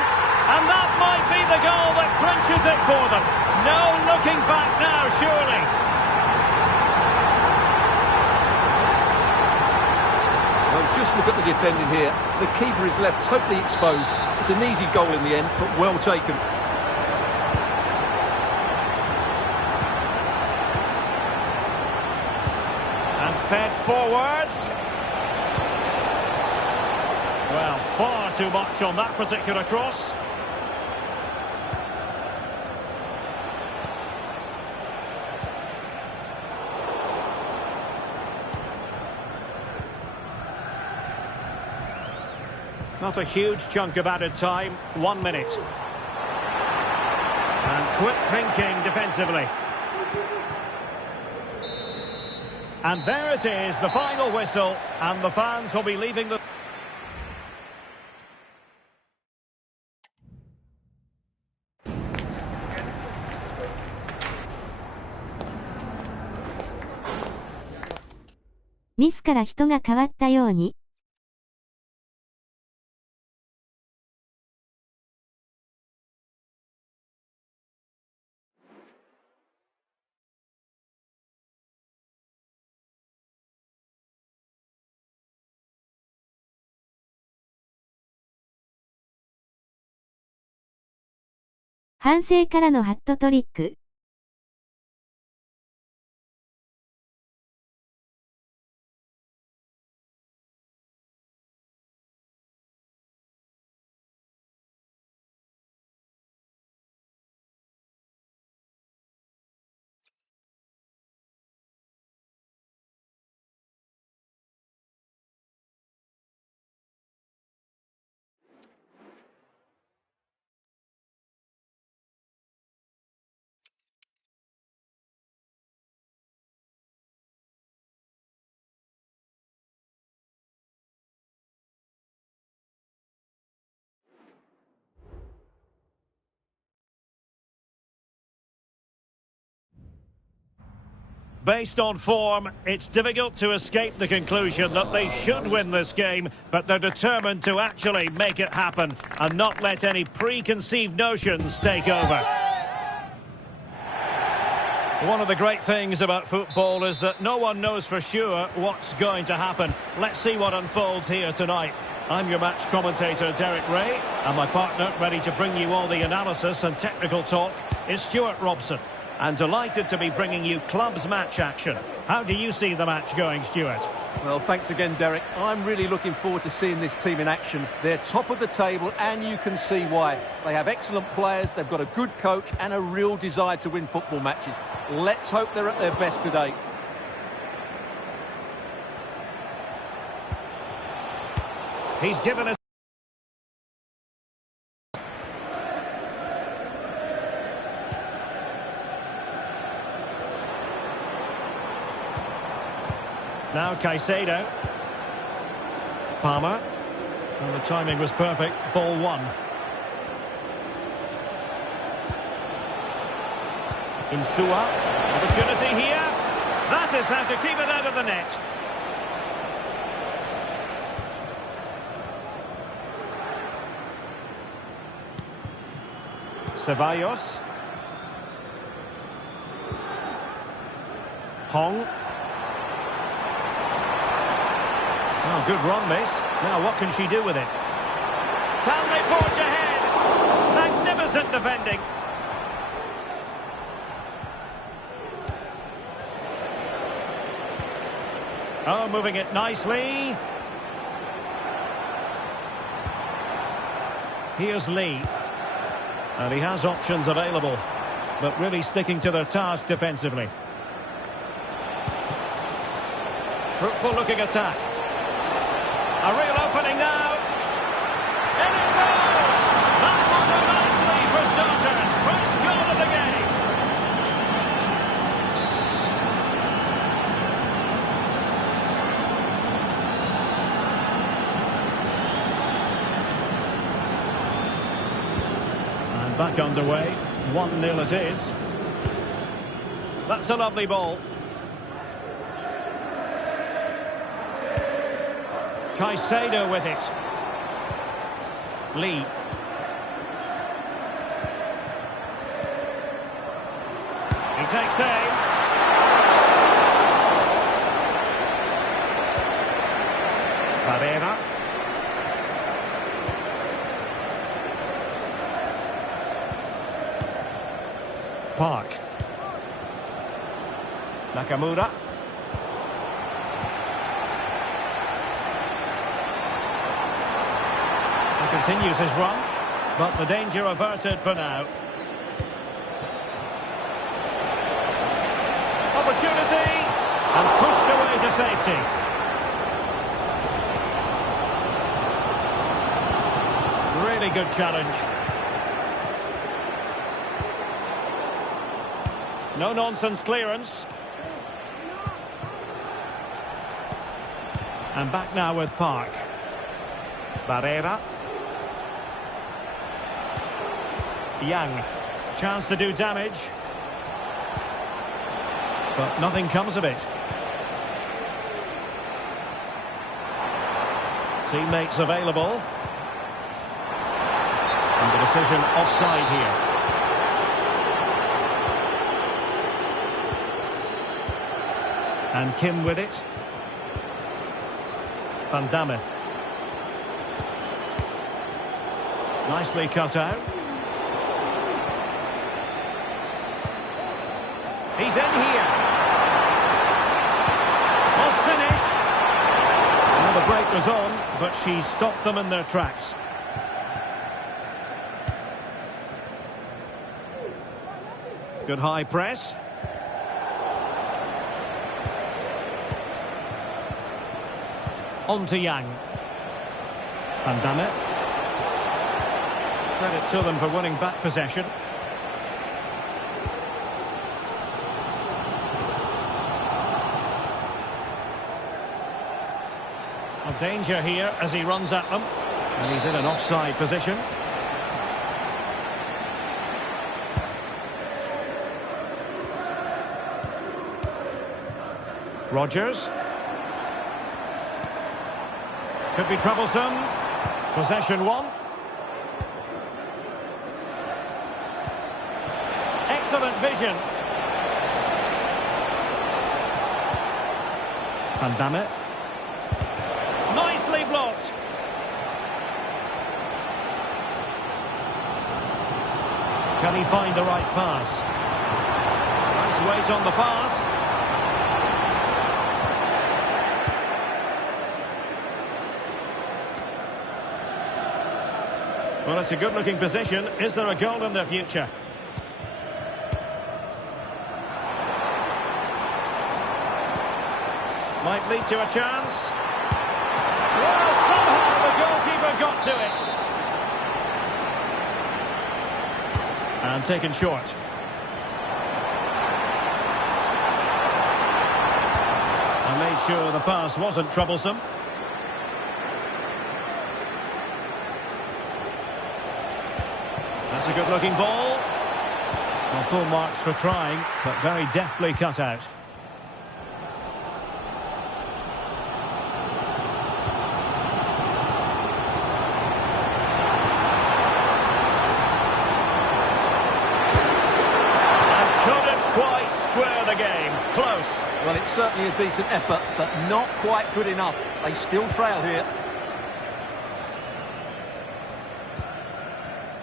And that might be the goal that clinches it for them. No looking back now, surely. Well, just look at the defending here. The keeper is left totally exposed. It's an easy goal in the end, but well taken. Fed forwards. Well, far too much on that particular cross. Not a huge chunk of added time. 1 minute. And quick thinking defensively. And there it is, the final whistle, and the fans will be leaving the... ミスから人が変わったように。反省からのハットトリック。Based on form, it's difficult to escape the conclusion that they should win this game, but they're determined to actually make it happen and not let any preconceived notions take over. One of the great things about football is that no one knows for sure what's going to happen. Let's see what unfolds here tonight. I'm your match commentator, Derek Ray, and my partner, ready to bring you all the analysis and technical talk, is Stuart Robson. And delighted to be bringing you club's match action. How do you see the match going, Stuart? Well, thanks again, Derek. I'm really looking forward to seeing this team in action. They're top of the table, and you can see why. They have excellent players, they've got a good coach, and a real desire to win football matches. Let's hope they're at their best today. He's given us... Now Caicedo. Palmer. And the timing was perfect. Ball one. Insua. Opportunity here. That is how to keep it out of the net. Ceballos. Hong. Oh, good run, this. Now, what can she do with it? Can they forge ahead? Magnificent defending. Oh, moving it nicely. Here's Lee. And he has options available, but really sticking to their task defensively. Fruitful looking attack. A real opening now. And it goes! That was a nice lead for starters. First goal of the game. And back underway. 1-0 it is. That's a lovely ball. Caicedo with it. Lee. He takes aim. Barrera. Park. Nakamura. Continues his run, but the danger averted for now. Opportunity, and pushed away to safety. Really good challenge. No-nonsense clearance. And back now with Park. Barrera. Young. Chance to do damage. But nothing comes of it. Teammates available. And the decision offside here. And Kim with it. Van Damme. Nicely cut out. He's in here. Must finish. Well, the break was on, but she stopped them in their tracks. Good high press. On to Yang. Van Damme. Credit to them for winning back possession. A danger here as he runs at them. And he's in an offside position. Rogers. Could be troublesome. Possession one. Excellent vision. Van Damme. Nicely blocked. Can he find the right pass? Nice weight on the pass. Well, it's a good-looking position. Is there a goal in the future? Might lead to a chance. Well, somehow the goalkeeper got to it. And taken short. And made sure the pass wasn't troublesome. That's a good-looking ball. Well, full marks for trying, but very deftly cut out. And couldn't quite square the game. Close. Well, it's certainly a decent effort, but not quite good enough. They still trail here.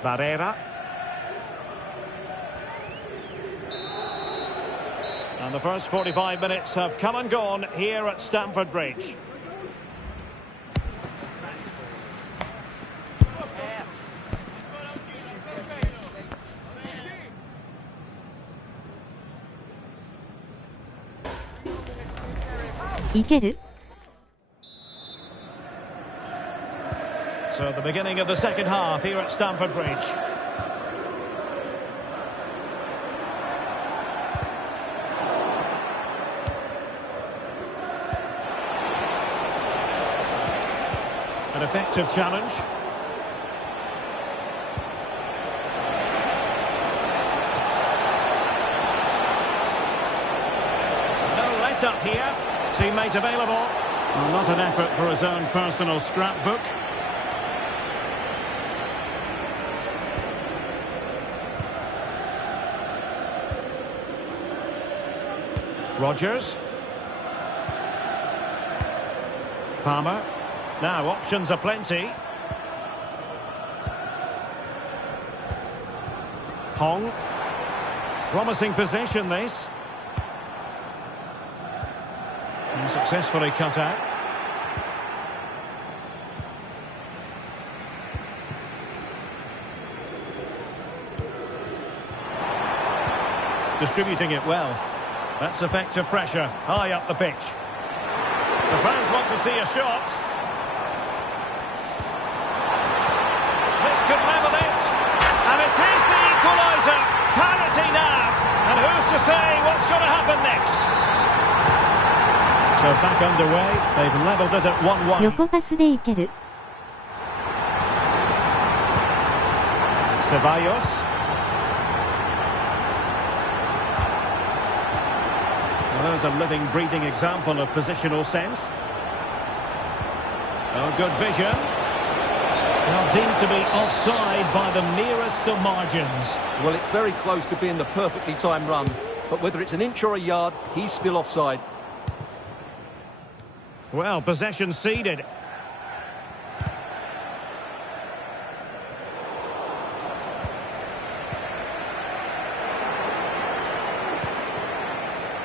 Barrera. And the first 45 minutes have come and gone here at Stamford Bridge. So the beginning of the second half here at Stamford Bridge. An effective challenge. No let up here. Teammate available. Well, not an effort for his own personal scrapbook. Rogers. Palmer. Now, options are plenty. Hong. Promising position, this. And successfully cut out. Distributing it well. That's effective pressure, high up the pitch. The fans want to see a shot. This could level it. And it is the equaliser. Penalty now. And who's to say what's going to happen next? So back underway, they've levelled it at 1-1. 横パスでいける。Ceballos. Well, there's a living, breathing example of positional sense. Oh, good vision. Now deemed to be offside by the merest of margins. Well, it's very close to being the perfectly timed run, but whether it's an inch or a yard, he's still offside. Well, possession ceded.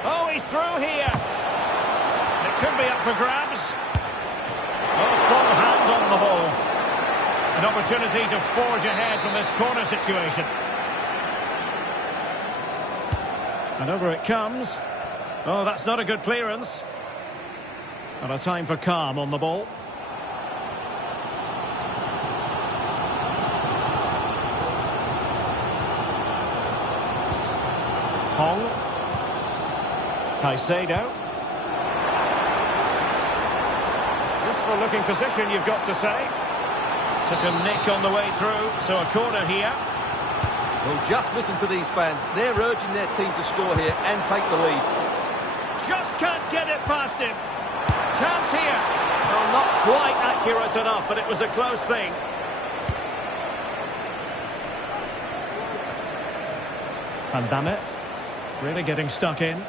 Oh, he's through here. It could be up for grabs. Oh, strong hand on the ball. An opportunity to forge ahead from this corner situation. And over it comes. Oh, that's not a good clearance. And a time for calm on the ball. Hong. Caicedo. Useful looking position, you've got to say. Took a nick on the way through, so a corner here. Well, just listen to these fans. They're urging their team to score here and take the lead. Just can't get it past him. Chance here. Well, not quite accurate enough, but it was a close thing. Van Damme. Really getting stuck in.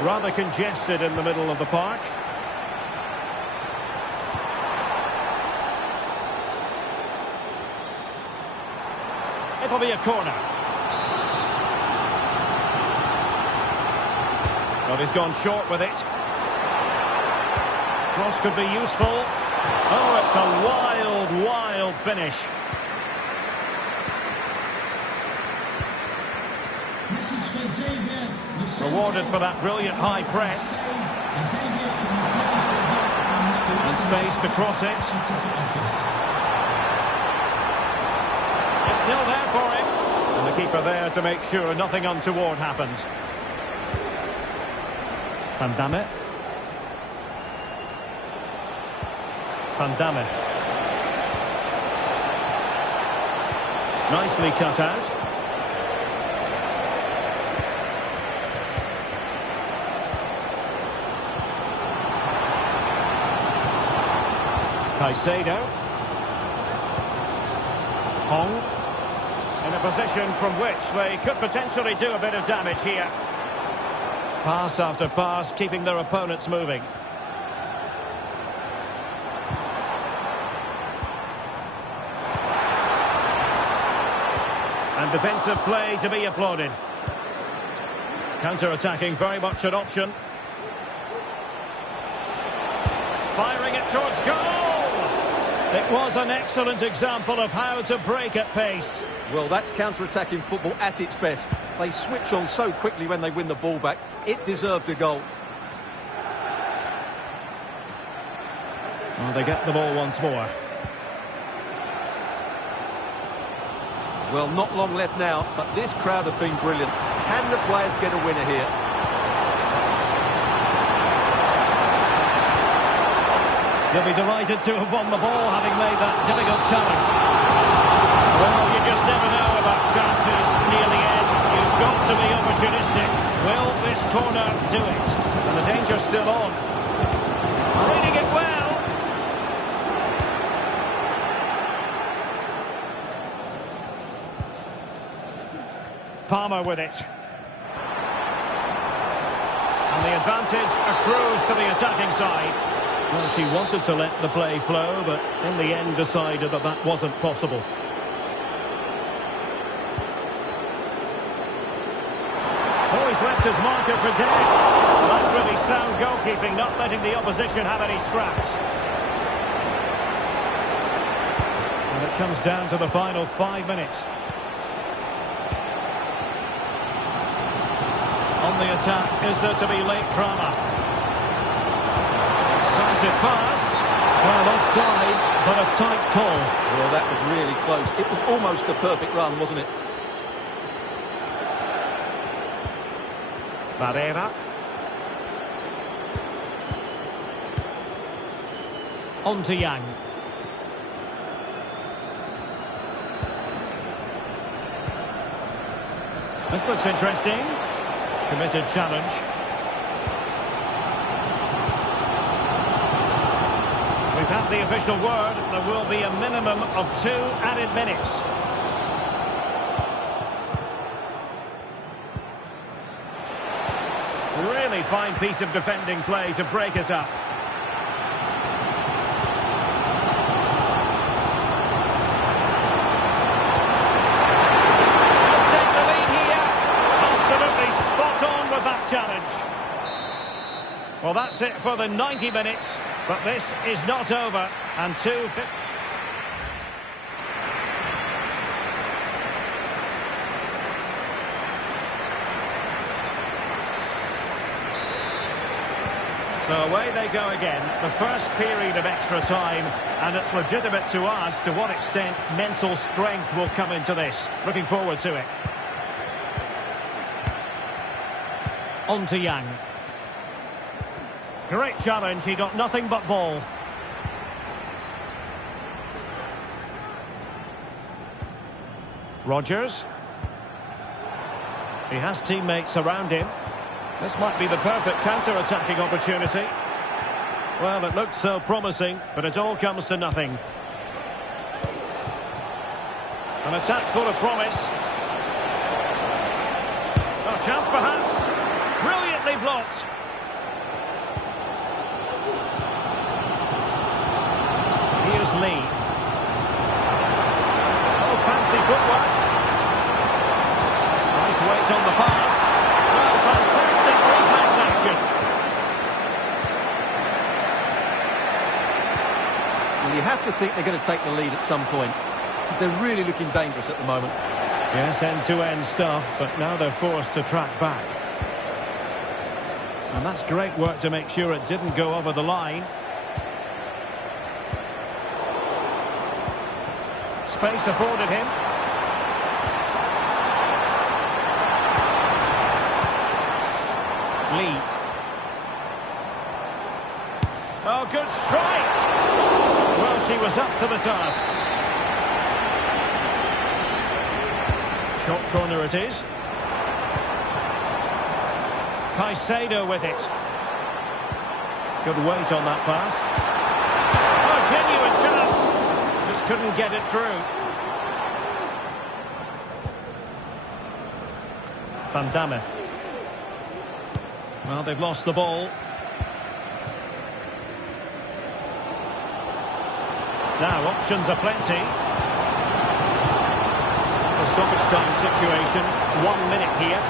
Rather congested in the middle of the park. It'll be a corner. But he's gone short with it. Cross could be useful. Oh, it's a wild, wild finish. Rewarded for that brilliant high press. And space to cross it. It's still there for him. And the keeper there to make sure nothing untoward happened. Van Damme. Van Damme. Nicely cut out. Caicedo. Hong. In a position from which they could potentially do a bit of damage here. Pass after pass, keeping their opponents moving. And defensive play to be applauded. Counter-attacking, very much an option. Firing it towards goal! It was an excellent example of how to break at pace. Well, that's counter-attacking football at its best. They switch on so quickly when they win the ball back. It deserved a goal. Well, they get the ball once more. Well, not long left now, but this crowd have been brilliant. Can the players get a winner here? You'll be delighted to have won the ball, having made that difficult challenge. Well, you just never know about chances near the end. You've got to be opportunistic. Will this corner do it? And the danger's still on. Reading it well. Palmer with it. And the advantage accrues to the attacking side. Well, she wanted to let the play flow, but in the end decided that that wasn't possible. Oh, he's left his marker for dead. Well, that's really sound goalkeeping, not letting the opposition have any scraps. And it comes down to the final 5 minutes. On the attack, is there to be late drama? Decisive pass. Well, offside. but a tight call. Well, that was really close. It was almost the perfect run, wasn't it? Barrera. On to Yang. This looks interesting. Committed challenge. We've had the official word. There will be a minimum of 2 added minutes. Really fine piece of defending play to break us up. Let's take the lead here. Absolutely spot on with that challenge. Well, that's it for the 90 minutes. But this is not over, and so away they go again, the first period of extra time, and it's legitimate to ask to what extent mental strength will come into this. Looking forward to it. On to Yang. Great challenge, he got nothing but ball. Rodgers. He has teammates around him. This might be the perfect counter-attacking opportunity. Well, it looked so promising, but it all comes to nothing. An attack full of promise. A chance perhaps. Brilliantly blocked. Here's Lee. Oh, fancy footwork. Nice weight on the pass. Well, fantastic reflex action. Well, you have to think they're going to take the lead at some point, because they're really looking dangerous at the moment. Yes, end-to-end stuff, but now they're forced to track back. And that's great work to make sure it didn't go over the line. Space afforded him. Lee. Oh, good strike! Well, she was up to the task. Short corner it is. Caicedo with it. Good weight on that pass. Oh, genuine chance. Just couldn't get it through. Van Damme. Well, they've lost the ball. Now, options are plenty. The stoppage time situation. 1 minute here.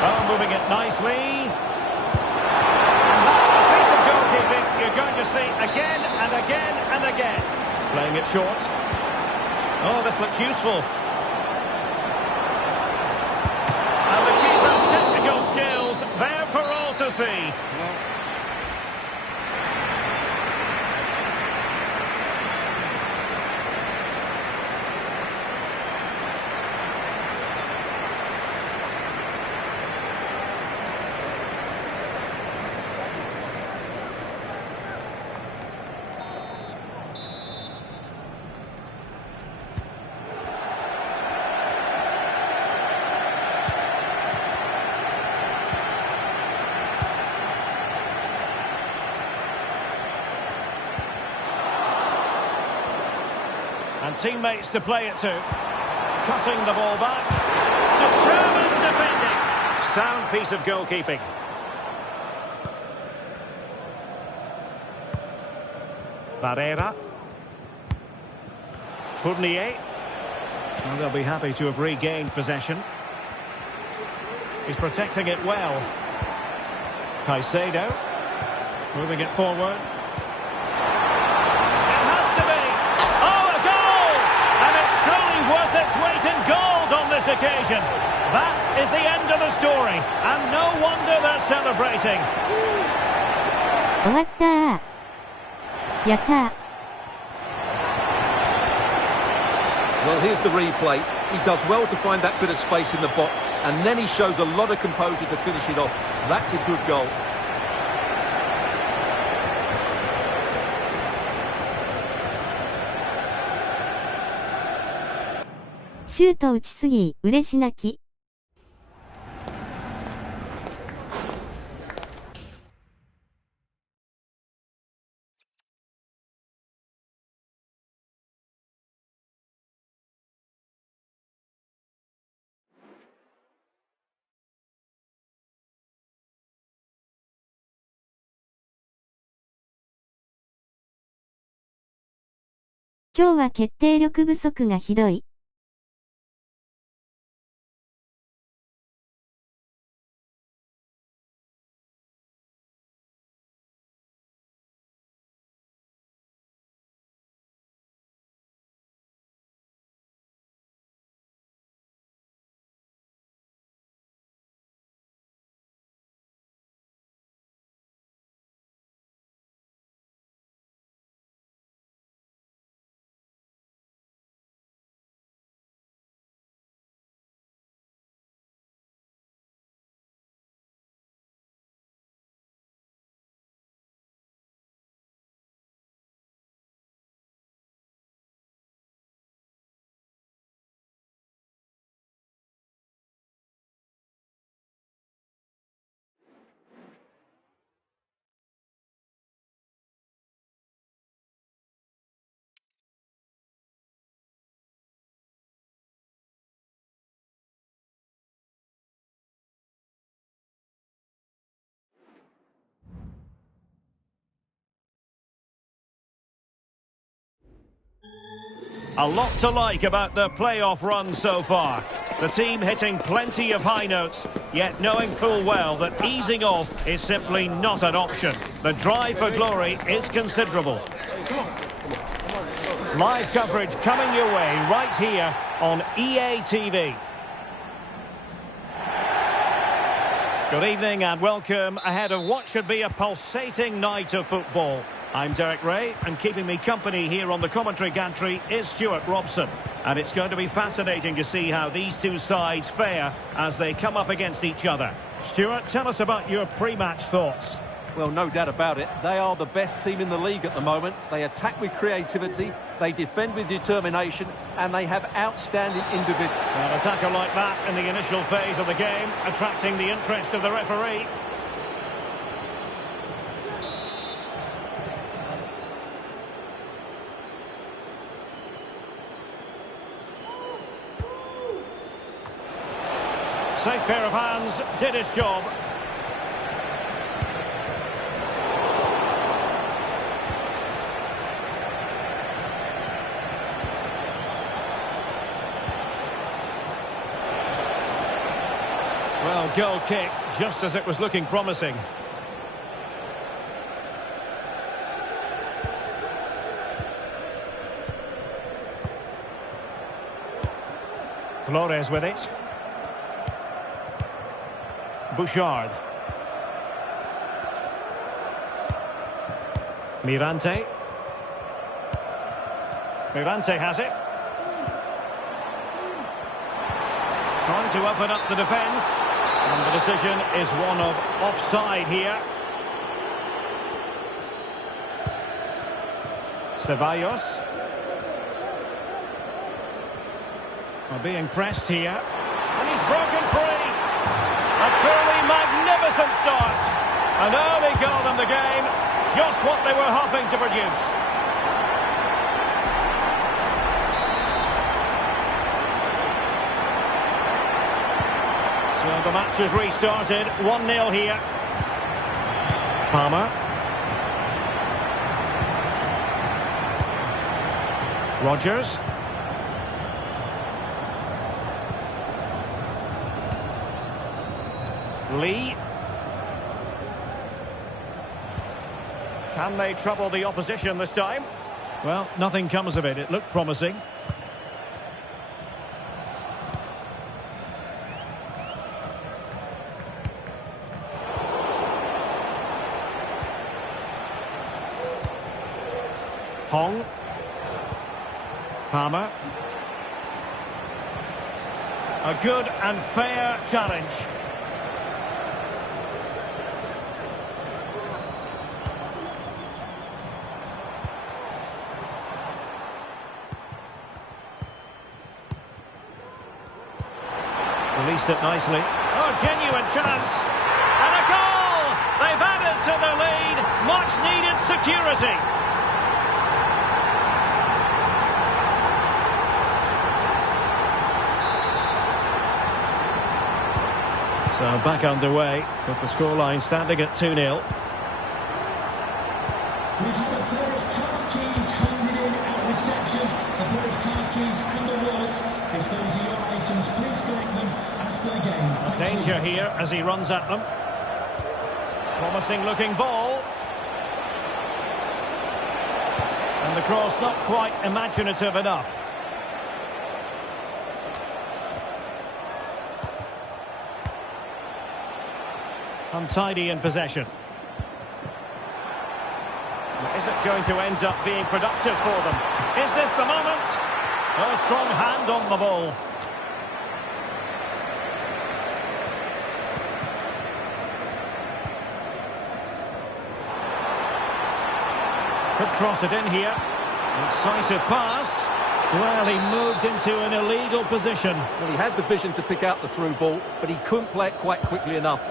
Oh, moving it nicely. And that piece of goalkeeping you're going to see again and again and again. Playing it short. Oh, this looks useful. And the keeper's technical skills there for all to see. And teammates to play it to. Cutting the ball back. Determined defending. Sound piece of goalkeeping. Barrera. Fournier. Well, they'll be happy to have regained possession. He's protecting it well. Caicedo. Moving it forward. Worth its weight in gold on this occasion. That is the end of the story, and no wonder they're celebrating. 終わったー。やったー。Well, here's the replay. He does well to find that bit of space in the box, and then he shows a lot of composure to finish it off. That's a good goal. シュート打ちすぎ、嬉し泣き。今日は決定力不足がひどい。A lot to like about the playoff run so far. The team hitting plenty of high notes, yet knowing full well that easing off is simply not an option. The drive for glory is considerable. Live coverage coming your way right here on EA TV. Good evening and welcome ahead of what should be a pulsating night of football. I'm Derek Ray, and keeping me company here on the commentary gantry is Stuart Robson. And it's going to be fascinating to see how these two sides fare as they come up against each other. Stuart, tell us about your pre-match thoughts. Well, no doubt about it. They are the best team in the league at the moment. They attack with creativity, they defend with determination, and they have outstanding individuals. An attacker like that in the initial phase of the game, attracting the interest of the referee. Safe pair of hands, did his job. Well, goal kick, just as it was looking promising. Flores with it. Bouchard. Mirante. Mirante has it. Trying to open up the defence. And the decision is one of offside here. Ceballos. Are being pressed here. And he's broken free. A truly magnificent start. An early goal in the game, just what they were hoping to produce. So the match has restarted, 1-0 here. Palmer. Rodgers. Lee. Can they trouble the opposition this time? Well, nothing comes of it. It looked promising. Hong. Palmer. A good and fair challenge. Released it nicely. Oh, genuine chance. And a goal! They've added to the lead. Much needed security. So back underway, with the scoreline standing at 2-0. We've had a pair of car keys handed in at reception, a pair of car keys and a wallet. If those are your items, please collect them after the game. Thank Danger you. here as he runs at them. Promising looking ball. And the cross not quite imaginative enough. Untidy in possession. Is it going to end up being productive for them? Is this the moment? A strong hand on the ball. Could cross it in here. Incisive pass. Well, he moved into an illegal position. Well, he had the vision to pick out the through ball, but he couldn't play it quite quickly enough.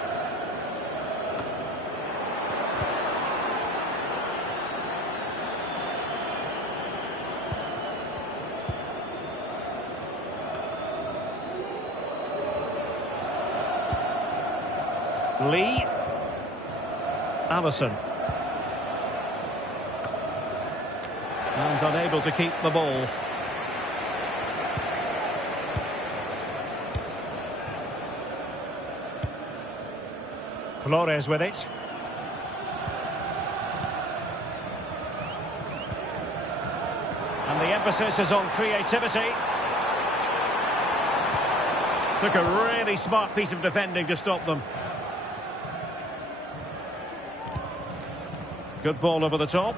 Lee. Allison. And unable to keep the ball. Flores with it. And the emphasis is on creativity. Took a really smart piece of defending to stop them. Good ball over the top.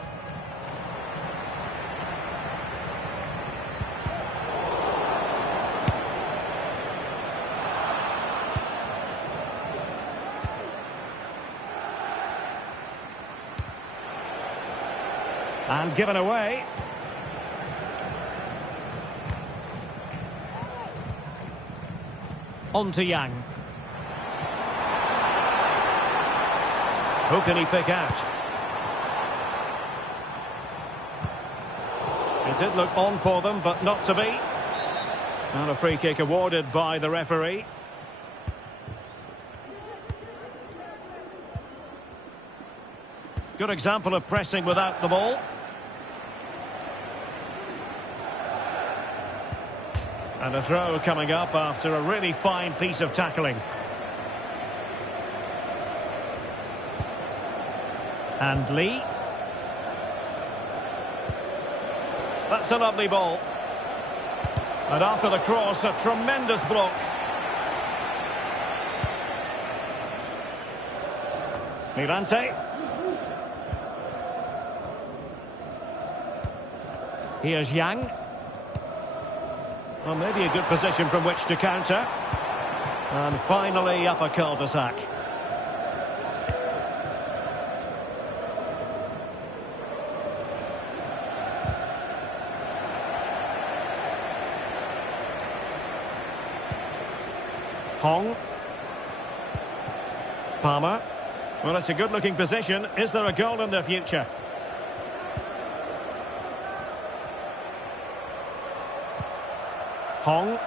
And given away. On to Yang. Who can he pick out? It did look on for them, but not to be. And a free kick awarded by the referee. Good example of pressing without the ball. And a throw coming up after a really fine piece of tackling. And Lee. That's a lovely ball. And after the cross, a tremendous block. Mirante. Here's Yang. Well, maybe a good position from which to counter. And finally up a cul-de-sac. Hong. Palmer. Well, it's a good-looking position. Is there a goal in the future? Hong.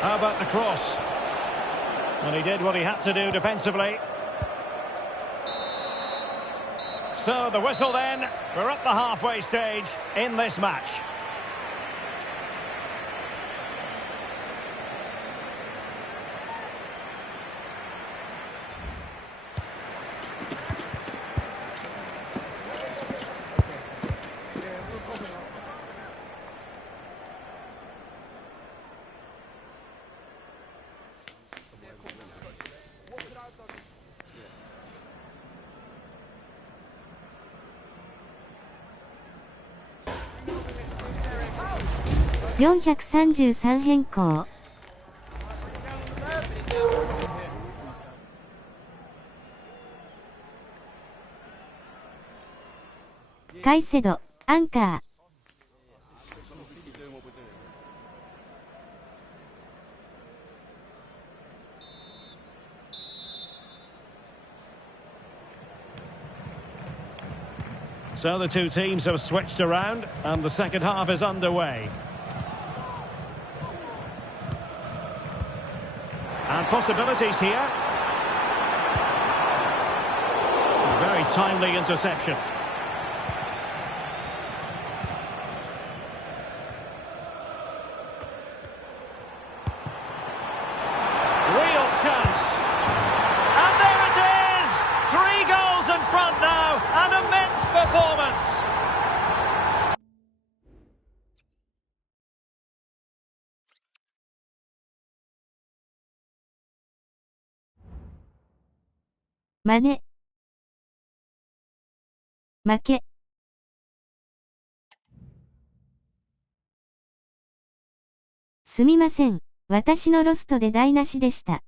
How about the cross? Well, he did what he had to do defensively. So the whistle then. We're up the halfway stage in this match. 433変更。カイセド、アンカー。So the two teams have switched around and the second half is underway. And possibilities here. Very timely interception. Real chance. And there it is! 3 goals in front now. An immense performance.マネ。負け。すみません。私のロストで台無しでした。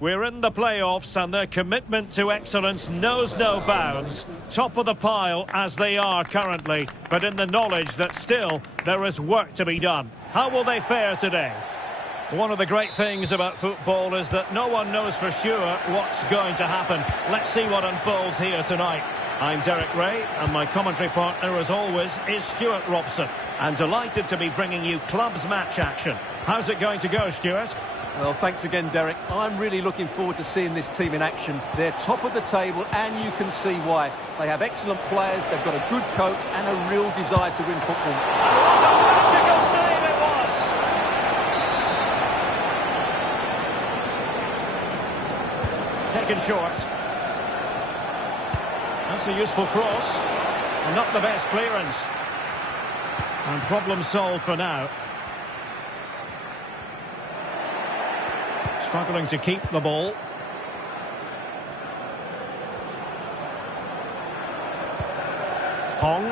We're in the playoffs and their commitment to excellence knows no bounds. Top of the pile as they are currently, but in the knowledge that still there is work to be done. How will they fare today? One of the great things about football is that no one knows for sure what's going to happen. Let's see what unfolds here tonight. I'm Derek Ray, and my commentary partner, as always, is Stuart Robson. And delighted to be bringing you clubs match action. How's it going to go, Stuart? Well, thanks again, Derek. I'm really looking forward to seeing this team in action. They're top of the table, and you can see why. They have excellent players, they've got a good coach, and a real desire to win football. What a magical save it was! Taken short. That's a useful cross. And not the best clearance. And problem solved for now. Struggling to keep the ball. Hong.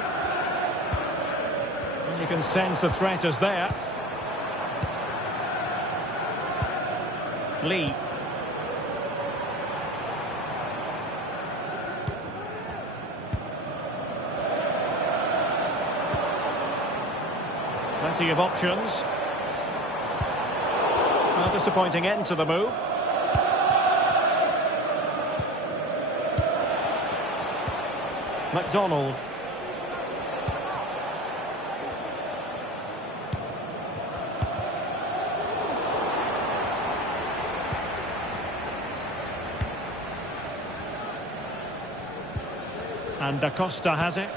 And you can sense the threat is there. Lee. Plenty of options. A disappointing end to the move. McDonald. And Da Costa has it.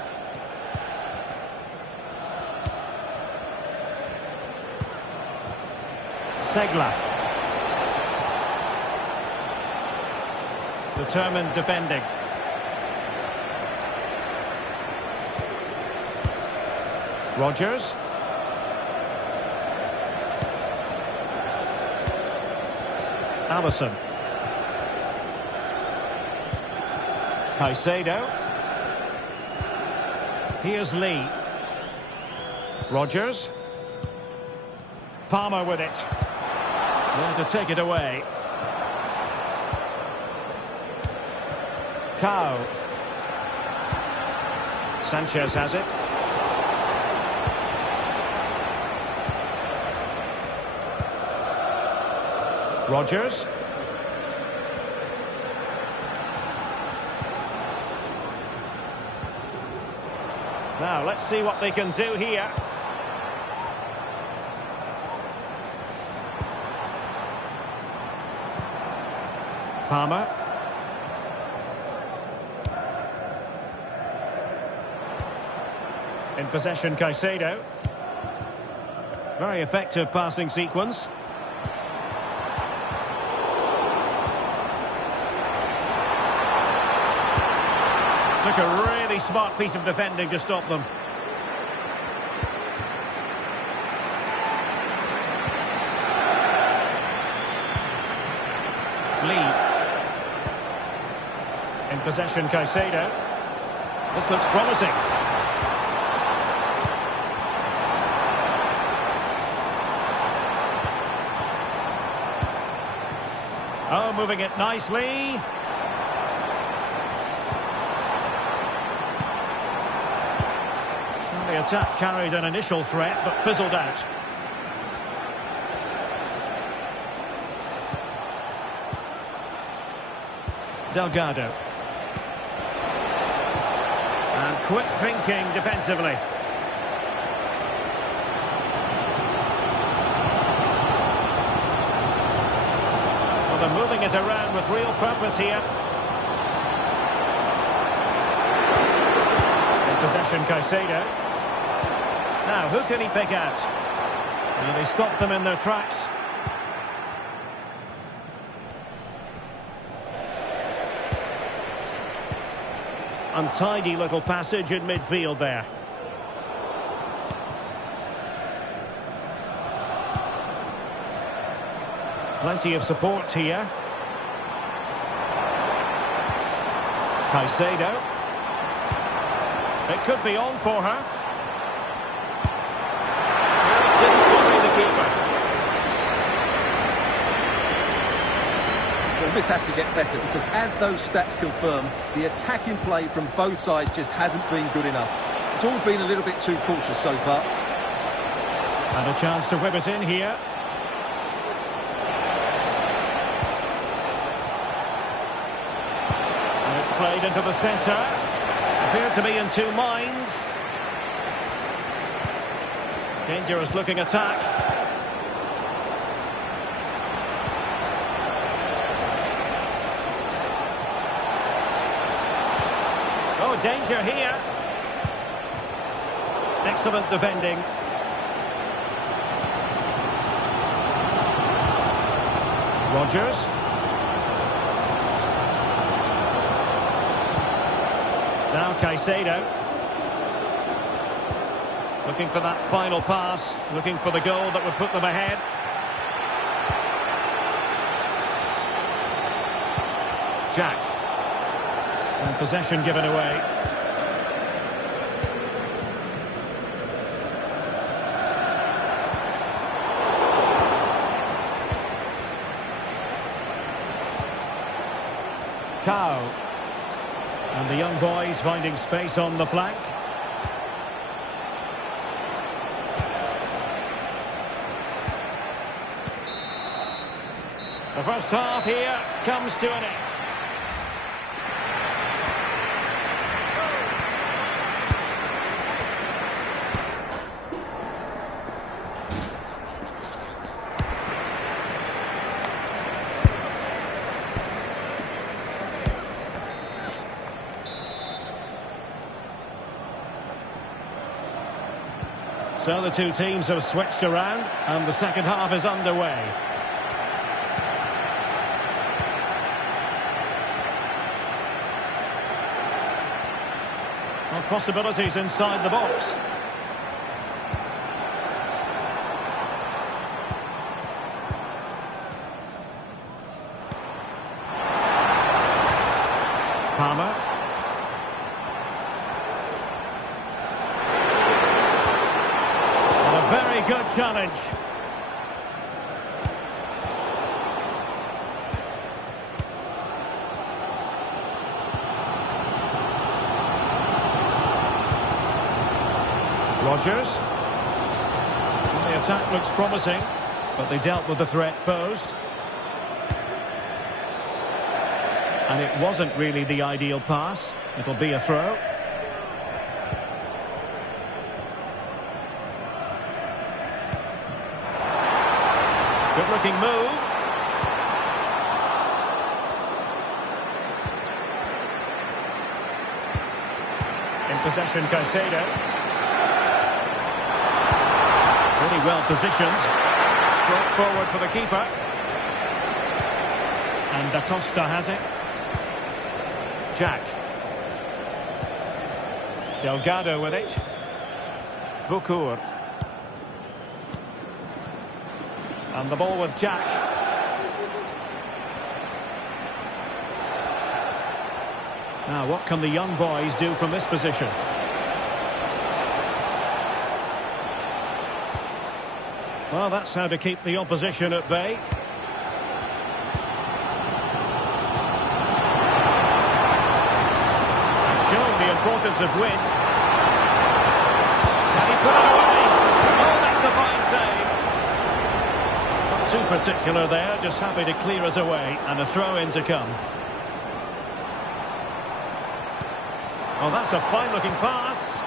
Segler. Determined defending. Rodgers. Alisson. Caicedo. Here's Lee. Rodgers. Palmer with it. There to take it away. Cow. Sanchez has it. Rodgers. Now, let's see what they can do here. Palmer. In possession, Caicedo. Very effective passing sequence. Took a really smart piece of defending to stop them. Lee. In possession, Caicedo. This looks promising. Oh, moving it nicely. The attack carried an initial threat, but fizzled out. Delgado. And quick thinking defensively. Well, they're moving it around with real purpose here. In possession, Caicedo. Now, who can he pick out? And he stopped them in their tracks. Untidy little passage in midfield there. Plenty of support here. Caicedo. It could be on for her. Didn't worry the keeper. Well, this has to get better because as those stats confirm, the attacking play from both sides just hasn't been good enough. It's all been a little bit too cautious so far. And a chance to whip it in here. And it's played into the centre. Appeared to be in two minds. Dangerous looking attack. Oh, danger here. Excellent defending. Rodgers. Now Caicedo. Looking for that final pass. Looking for the goal that would put them ahead. Jack. And possession given away. Cow. And the young boys finding space on the flank. The first half here comes to an end. So the two teams have switched around and the second half is underway. Well, possibilities inside the box. Palmer. clinch. Rodgers. The attack looks promising, but they dealt with the threat posed. And it wasn't really the ideal pass. It'll be a throw. Good looking move. In possession, Caicedo. Really well positioned. Straight forward for the keeper. And Da Costa has it. Jack. Delgado with it. Bukur. And the ball with Jack. Now, what can the young boys do from this position? Well, that's how to keep the opposition at bay. And showing the importance of wind. Can he put it away? Oh, that's a fine save. Not too particular there, just happy to clear us away. And a throw-in to come. Oh, that's a fine-looking pass.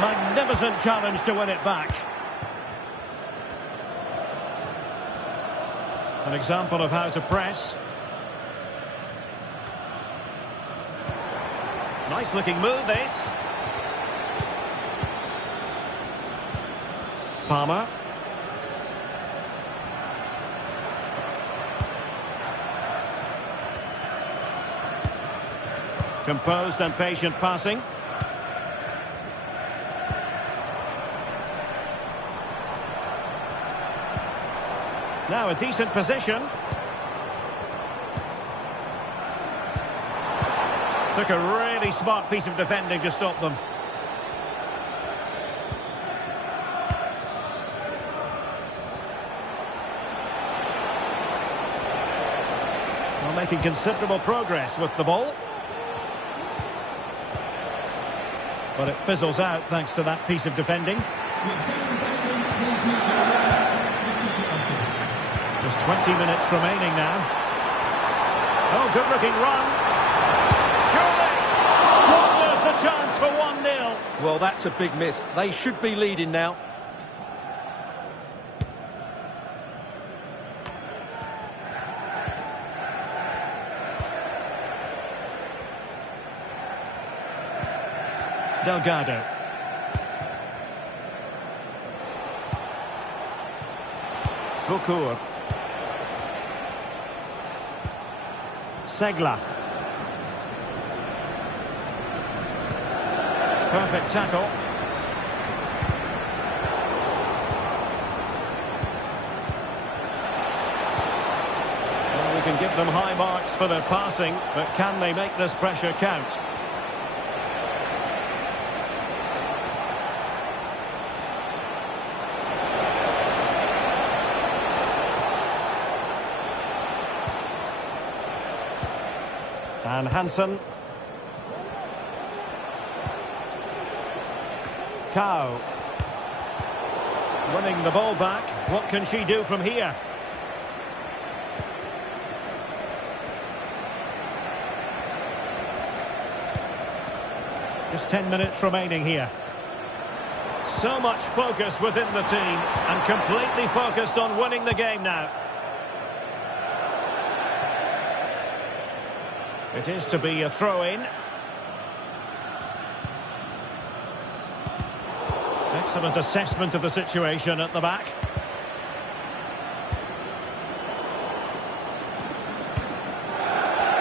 Magnificent challenge to win it back. An example of how to press. Nice looking move, this. Palmer. Composed and patient passing. Now a decent position. Took a really smart piece of defending to stop them. Well, making considerable progress with the ball. But it fizzles out thanks to that piece of defending. Just 20 minutes remaining now. Oh, good looking run. Surely squanders the chance for 1-0. Well, that's a big miss. They should be leading now. Delgado. Bukur. Segla. Perfect tackle. Well, we can give them high marks for their passing, but can they make this pressure count? And Hansen. Cow. Winning the ball back. What can she do from here? Just 10 minutes remaining here. So much focus within the team and completely focused on winning the game now. It is to be a throw-in. Excellent assessment of the situation at the back.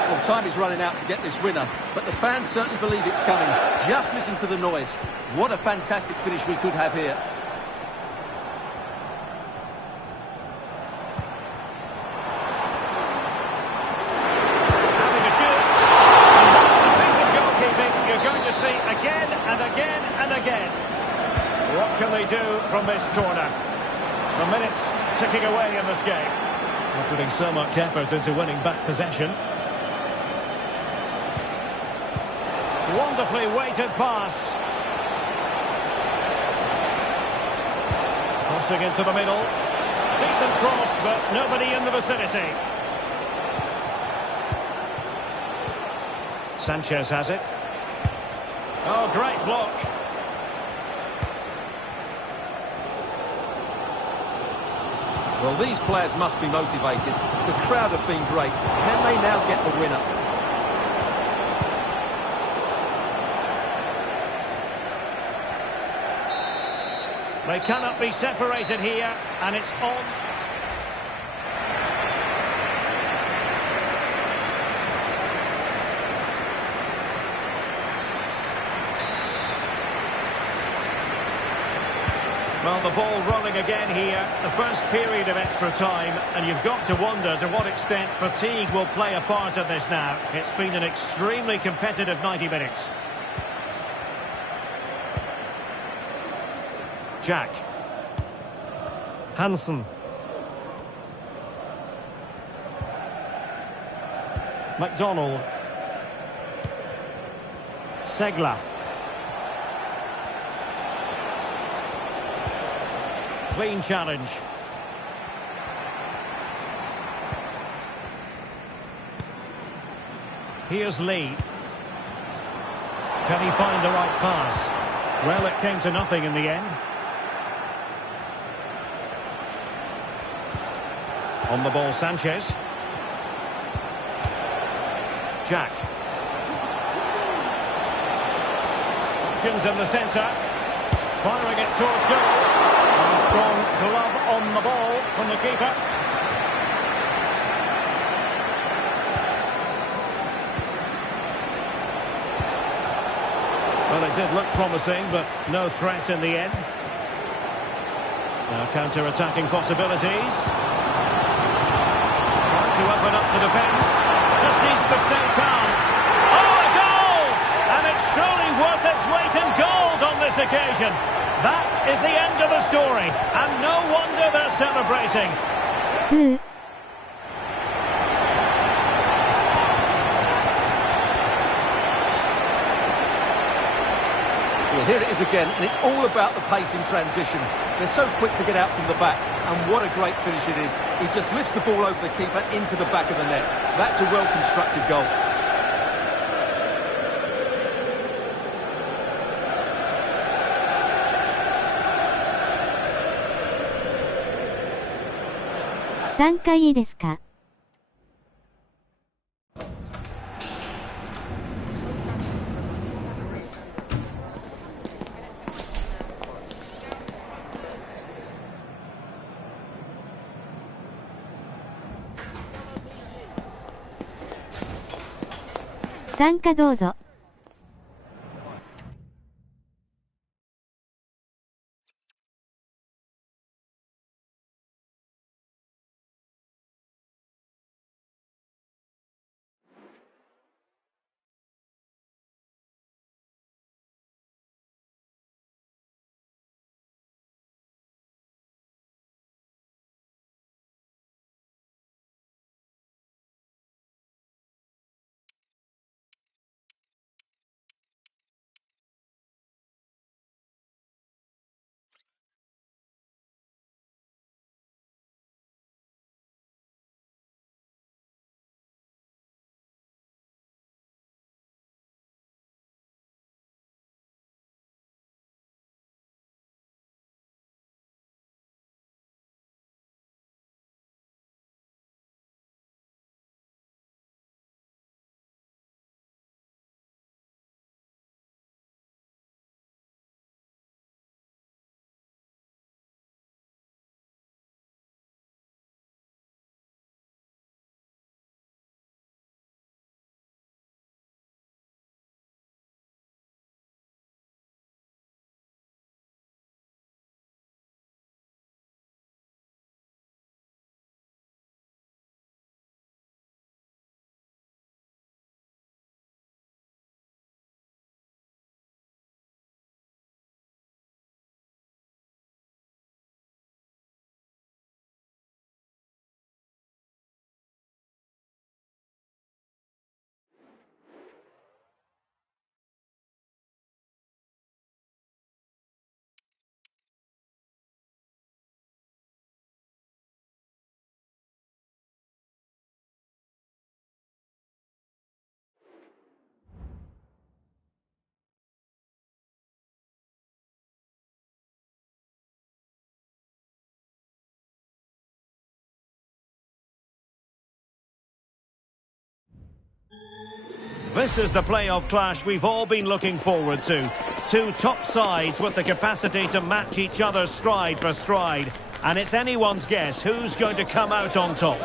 Well, time is running out to get this winner, but the fans certainly believe it's coming. Just listen to the noise. What a fantastic finish we could have here. Having a shoot. mercy again and again and again. What can they do from this corner? The minutes ticking away in this game. They're putting so much effort into winning back possession. Wonderfully weighted pass. Crossing into the middle. Decent cross, but nobody in the vicinity. Sanchez has it. Oh, great block. Well, these players must be motivated. The crowd have been great. Can they now get the winner? They cannot be separated here, and it's on. Well, the ball rolling again here, the first period of extra time, and you've got to wonder to what extent fatigue will play a part in this now. It's been an extremely competitive 90 minutes. Jack. Hansen. McDonald. Segler. Clean challenge. Here's Lee. Can he find the right pass? Well, it came to nothing in the end. On the ball, Sanchez. Jack. Options in the centre. Firing it towards goal. And a strong glove on the ball from the keeper. Well, it did look promising, but no threat in the end. Now counter-attacking possibilities. To open up the defence, just needs to stay calm. Oh, a goal! And it's surely worth its weight in gold on this occasion. That is the end of the story, and no wonder they're celebrating. Well, here it is again, and it's all about the pace in transition. They're so quick to get out from the back, and what a great finish it is. He just lifts the ball over the keeper into the back of the net. That's a well-constructed goal.3回いいですか? 参加どうぞ。This is the playoff clash we've all been looking forward to. Two top sides with the capacity to match each other stride for stride. And it's anyone's guess who's going to come out on top.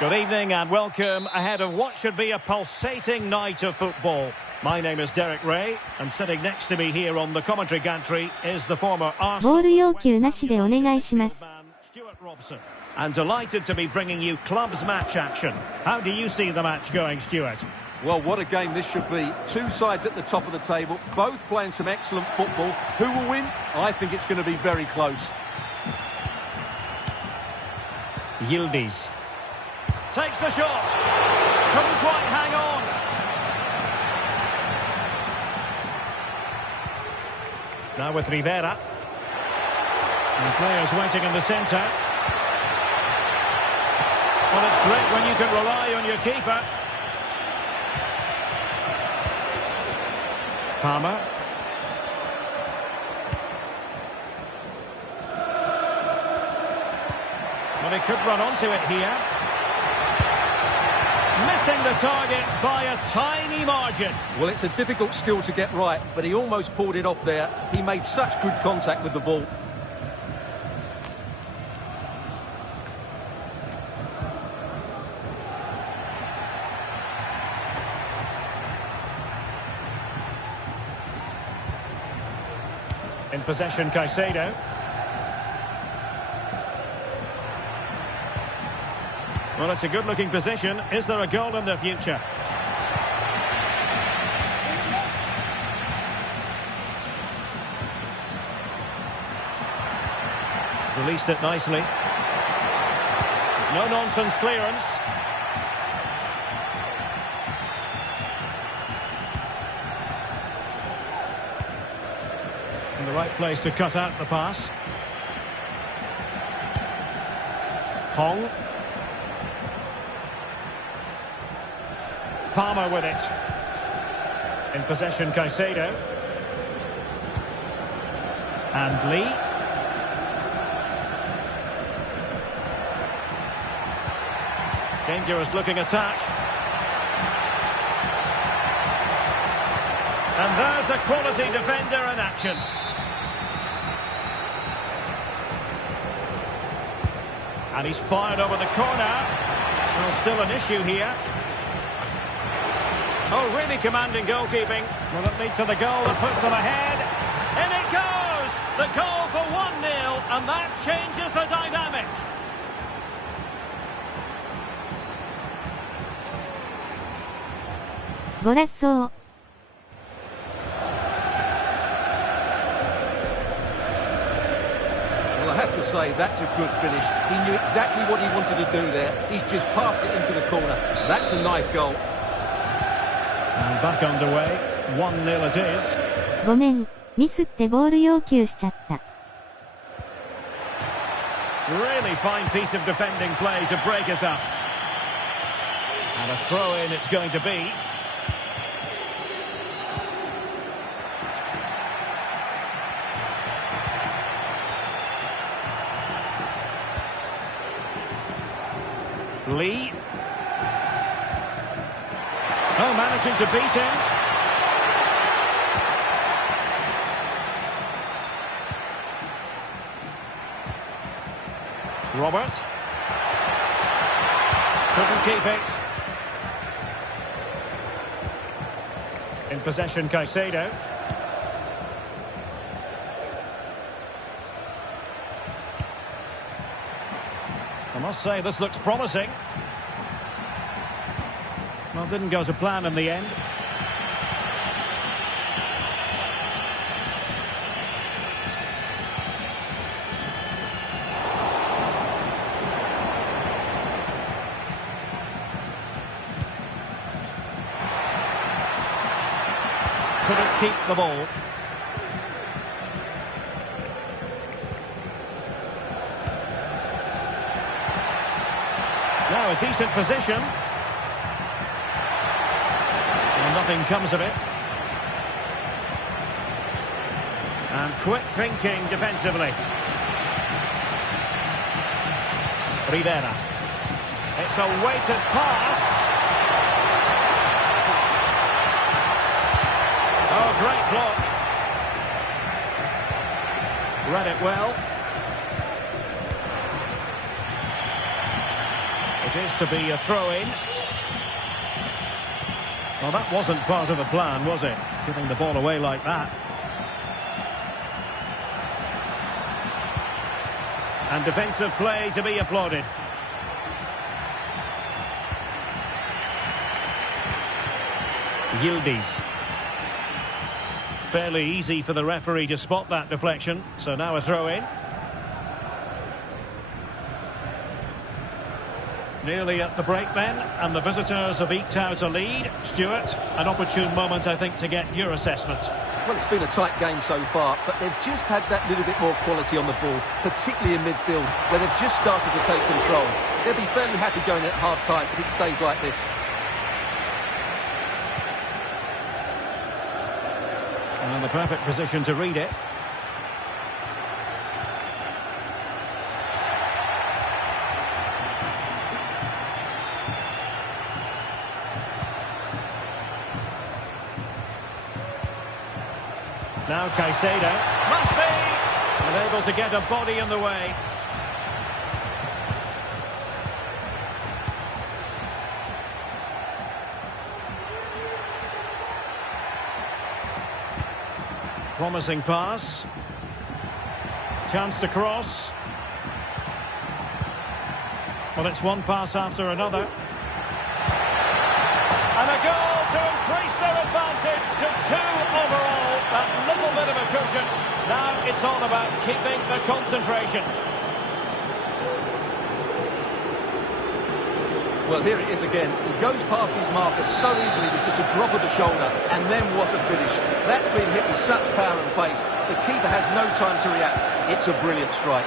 Good evening and welcome ahead of what should be a pulsating night of football. My name is Derek Ray, and sitting next to me here on the commentary gantry is the former Arsenal... ボール要求なしでお願いします。And delighted to be bringing you clubs match action. How do you see the match going, Stuart? Well, what a game this should be. Two sides at the top of the table, both playing some excellent football. Who will win? I think it's going to be very close. Yildiz takes the shot. Couldn't quite hang on. Now with Rivera. And players waiting in the centre. Well, it's great when you can rely on your keeper. Palmer. Well, he could run onto it here. Missing the target by a tiny margin. Well, it's a difficult skill to get right, but he almost pulled it off there. He made such good contact with the ball. In possession, Caicedo. Well, it's a good-looking position. Is there a goal in the future? Released it nicely. No-nonsense clearance. In the right place to cut out the pass. Hong. Palmer with it. In possession, Caicedo. And Lee. Dangerous looking attack. And there's a quality defender in action. And he's fired over the corner. Well, still an issue here. Oh, really commanding goalkeeping. Will it lead to the goal that puts them ahead? In it goes! The goal for 1-0, and that changes the dynamic. Golazo. Well, I have to say, that's a good finish. He knew exactly what he wanted to do there. He's just passed it into the corner. That's a nice goal. And back underway. 1-0 it is. ごめん、ミスってボール要求しちゃった。Really fine piece of defending play to break us up. And a throw-in it's going to be. Lee. Oh, managing to beat him. Robert. Couldn't keep it. In possession, Caicedo. I must say, this looks promising. Well, didn't go to plan in the end. Couldn't keep the ball. Now a decent position. Well, nothing comes of it. And quick thinking defensively. Rivera. It's a weighted pass. Oh, great block. Read it well. It is to be a throw-in. Well, that wasn't part of the plan, was it? Giving the ball away like that. And defensive play to be applauded. Yildiz. Fairly easy for the referee to spot that deflection. So now a throw-in. Nearly at the break then, and the visitors have eked out a lead. Stuart, an opportune moment, I think, to get your assessment. Well, it's been a tight game so far, but they've just had that little bit more quality on the ball, particularly in midfield, where they've just started to take control. They'll be fairly happy going at half-time if it stays like this. And the perfect position to read it. Now Caicedo, must be! And able to get a body in the way. Promising pass. Chance to cross. Well, it's one pass after another. And a goal to increase their advantage to 2 overall. That little bit of a cushion. Now it's all about keeping the concentration. Well, here it is again. He goes past his marker so easily with just a drop of the shoulder, and then what a finish. That's been hit with such power and pace. The keeper has no time to react. It's a brilliant strike.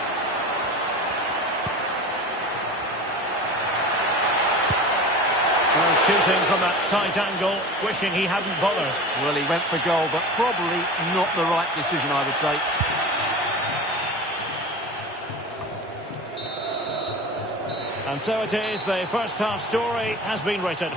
Well, shooting from that tight angle, wishing he hadn't bothered. Well, he went for goal, but probably not the right decision, I would say. And so it is, the first half story has been written.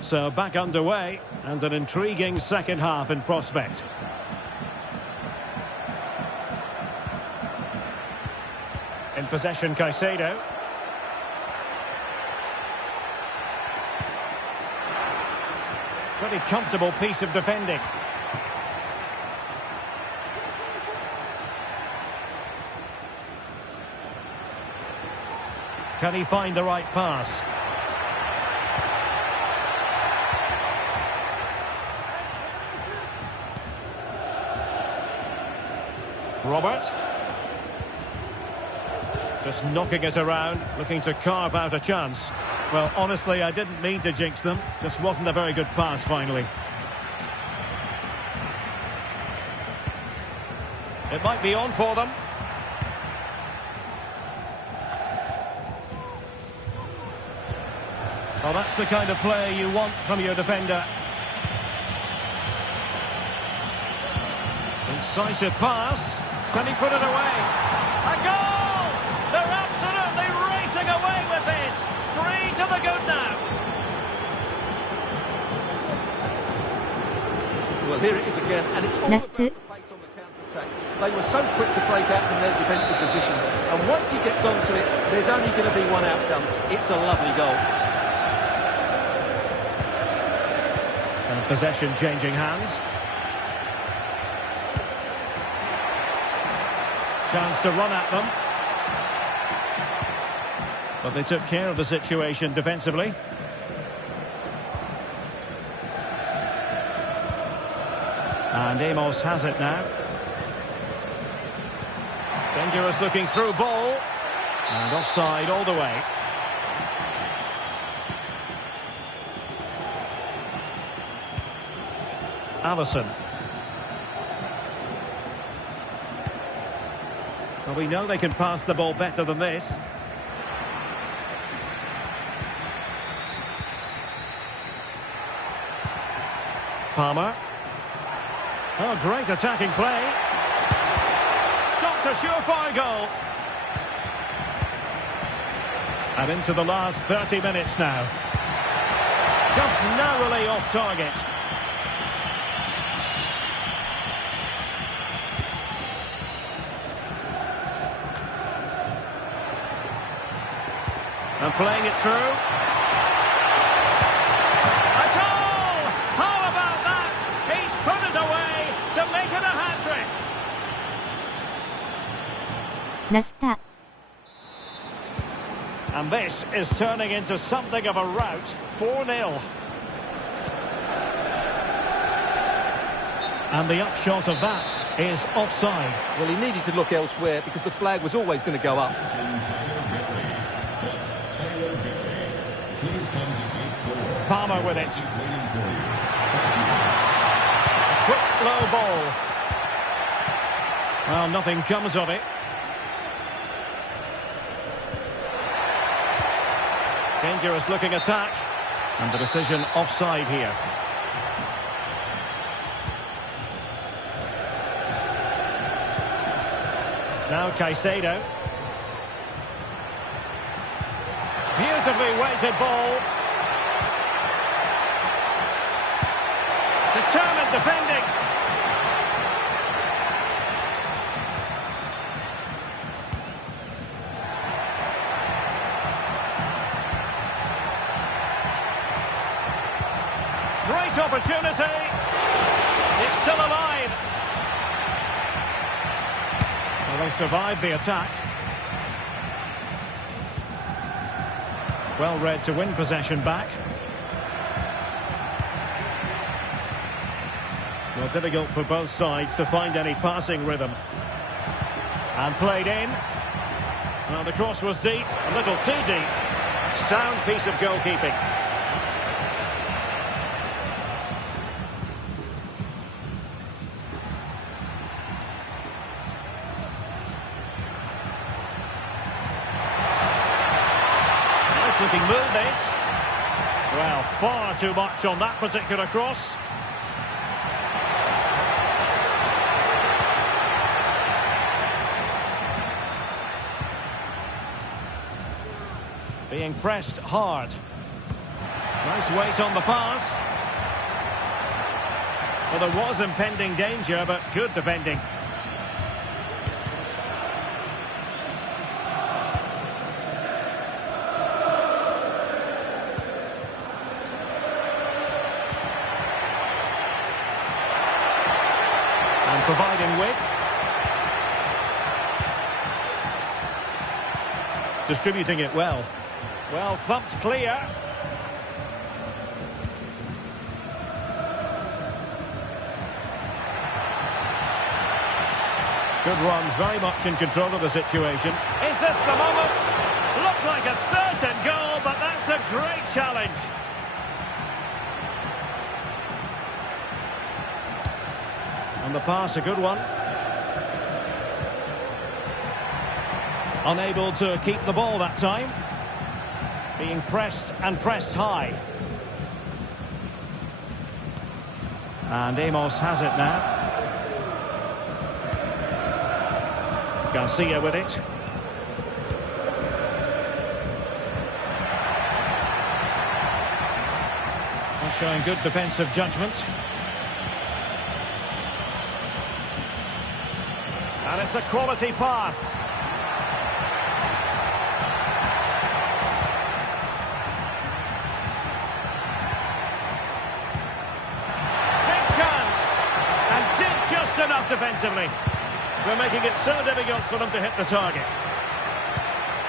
So back underway, and an intriguing second half in prospect. In possession, Caicedo. Pretty comfortable piece of defending. Can he find the right pass? Robert. Just knocking it around, looking to carve out a chance. Well, honestly, I didn't mean to jinx them. Just wasn't a very good pass, finally. It might be on for them. Well, that's the kind of play you want from your defender. Incisive pass. Can he put it away? A goal! They're absolutely racing away with this. 3 to the good now. Well, here it is again, and it's all about the pace on the counter-attack. They were so quick to break out from their defensive positions, and once he gets onto it, there's only going to be one outcome. It's a lovely goal. And possession changing hands. Chance to run at them. But they took care of the situation defensively. And Amos has it now. Dangerous looking through ball. And offside all the way. Allison. Well, we know they can pass the ball better than this. Palmer. Oh, great attacking play. Stopped a surefire goal. And into the last 30 minutes now. Just narrowly off target. And playing it through. A goal! How about that? He's put it away to make it a hat-trick. Nasta. And this is turning into something of a rout. 4-0. And the upshot of that is offside. Well, he needed to look elsewhere because the flag was always going to go up. Palmer with it. Quick low ball. Well, nothing comes of it. Dangerous looking attack. And the decision offside here. Now Caicedo. Beautifully weighted ball. Determined defending. Great opportunity. It's still alive. Well, they survived the attack. Well read to win possession back. Well, difficult for both sides to find any passing rhythm. And played in. Well, the cross was deep, a little too deep. Sound piece of goalkeeping. Nice looking move, this. Well, far too much on that particular cross. Being pressed hard. Nice weight on the pass. Well, there was impending danger, but good defending. And providing width. Distributing it well. Well, thumped clear. Good run, very much in control of the situation. Is this the moment? Looked like a certain goal, but that's a great challenge. And the pass, a good one. Unable to keep the ball that time. Being pressed and pressed high. And Amos has it now. Garcia with it. Well, showing good defensive judgment. And it's a quality pass. Enough defensively. They're making it so difficult for them to hit the target.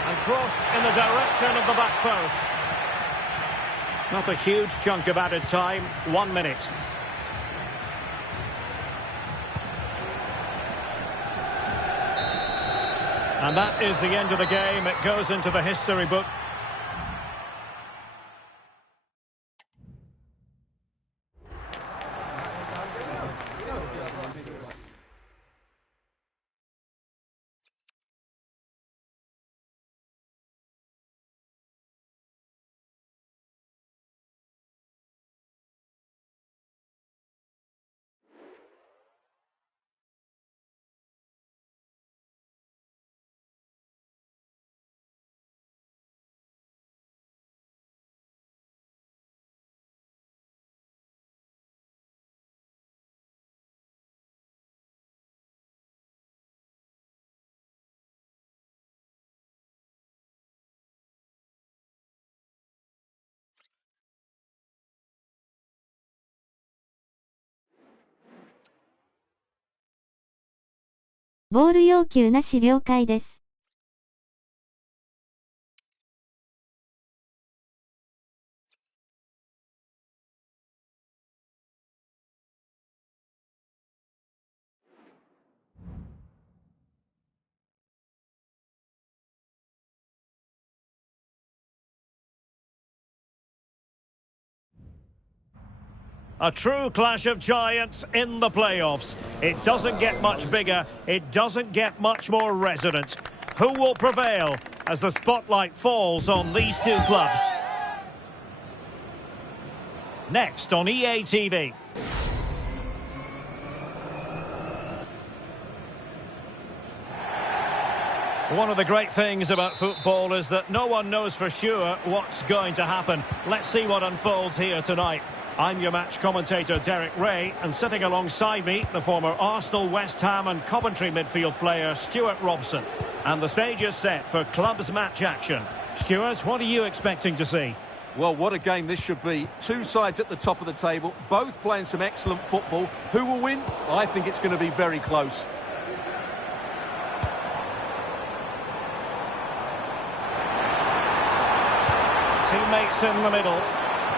And And crossed in the direction of the back post. Not a huge chunk of added time, 1 minute. And that is the end of the game. It goes into the history book.ボール要求なし了解です。A true clash of giants in the playoffs. It doesn't get much bigger, it doesn't get much more resonant. Who will prevail as the spotlight falls on these two clubs? Next on EA TV. One of the great things about football is that no one knows for sure what's going to happen. Let's see what unfolds here tonight. I'm your match commentator, Derek Ray, and sitting alongside me, the former Arsenal, West Ham and Coventry midfield player, Stuart Robson. And the stage is set for clubs match action. Stuart, what are you expecting to see? Well, what a game this should be. Two sides at the top of the table, both playing some excellent football. Who will win? I think it's going to be very close. Teammates in the middle.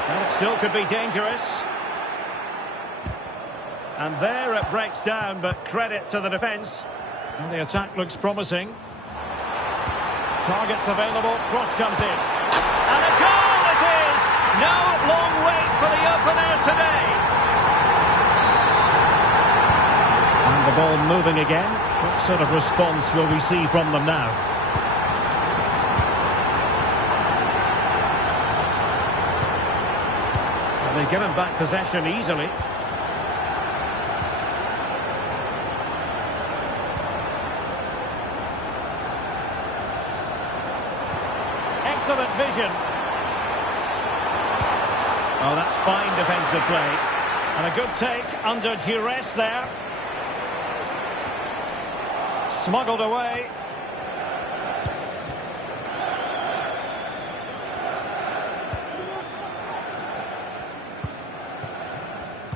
And it still could be dangerous. And there it breaks down, but credit to the defence. And the attack looks promising. Targets available, cross comes in. And a goal it is! No long wait for the opener today. And the ball moving again. What sort of response will we see from them now? They give him back possession easily. Excellent vision. Oh, that's fine defensive play. And a good take under duress there. Smuggled away.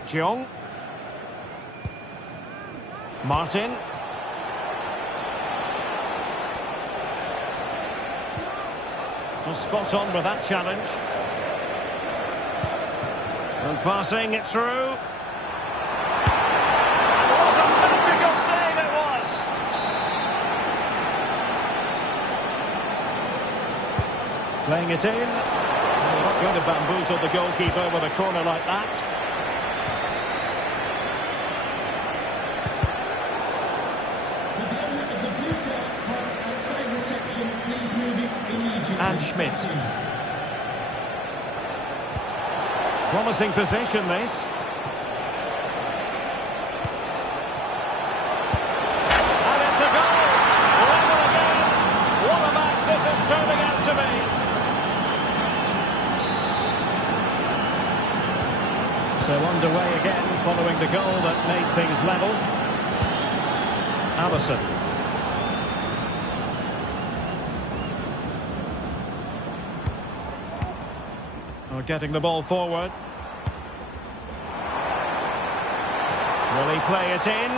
Jong. Martin. Well, spot on with that challenge. And passing it through. What a magical save it was! Playing it in. Well, not going to bamboozle the goalkeeper with a corner like that. And Schmidt. Promising position, this. And it's a goal! Level again! What a match this is turning out to be! So underway again, following the goal that made things level. Alisson. Getting the ball forward. Will he play it in?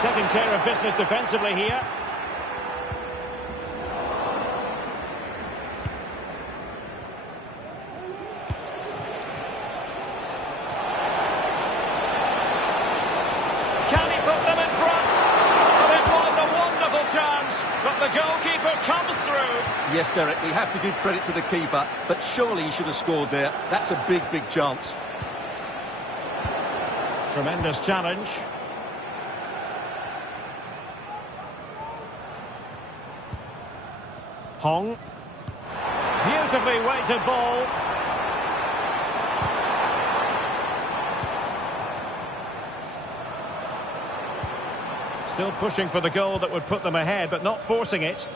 Taking care of business defensively here. Yes, Derek, we have to give credit to the keeper, but surely he should have scored there. That's a big, big chance. Tremendous challenge. Hong. Beautifully weighted ball. Still pushing for the goal that would put them ahead, but not forcing it.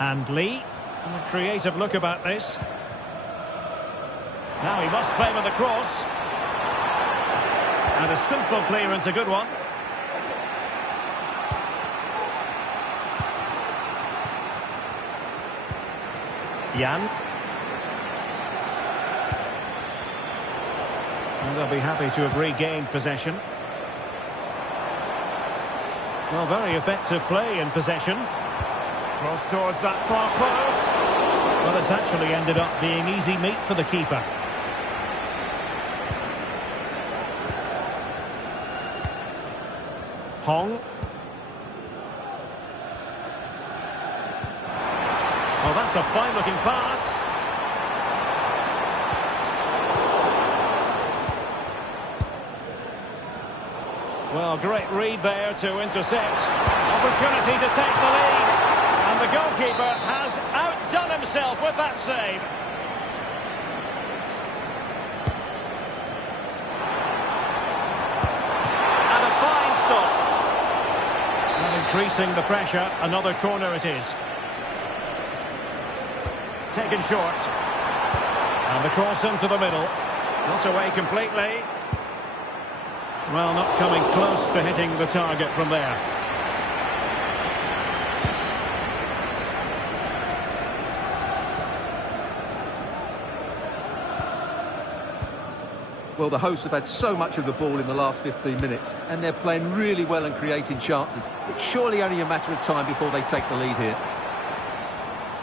And Lee. A creative look about this. Now he must play with the cross. And a simple clearance, a good one. Jan. And they'll be happy to have regained possession. Well, very effective play in possession. Cross towards that far post. Well, it's actually ended up being easy meat for the keeper. Hong. Oh, that's a fine-looking pass. Well, great read there to intercept. Opportunity to take the lead. And the goalkeeper has outdone himself with that save. And a fine stop. And increasing the pressure, another corner it is. Taken short. And the cross into the middle. Not away completely. Well, not coming close to hitting the target from there. Well, the hosts have had so much of the ball in the last 15 minutes, and they're playing really well and creating chances. It's surely only a matter of time before they take the lead here.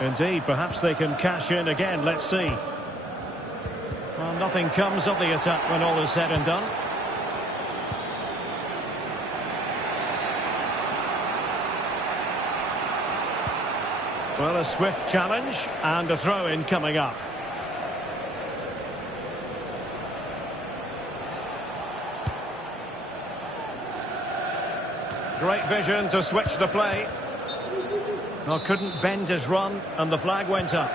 Indeed, perhaps they can cash in again. Let's see. Well, nothing comes of the attack when all is said and done. Well, a swift challenge and a throw-in coming up. Great vision to switch the play. Well, couldn't bend his run, and the flag went up.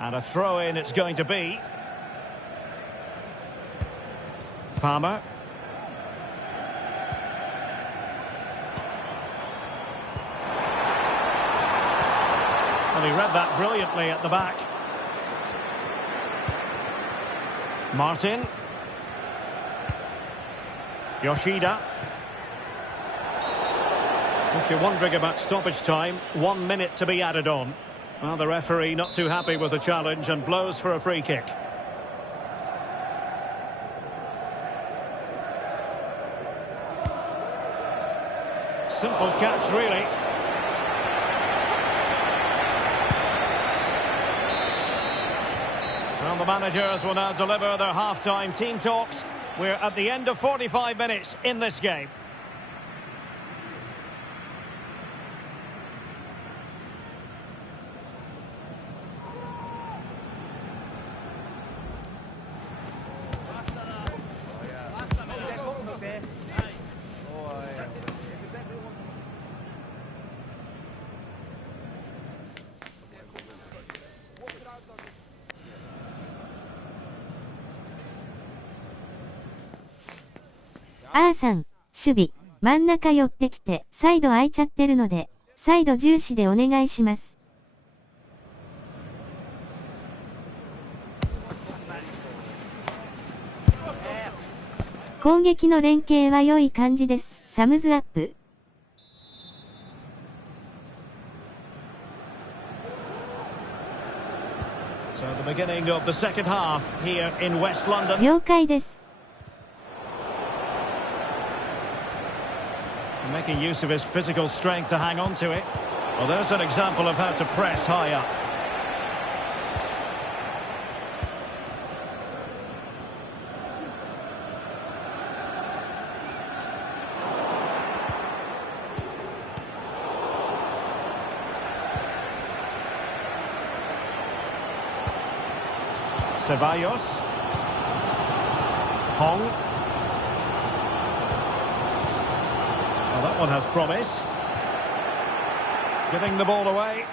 And a throw-in it's going to be. Palmer. Well, he read that brilliantly at the back. Martin. Yoshida. If you're wondering about stoppage time, 1 minute to be added on. Well, the referee not too happy with the challenge and blows for a free kick. Simple catch, really. Well, the managers will now deliver their half-time team talks. We're at the end of 45 minutes in this game.あーさん、守備、真ん中寄ってきて、サイド空いちゃってるので、サイド重視でお願いします。攻撃の連携は良い感じです。サムズアップ。So the beginning of the second half here in West London. 了解です。Making use of his physical strength to hang on to it. Well, there's an example of how to press high up. Ceballos. Hong. Well, that one has promise. Giving the ball away.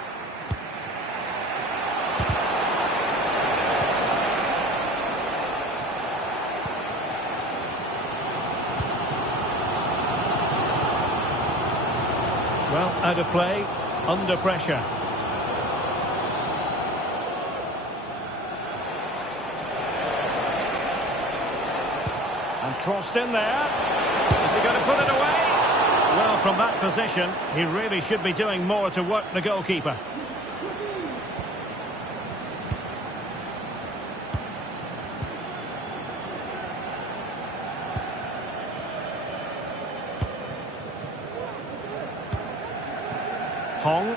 Well, out of play, under pressure. And crossed in there. Is he going to put it away? Well, from that position, he really should be doing more to work the goalkeeper. Hong.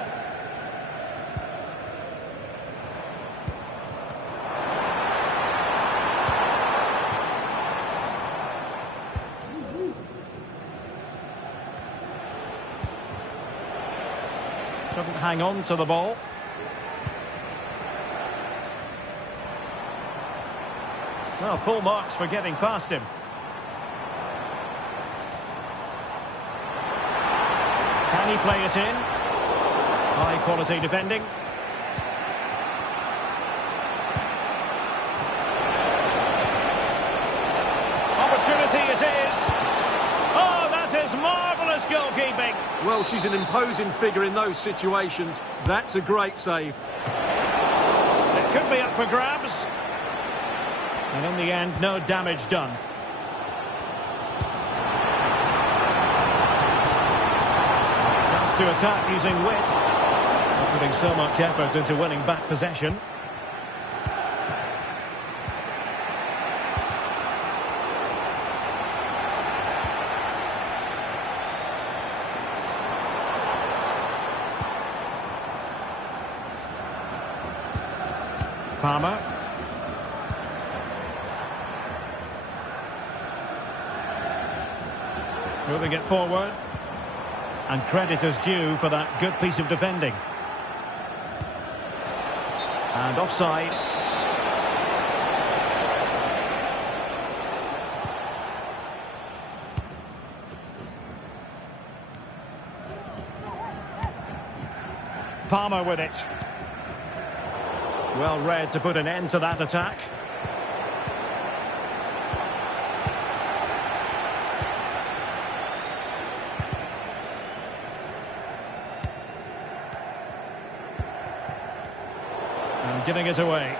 Couldn't hang on to the ball. Well, full marks for getting past him. Can he play it in? High quality defending. Opportunity it is. Oh, that is marvellous goalkeeping. Well, she's an imposing figure in those situations. That's a great save. It could be up for grabs. And in the end, no damage done. Chance to attack using width. Putting so much effort into winning back possession. Palmer. Moving it forward. And credit is due for that good piece of defending. And offside. Palmer with it. Well read to put an end to that attack. And giving it away.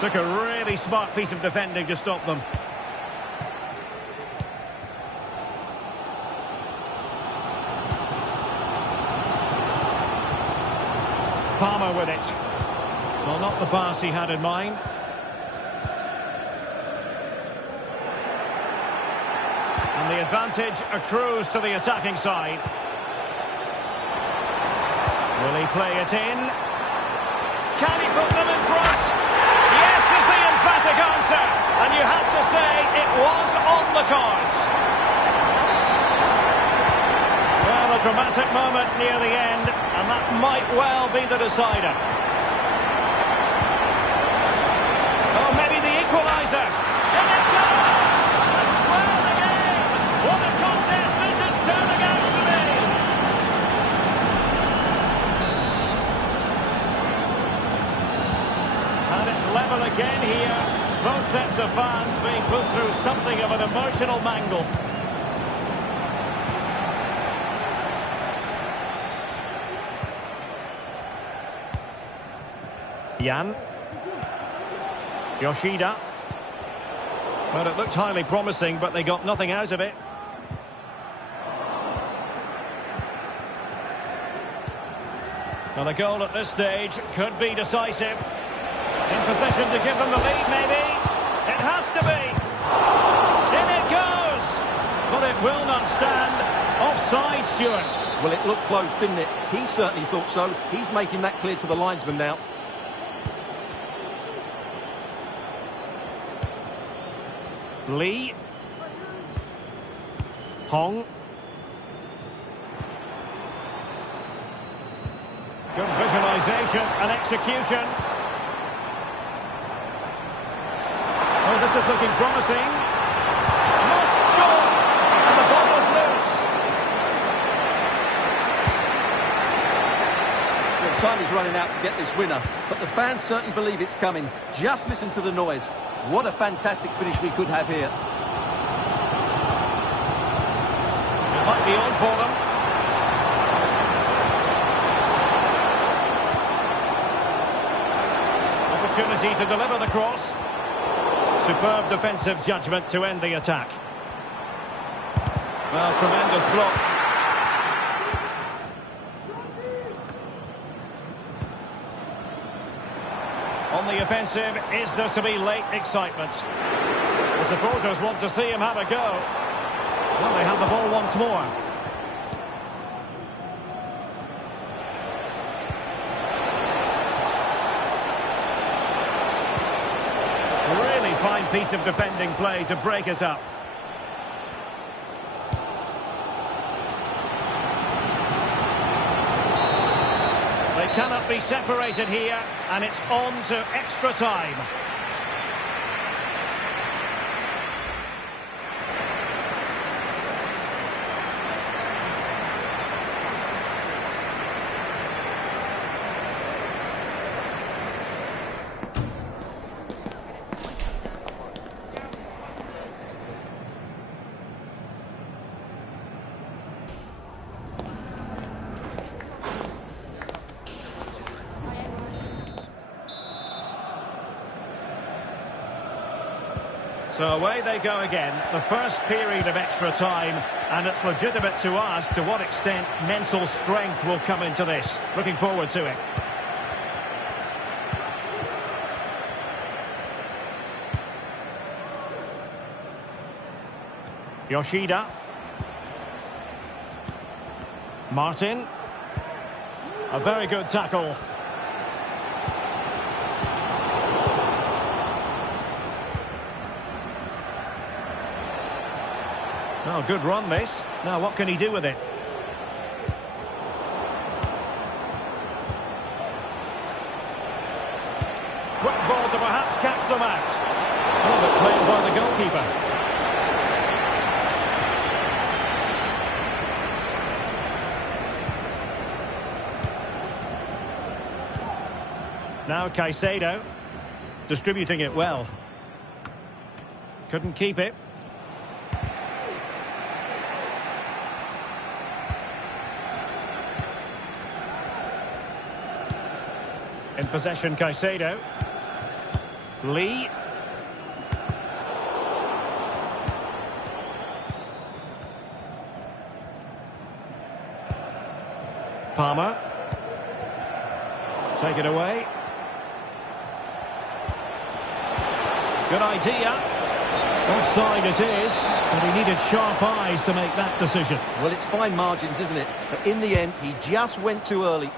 Took a really smart piece of defending to stop them. Palmer with it. Well, not the pass he had in mind. And the advantage accrues to the attacking side. Will he play it in? Can he put them in front? Yes is the emphatic answer. And you have to say it was on the cards. Well, a dramatic moment near the end, and that might well be the decider. Oh, maybe the equaliser. And it goes! To square the game! What a contest this is turning out to be! And it's level again here. Both sets of fans being put through something of an emotional mangle. Jan. Yoshida. Well, it looked highly promising, but they got nothing out of it. Well, a goal at this stage could be decisive. In position to give them the lead, maybe. It has to be. In it goes. But it will not stand. Offside, Stewart. Well, it looked close, didn't it? He certainly thought so. He's making that clear to the linesman now. Lee. Hong. Good visualisation and execution. Oh, this is looking promising. Must score! And the ball is loose. Well, time is running out to get this winner, but the fans certainly believe it's coming. Just listen to the noise. What a fantastic finish we could have here. It might be on for them. Opportunity to deliver the cross. Superb defensive judgment to end the attack. Well, tremendous block. On the offensive, is there to be late excitement? The supporters want to see him have a go. Well, they have the ball once more. Really fine piece of defending play to break it up. They cannot be separated here, and it's on to extra time. So away they go again, the first period of extra time, and it's legitimate to ask to what extent mental strength will come into this. Looking forward to it. Yoshida. Martin. A very good tackle. Oh, good run this. Now what can he do with it? Quick ball to perhaps catch them out. Oh, but played by the goalkeeper. Now Caicedo, distributing it well. Couldn't keep it. In possession, Caicedo. Lee. Palmer. Take it away. Good idea. Offside it is, but he needed sharp eyes to make that decision. Well, it's fine margins, isn't it? But in the end, he just went too early.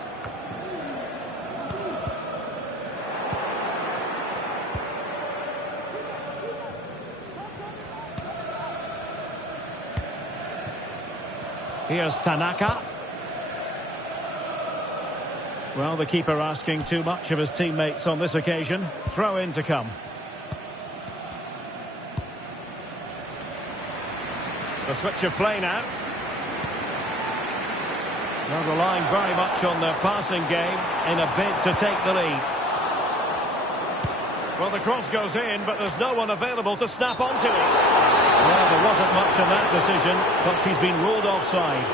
Here's Tanaka. Well, the keeper asking too much of his teammates on this occasion. Throw in to come. The switch of play now. They're relying very much on their passing game in a bid to take the lead. Well, the cross goes in, but there's no one available to snap onto it. Well, there wasn't much in that decision, but she's been ruled offside.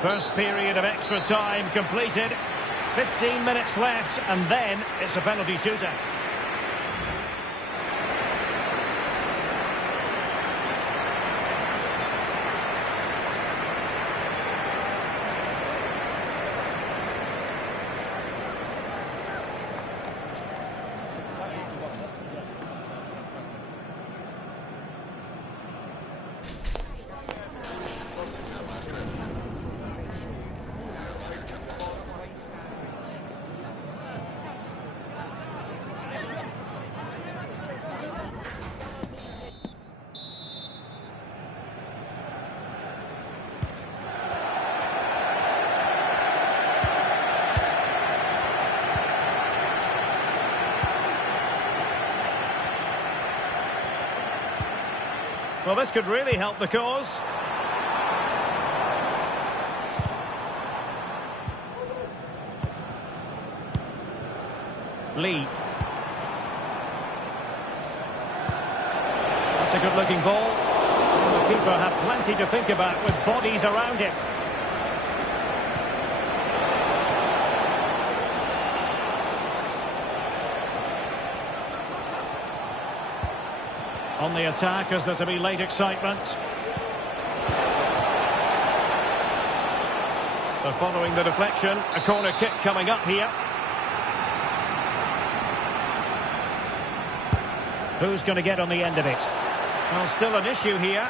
First period of extra time completed. 15 minutes left, and then it's a penalty shootout. Well, this could really help the cause. Lee. That's a good-looking ball. The keeper had plenty to think about with bodies around him. On the attack, as there to be late excitement. So following the deflection, a corner kick coming up here. Who's going to get on the end of it? Well, still an issue here.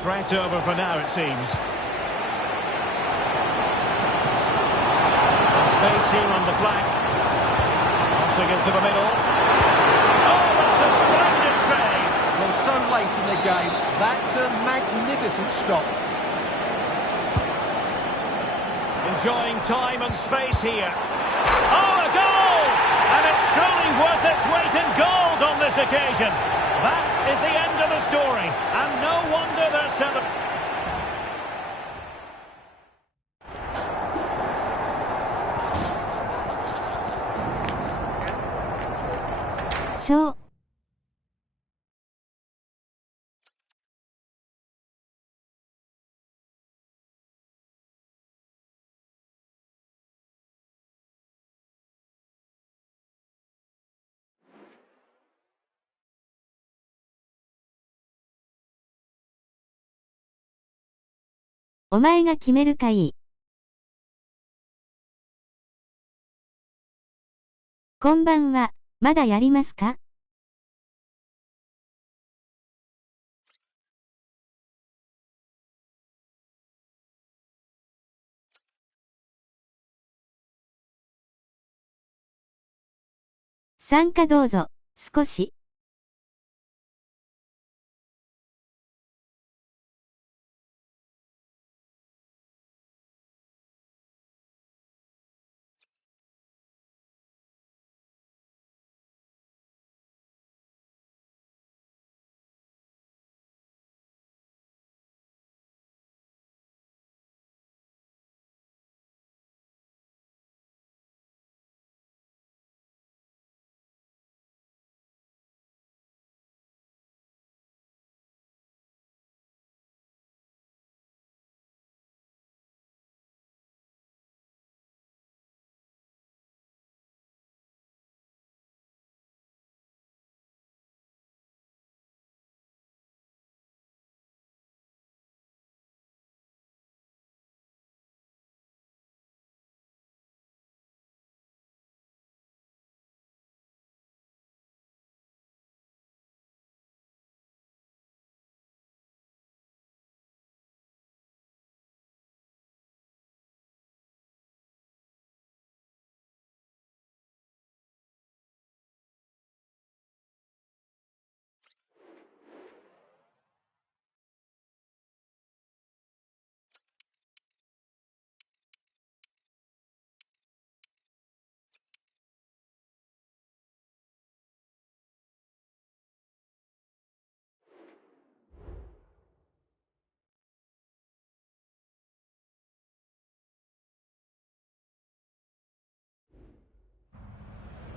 Threat over for now, it seems. And space here on the flank. Crossing into the middle. Oh, that's a splendid save! Well, so late in the game, that's a magnificent stop. Enjoying time and space here. Oh, a goal! And it's truly worth its weight in gold on this occasion. That is the end of the story, and no wonder they're celebrating. So.「お前が決めるかいい」。こんばんは、まだやりますか？参加どうぞ、少し。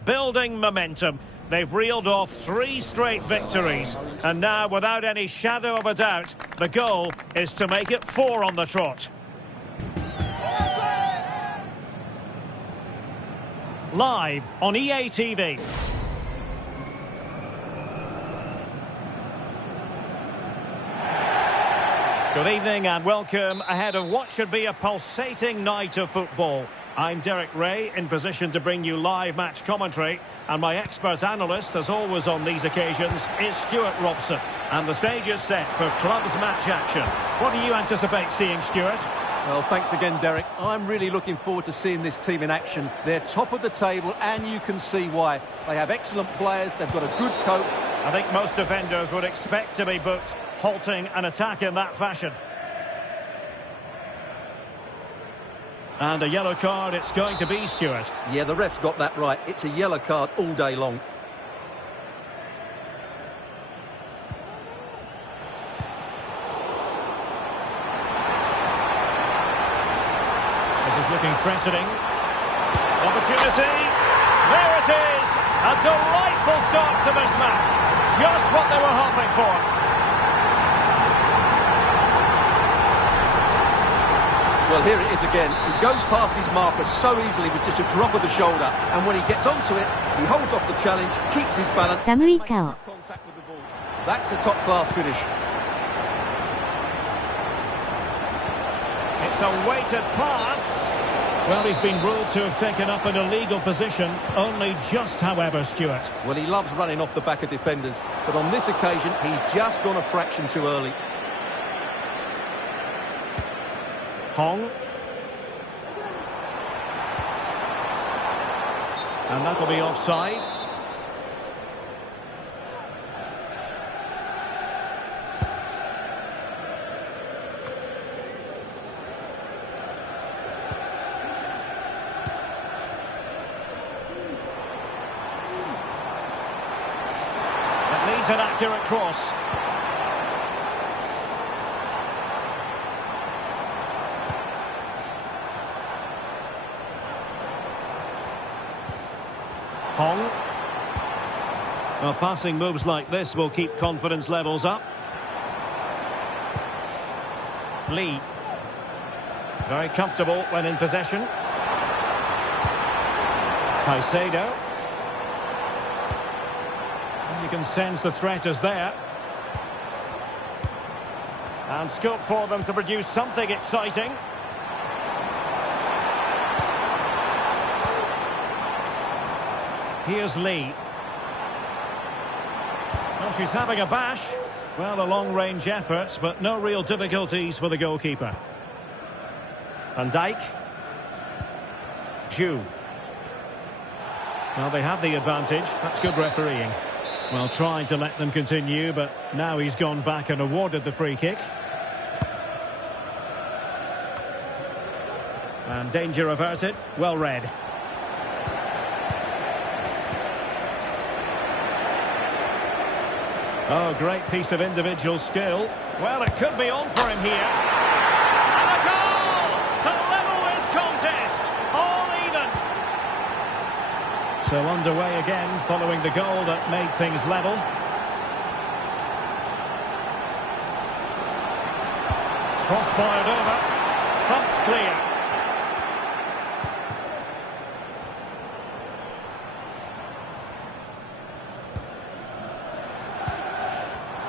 Building momentum. They've reeled off 3 straight victories. And now, without any shadow of a doubt, the goal is to make it 4 on the trot. Live on EA TV. Good evening and welcome ahead of what should be a pulsating night of football. I'm Derek Ray, in position to bring you live match commentary, and my expert analyst, as always on these occasions, is Stuart Robson. And the stage is set for clubs match action. What do you anticipate seeing, Stuart? Well, thanks again, Derek. I'm really looking forward to seeing this team in action. They're top of the table, and you can see why. They have excellent players, they've got a good coach. I think most defenders would expect to be booked, halting an attack in that fashion. And a yellow card it's going to be, Stuart. Yeah, the ref's got that right. It's a yellow card all day long. This is looking threatening. Opportunity. There it is. A delightful start to this match. Just what they were hoping for. Well, here it is again. He goes past his marker so easily with just a drop of the shoulder. And when he gets onto it, he holds off the challenge, keeps his balance. 寒い顔。 That's a top-class finish. It's a weighted pass. Well, he's been ruled to have taken up an illegal position. Only just, however, Stuart. Well, he loves running off the back of defenders. But on this occasion, he's just gone a fraction too early. Hong. And that'll be offside. It needs an accurate cross. Hong. Well, passing moves like this will keep confidence levels up. Lee. Very comfortable when in possession. Caicedo. And you can sense the threat is there. And scope for them to produce something exciting. Here's Lee. Well, she's having a bash. Well, a long-range effort, but no real difficulties for the goalkeeper. Van Dijk. Zhu. Well, they have the advantage. That's good refereeing. Well, trying to let them continue, but now he's gone back and awarded the free kick. And danger averted. Well read. Oh, great piece of individual skill. Well, it could be on for him here. And a goal to level this contest. All even. So underway again following the goal that made things level. Cross fired over. Thumped clear.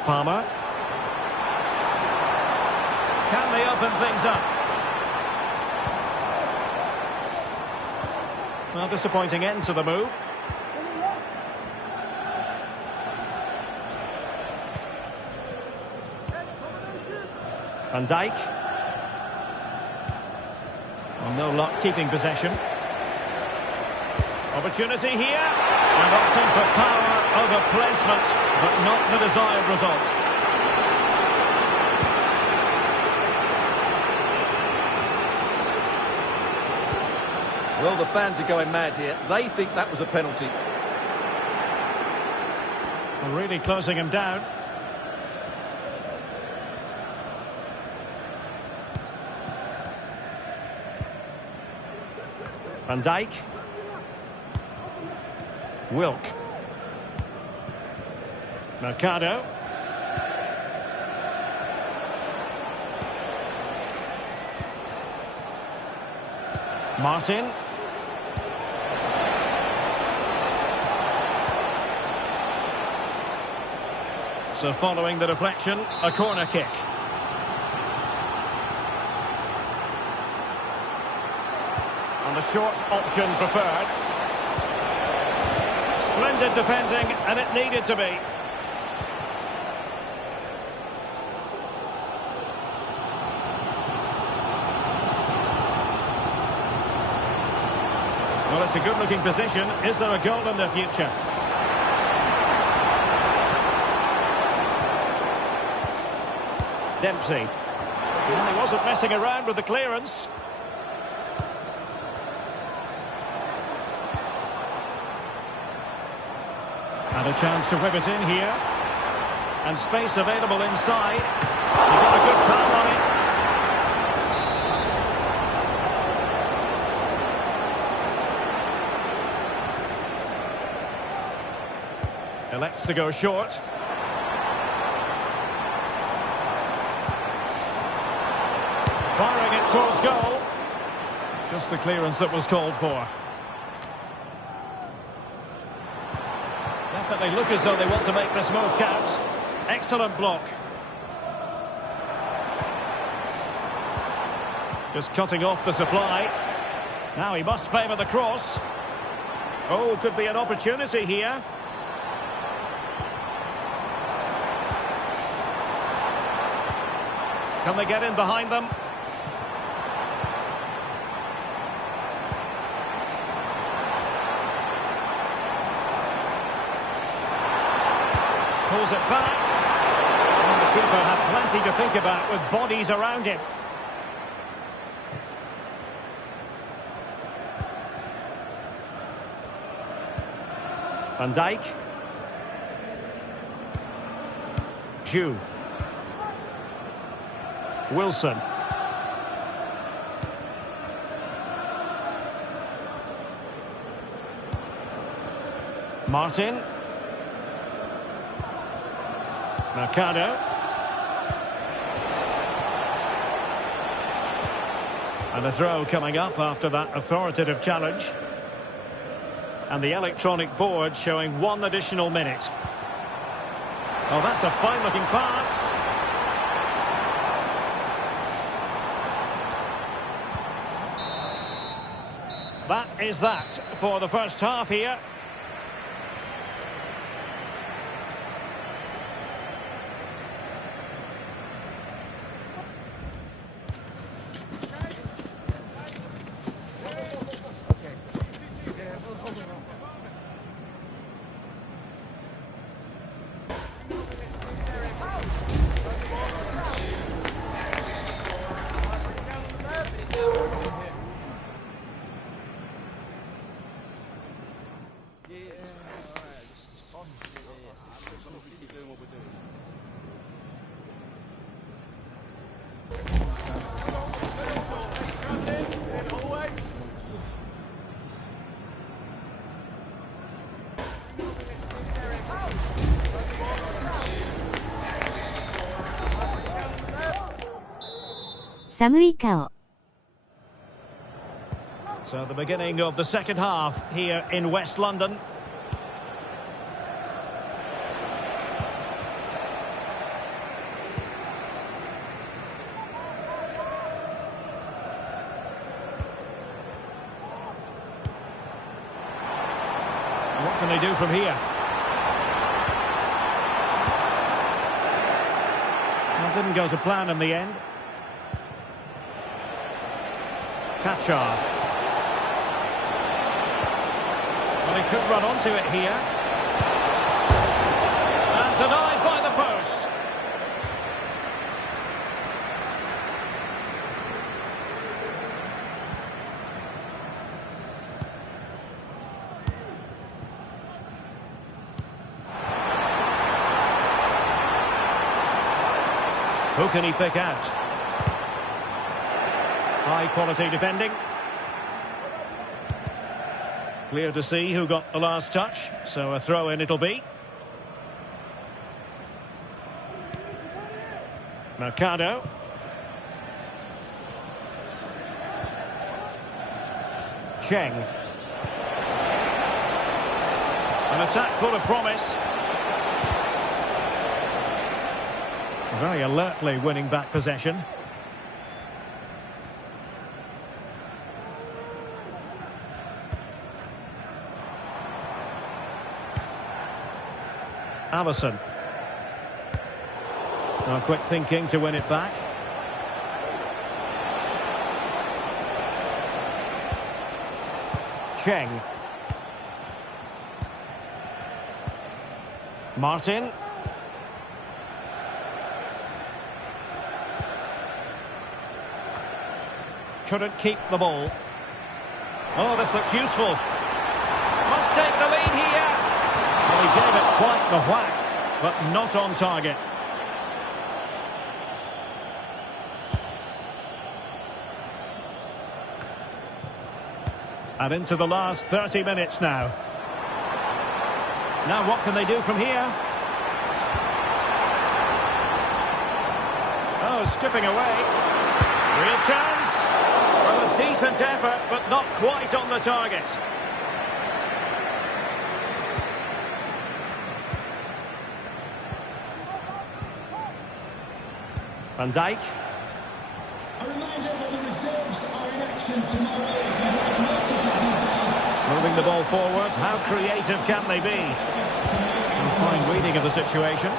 Palmer. Can they open things up? Well, disappointing end to the move. Van Dijk. Well, no luck keeping possession. Opportunity here. And opting for power over placement, but not the desired result. Well, the fans are going mad here. They think that was a penalty. Well, really closing him down. Van Dijk. Wilk. Mercado. Martin. So following the deflection, a corner kick. And the short option preferred. Splendid defending, and it needed to be. Well, it's a good-looking position. Is there a goal in the future? Dempsey. Well, he wasn't messing around with the clearance. And a chance to whip it in here. And space available inside. He got a good power on it. Elects to go short. Firing it towards goal. Just the clearance that was called for. Definitely look as though they want to make this move count. Excellent block. Just cutting off the supply. Now he must favour the cross. Oh, could be an opportunity here. Can they get in behind them? Pulls it back. And the keeper had plenty to think about with bodies around him. Van Dijk. Ju. Wilson. Martin. Mercado. And a throw coming up after that authoritative challenge. And the electronic board showing 1 additional minute. Oh, that's a fine-looking pass. That is that for the first half here.寒い顔. So the beginning of the second half here in West London. What can they do from here? Well, didn't go to plan in the end. Kachar. Well, he could run onto it here. And denied by the post. Who can he pick out? High quality defending. Clear to see who got the last touch, so a throw in it'll be. Mercado. Cheng. An attack full of promise. Very alertly winning back possession. Allison. Oh, quick thinking to win it back. Cheng. Martin. Couldn't keep the ball. Oh, this looks useful. Must take the lead here. Well, he gave it quite the whack, but not on target. And into the last 30 minutes now. Now what can they do from here? Oh, skipping away. Real chance. Well, a decent effort, but not quite on the target. Van Dijk. A reminder that the reserves are in action tomorrow. If you'd like more ticket details. Moving the ball forward. How creative can they be? A fine reading of the situation.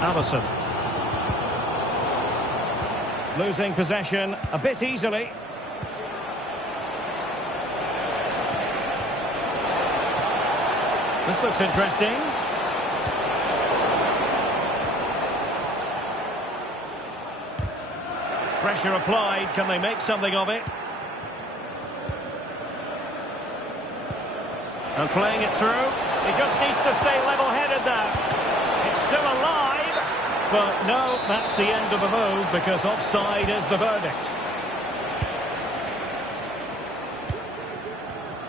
Allison. Losing possession a bit easily. This looks interesting. Pressure applied. Can they make something of it? And playing it through. He just needs to stay level-headed now. It's still alive. But no, that's the end of the move because offside is the verdict.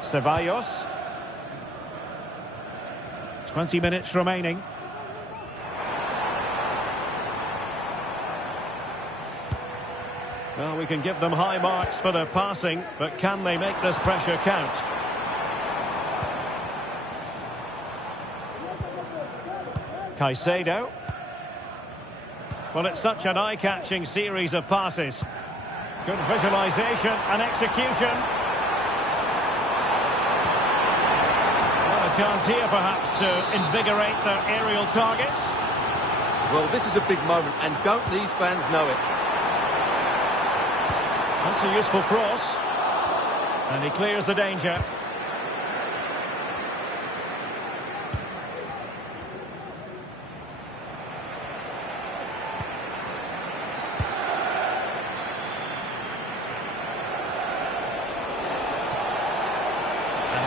Ceballos. 20 minutes remaining. Well, we can give them high marks for their passing, but can they make this pressure count? Caicedo. Well, it's such an eye-catching series of passes. Good visualisation and execution. Well, a chance here, perhaps, to invigorate their aerial targets. Well, this is a big moment, and don't these fans know it? That's a useful cross. And he clears the danger.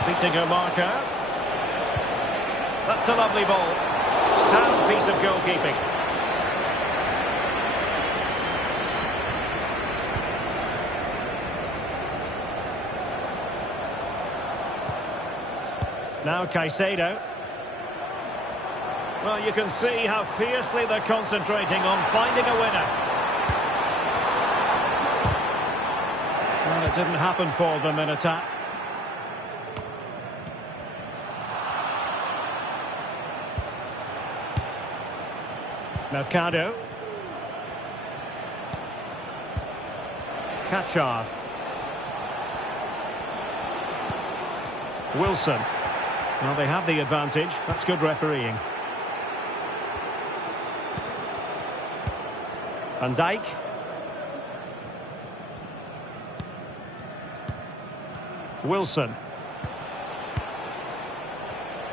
Beating her marker. That's a lovely ball. Sound piece of goalkeeping. Now Caicedo. Well, you can see how fiercely they're concentrating on finding a winner. Well, it didn't happen for them in attack. Mercado. Kachar. Wilson. Well, they have the advantage. That's good refereeing. Van Dijk. Wilson.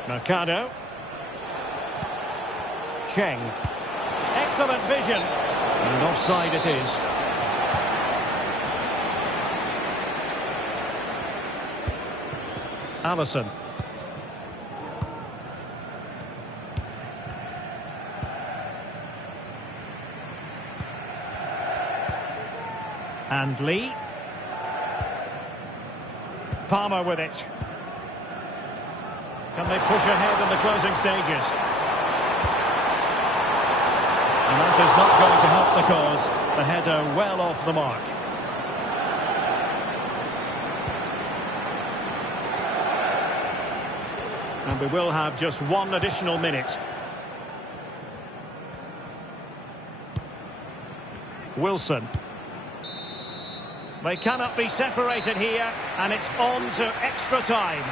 Mercado. Cheng. Excellent vision. And offside it is. Allison. And Lee. Palmer with it. Can they push ahead in the closing stages? And that is not going to help the cause. The header well off the mark. And we will have just one additional minute. Wilson. They cannot be separated here, and it's on to extra time.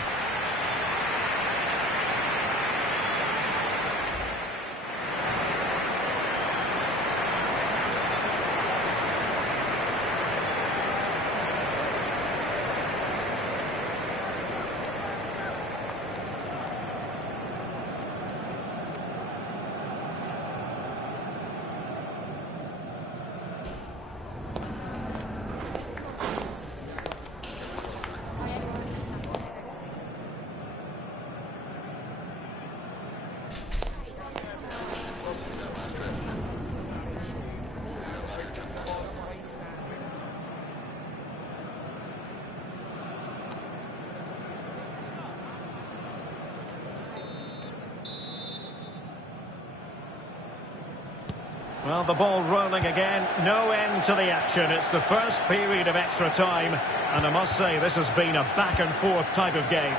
Well, the ball rolling again, no end to the action. It's the first period of extra time, and I must say this has been a back-and-forth type of game.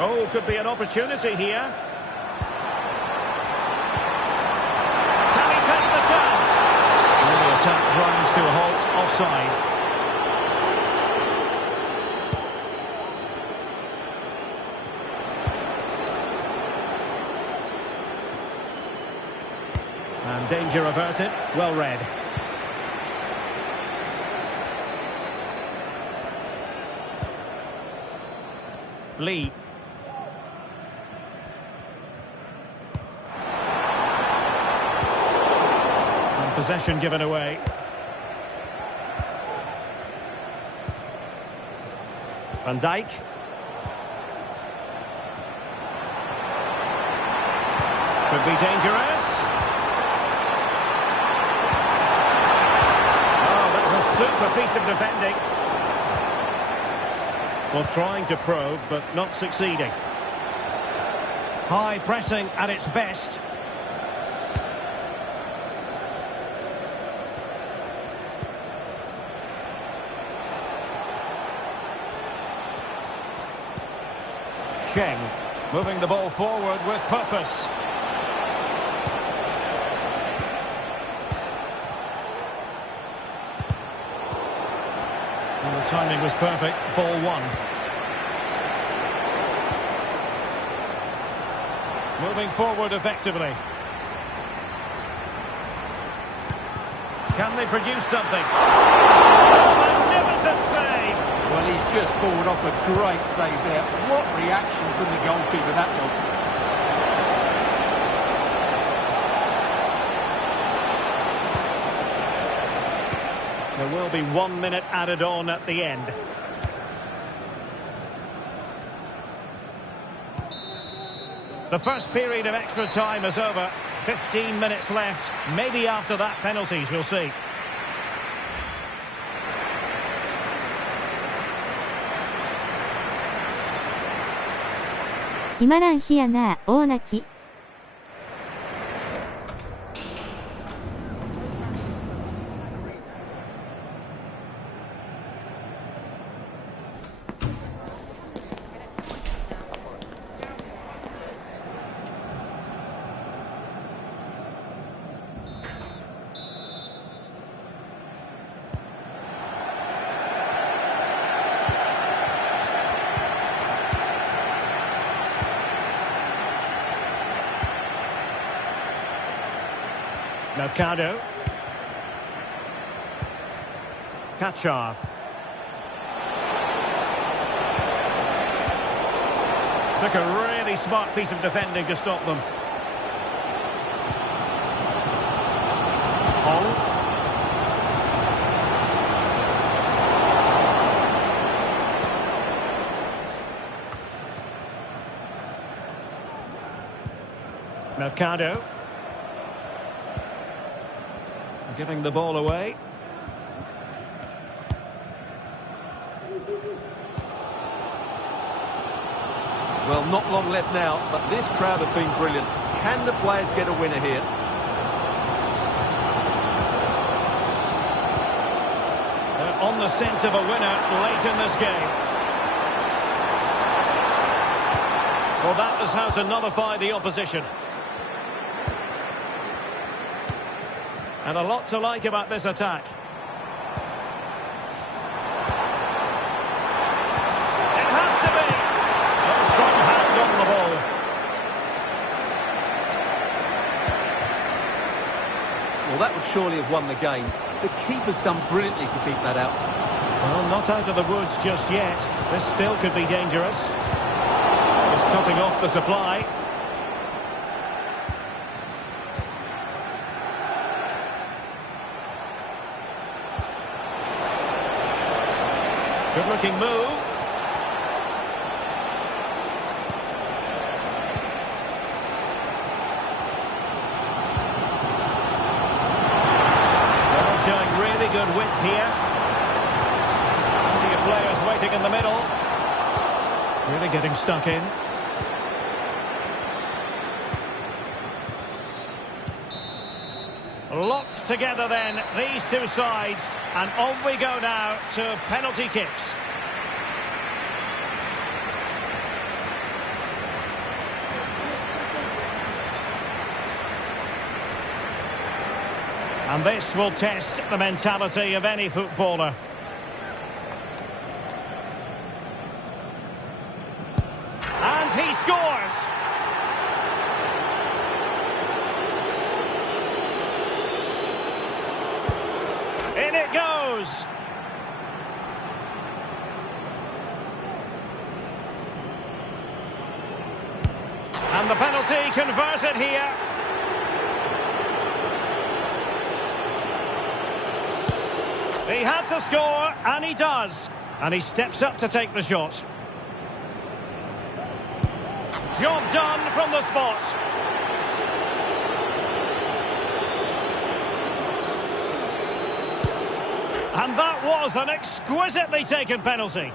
Oh, could be an opportunity here. Can he take the chance? Well, the attack grinds to a halt, offside. And danger averted, well read. Lee. And possession given away. Van Dijk. Could be dangerous. Super piece of defending. Well, trying to probe, but not succeeding. High pressing at its best. Cheng, moving the ball forward with purpose. And the timing was perfect. Ball one. Moving forward effectively. Can they produce something? Oh, magnificent save! Well, he's just pulled off a great save there. What reaction from the goalkeeper that was. There will be 1 minute added on at the end. The first period of extra time is over. 15 minutes left. Maybe after that, penalties, we'll see. Kimaran日やな、大泣き。Mercado. Kachar. Took a really smart piece of defending to stop them. Hong. Mercado. Giving the ball away. Well, not long left now, but this crowd have been brilliant. Can the players get a winner here? They're on the scent of a winner late in this game. Well, that is how to nullify the opposition. And a lot to like about this attack. It has to be. A strong hand on the ball. Well, that would surely have won the game. The keeper's done brilliantly to keep that out. Well, not out of the woods just yet. This still could be dangerous. He's cutting off the supply. Good-looking move. in the middle. Really getting stuck in. Locked together then, these two sides. And on we go now to penalty kicks. And this will test the mentality of any footballer. And he scores! In it goes! And the penalty converted here. He had to score, and he does. And he steps up to take the shot. Job done from the spot. And that was an exquisitely taken penalty.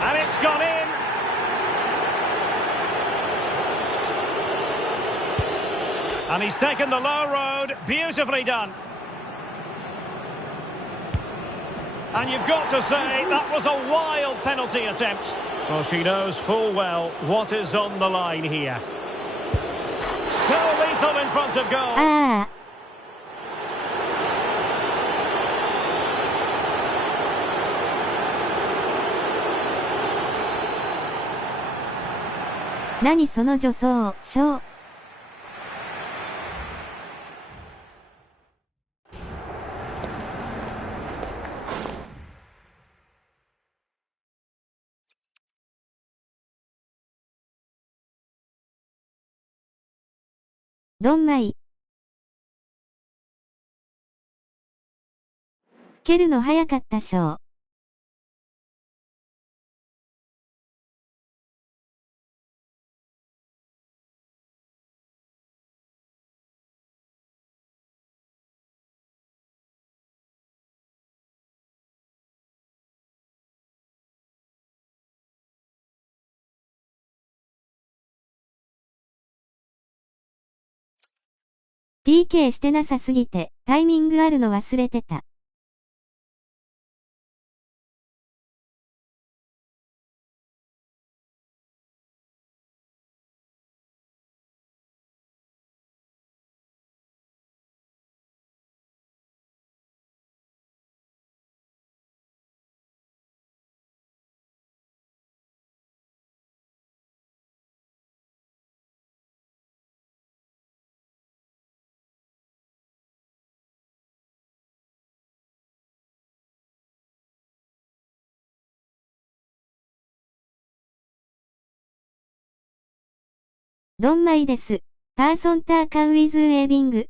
And it's gone in. And he's taken the low road. Beautifully done. And you've got to say, that was a wild penalty attempt. Well, she knows full well what is on the line here. So lethal in front of goal.何その助走、ショー。ドンマイ。蹴るの早かったショー。PK してなさすぎて、タイミングあるの忘れてた。ドンマイです。パーソンターカウイズウェービング。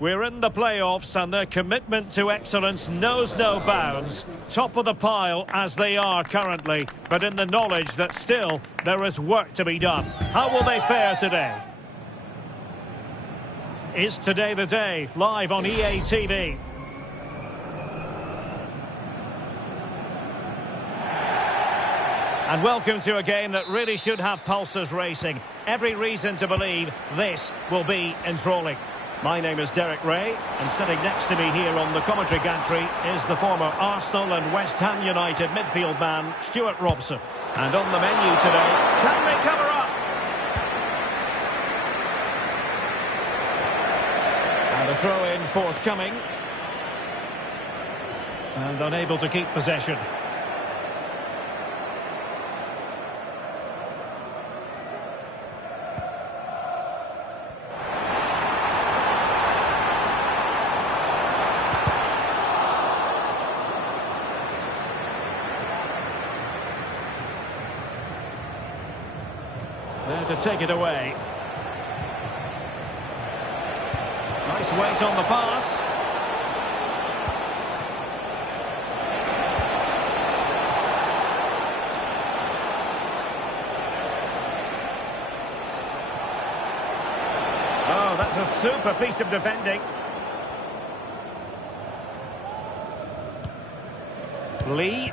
We're in the playoffs and their commitment to excellence knows no bounds. Top of the pile as they are currently, but in the knowledge that still there is work to be done. How will they fare today? Is today the day? Live on EA TV. And welcome to a game that really should have pulses racing. Every reason to believe this will be enthralling. My name is Derek Ray, and sitting next to me here on the commentary gantry is the former Arsenal and West Ham United midfield man, Stuart Robson. And on the menu today, can they cover up? And a throw-in forthcoming. And unable to keep possession. to take it away. Nice weight on the pass. Oh, that's a super piece of defending. Lee.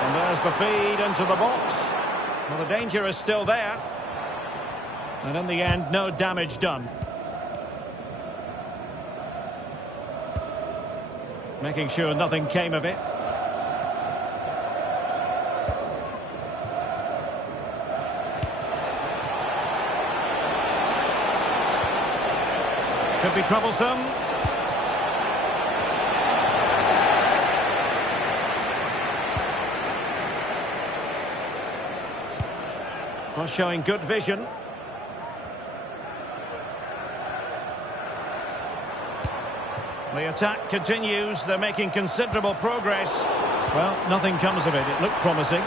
And there's the feed into the box. Well, the danger is still there. And in the end, no damage done. Making sure nothing came of it. Could be troublesome. Well, showing good vision. The attack continues. They're making considerable progress. Well, nothing comes of it. It looked promising.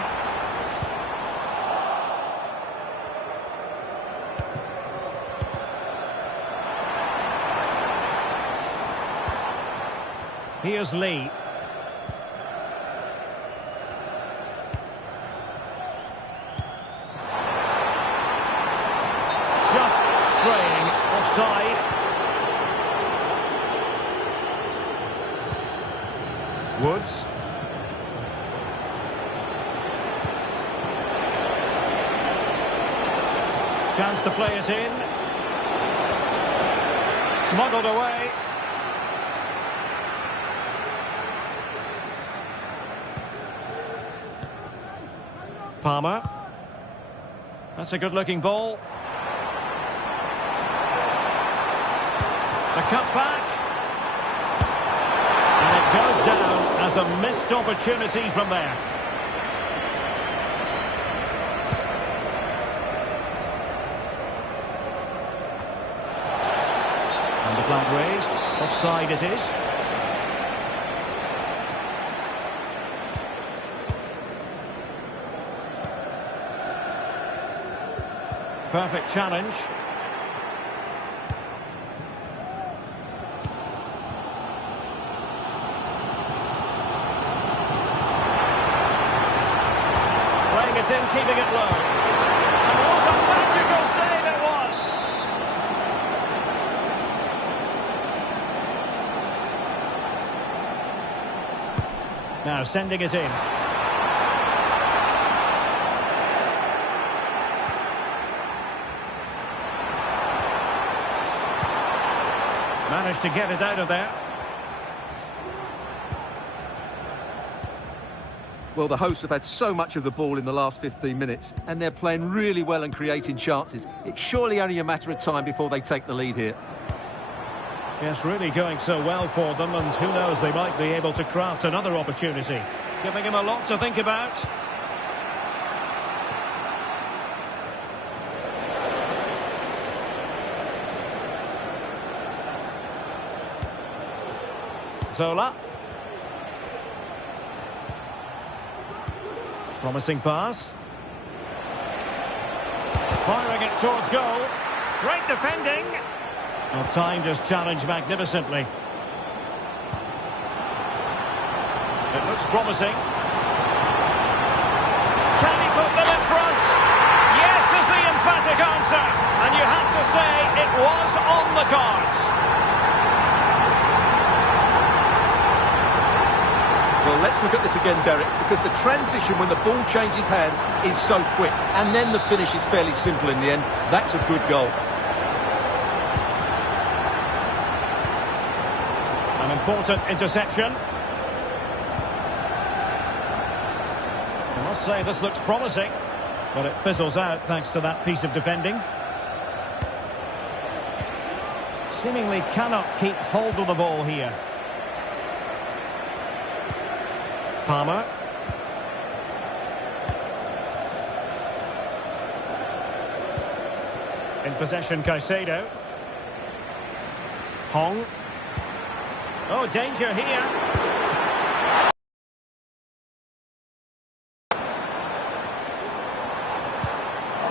Here's Lee. Just straying offside. Woods. Chance to play it in. Smuggled away. Palmer. That's a good-looking ball. The cut back. And it goes down as a missed opportunity from there. And the flag raised. Offside it is. Perfect challenge. Playing it in, keeping it low. And what a magical save it was! Now sending it in. Managed to get it out of there. Well, the hosts have had so much of the ball in the last 15 minutes, and they're playing really well and creating chances. It's surely only a matter of time before they take the lead here. Yes, really going so well for them, and who knows, they might be able to craft another opportunity. Giving him a lot to think about. Zola. Promising pass. Firing it towards goal. Great defending. Well, timed his challenge magnificently. It looks promising. Can he put them in front? Yes is the emphatic answer. And you have to say it was on the cards. Well, let's look at this again, Derek, because the transition when the ball changes hands is so quick, and then the finish is fairly simple in the end. That's a good goal. An important interception. I must say this looks promising, but it fizzles out thanks to that piece of defending. Seemingly cannot keep hold of the ball here. Palmer. In possession, Caicedo. Hong. Oh, danger here.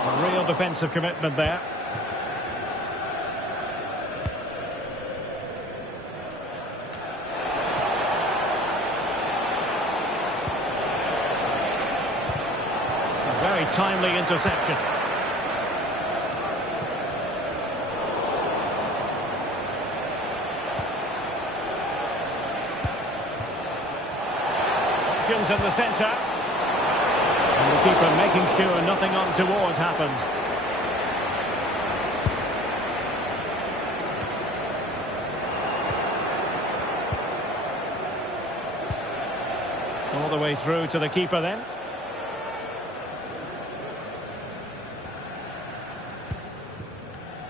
A real defensive commitment there. A very timely interception. In the centre, and the keeper making sure nothing untoward happened. All the way through to the keeper then.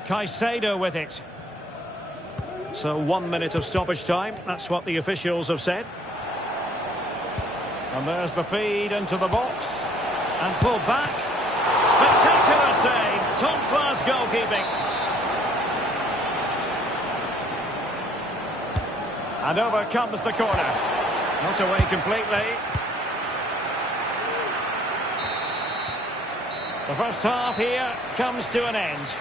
Caicedo with it. So 1 minute of stoppage time, that's what the officials have said. And there's the feed into the box. And pulled back. Spectacular save. Top-class goalkeeping. And over comes the corner. Not away completely. The first half here comes to an end.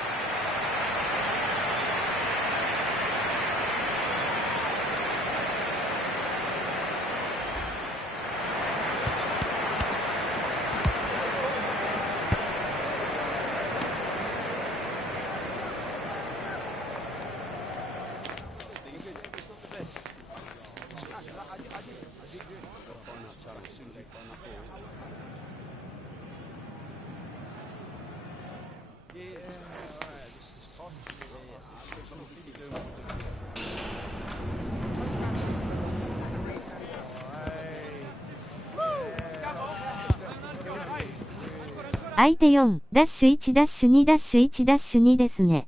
相手4-1-1-2-1-2ですね。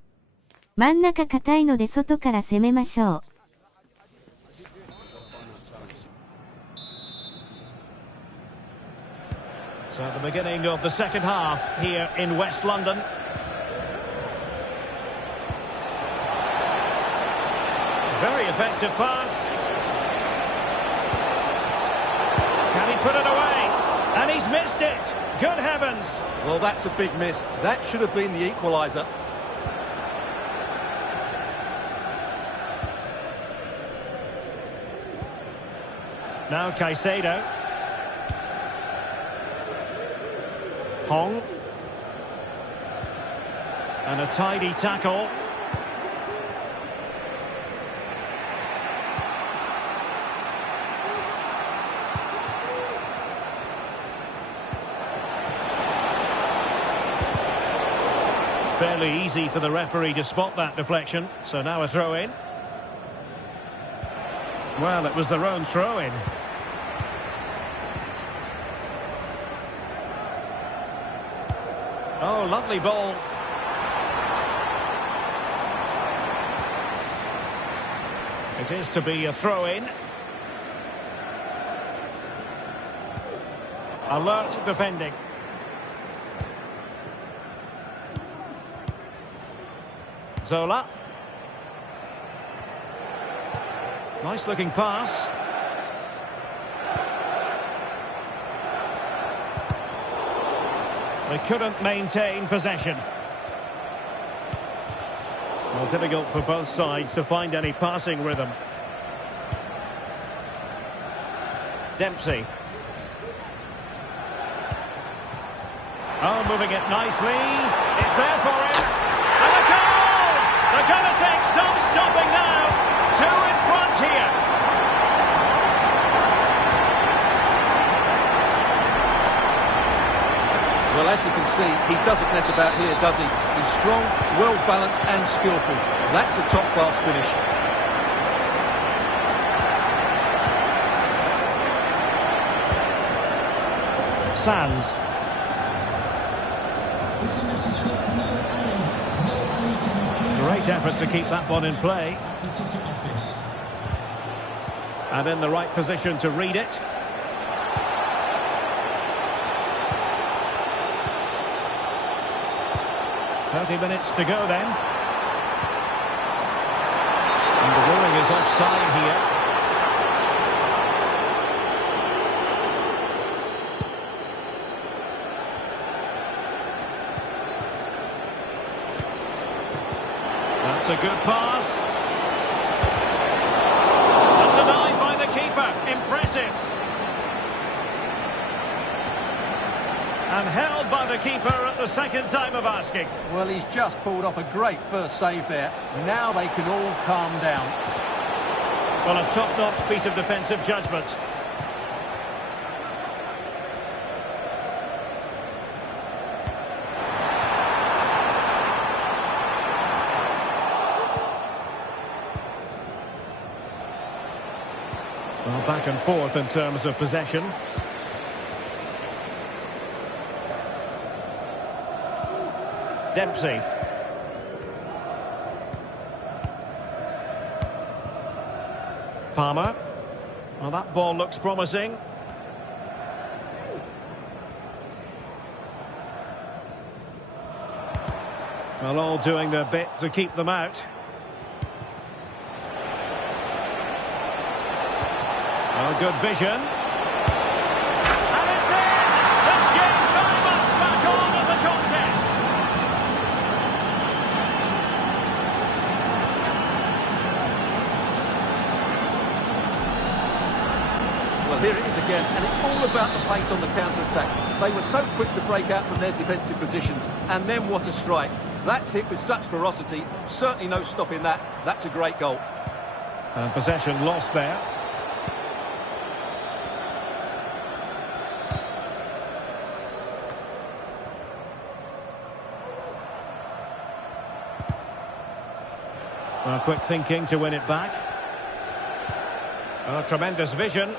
真ん中硬いので外から攻めましょう。So at the beginning of the second half here in West London. Very effective pass. Can he put it away? And he's missed it. Good heavens. Well, that's a big miss. That should have been the equaliser. Now Caicedo. Hong. And a tidy tackle. Fairly easy for the referee to spot that deflection. So now a throw-in. Well, it was their own throw-in. Oh, lovely ball. It is to be a throw-in. Alert defending. Zola. Nice looking pass. They couldn't maintain possession. Well, difficult for both sides to find any passing rhythm. Dempsey. Oh, moving it nicely. It's there for him. And a goal! They're going to take some stopping now. 2 in front here. Well, as you can see, he doesn't mess about here, does he? He's strong, well-balanced and skillful. That's a top-class finish. Sands. It's a message for Mo Ali. Mo Ali, can you please... Great effort to keep that one in play. The ticket office. And in the right position to read it. 30 minutes to go then. And the ruling is offside here. That's a good pass. And denied by the keeper. Impressive. And held by the keeper at the second time of asking. Well, he's just pulled off a great first save there. Now they can all calm down. Well, a top-notch piece of defensive judgment. Well, back and forth in terms of possession. Dempsey. Palmer. Well, that ball looks promising. Well, all doing their bit to keep them out. Oh, good vision. And it's in! This game very much back on as a contest. Well, here it is again, and it's all about the pace on the counter-attack. They were so quick to break out from their defensive positions, and then what a strike. That's hit with such ferocity, certainly no stopping that. That's a great goal. And possession lost there. Well, quick thinking to win it back. Oh, tremendous vision.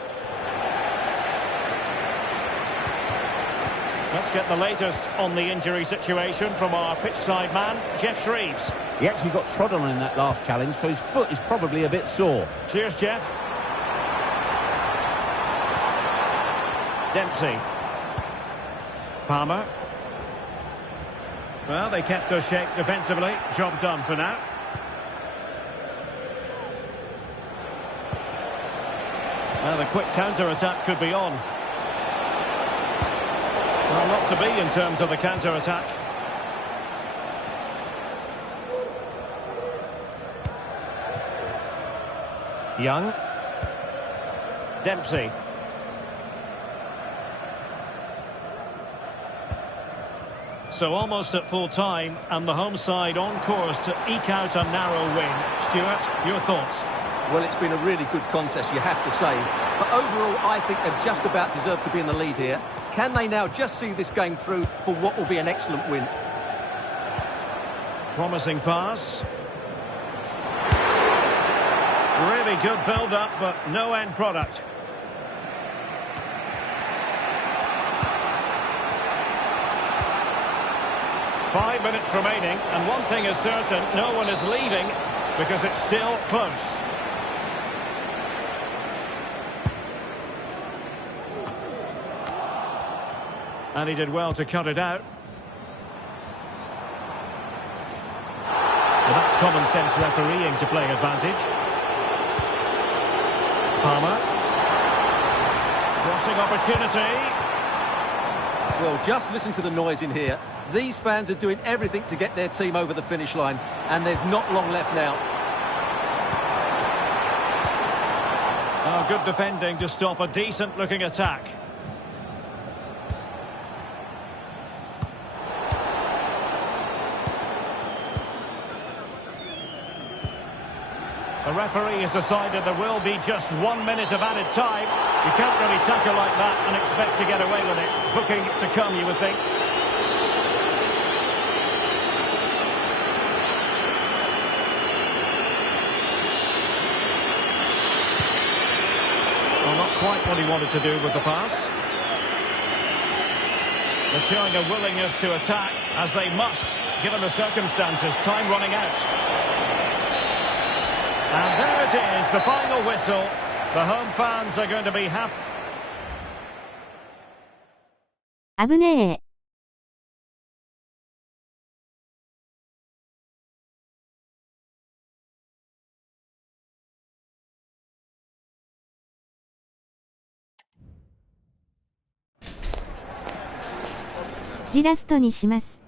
Let's get the latest on the injury situation from our pitchside man, Jeff Shreves. He actually got trod on in that last challenge, so his foot is probably a bit sore. Cheers, Jeff. Dempsey. Palmer. Well, they kept us shape defensively. Job done for now. Well, the quick counter-attack could be on. Well, not to be in terms of the counter-attack. Young. Dempsey. So almost at full time, and the home side on course to eke out a narrow win. Stuart, your thoughts? Well, it's been a really good contest, you have to say. But overall, I think they've just about deserved to be in the lead here. Can they now just see this game through for what will be an excellent win? Promising pass. Really good build-up, but no end product. Five minutes remaining, and one thing is certain, no one is leaving because it's still close. And he did well to cut it out. Well, that's common sense refereeing to play advantage. Palmer. Crossing opportunity. Well, just listen to the noise in here. These fans are doing everything to get their team over the finish line, and there's not long left now. Oh, good defending to stop a decent-looking attack. The referee has decided there will be just 1 minute of added time. You can't really tackle like that and expect to get away with it. Booking to come, you would think. Well, not quite what he wanted to do with the pass. They're showing a willingness to attack, as they must, given the circumstances. Time running out. And there it is, the final whistle. The home fans are going to be happy. 危ねえ。ジラストにします。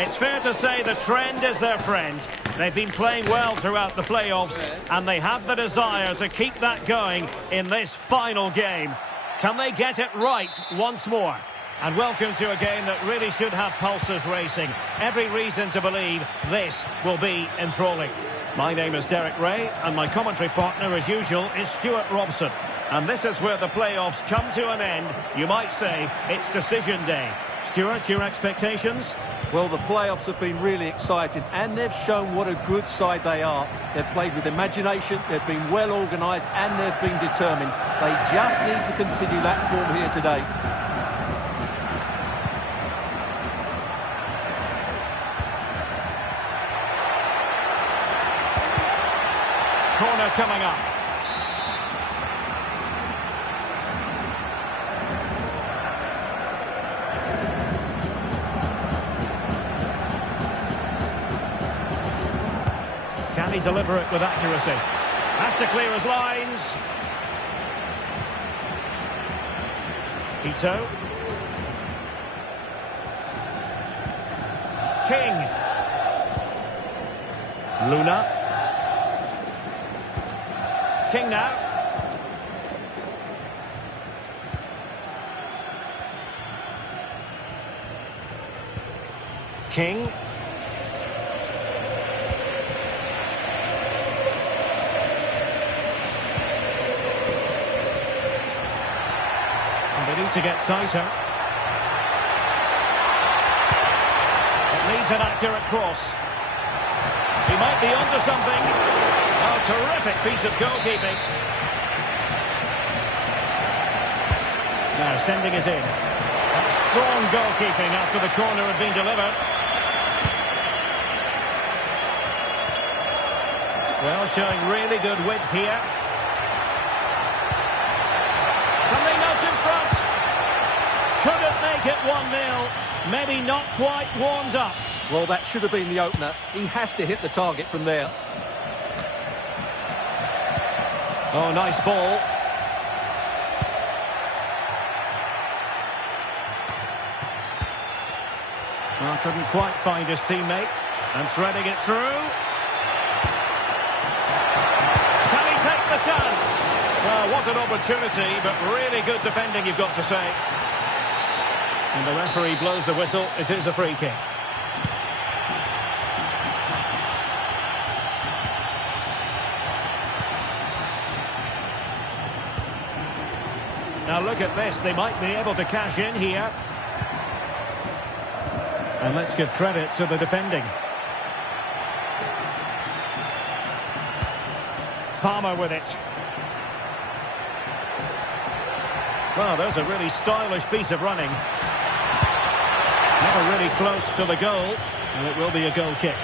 It's fair to say the trend is their friend. They've been playing well throughout the playoffs, and they have the desire to keep that going in this final game. Can they get it right once more? And welcome to a game that really should have pulses racing. Every reason to believe this will be enthralling. My name is Derek Ray, and my commentary partner, as usual, is Stuart Robson. And this is where the playoffs come to an end. You might say it's decision day. Stuart, your expectations? Well, the playoffs have been really exciting, and they've shown what a good side they are. They've played with imagination, they've been well organised, and they've been determined. They just need to continue that form here today. Corner coming up. Can he deliver it with accuracy? Has to clear his lines. Ito. King. Luna. King now. King. They need to get tighter. It needs an accurate cross. He might be onto something. Oh, terrific piece of goalkeeping. Now sending it in. That's strong goalkeeping after the corner had been delivered. Well, showing really good width here. Can they nudge in front? Couldn't make it 1-0. Maybe not quite warmed up. Well, that should have been the opener. He has to hit the target from there. Oh, nice ball. Well, couldn't quite find his teammate. And threading it through. Can he take the chance? Well, what an opportunity, but really good defending, you've got to say. And the referee blows the whistle. It is a free kick. Now look at this, they might be able to cash in here. And let's give credit to the defending. Palmer with it. Well, there's a really stylish piece of running. Never really close to the goal, and it will be a goal kick.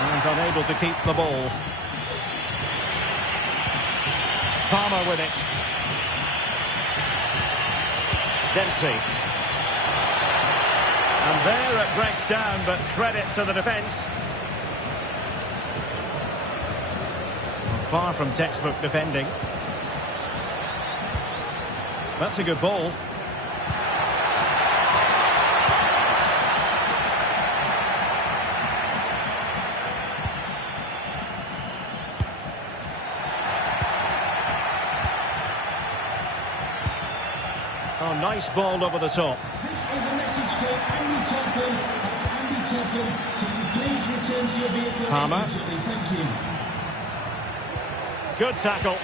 And unable to keep the ball. Palmer with it. Dempsey. And there it breaks down, but credit to the defence. Far from textbook defending. That's a good ball. Oh, nice ball over the top. This is a message for Andy Topham. That's Andy Topham. Can you please return to your vehicle immediately? Thank you. Good tackle.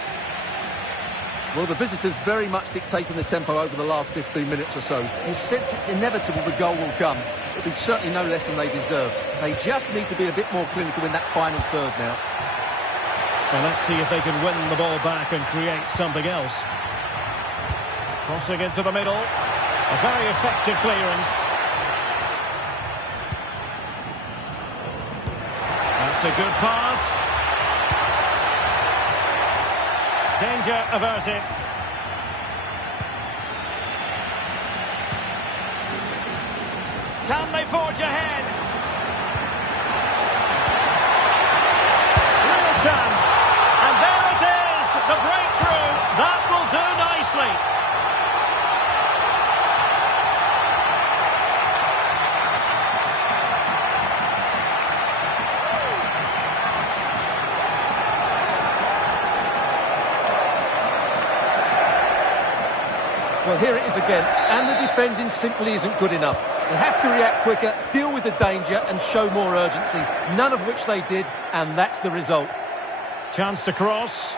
Well, the visitors very much dictating the tempo over the last 15 minutes or so. You sense it's inevitable the goal will come. It'll be certainly no less than they deserve. They just need to be a bit more clinical in that final third now. Well, let's see if they can win the ball back and create something else. Crossing into the middle. A very effective clearance. That's a good pass. Danger averted. Can they forge ahead? Real chance. And there it is. The breakthrough. That will do nicely. Well, here it is again, and the defending simply isn't good enough. They have to react quicker, deal with the danger, and show more urgency, none of which they did, and that's the result. Chance to cross.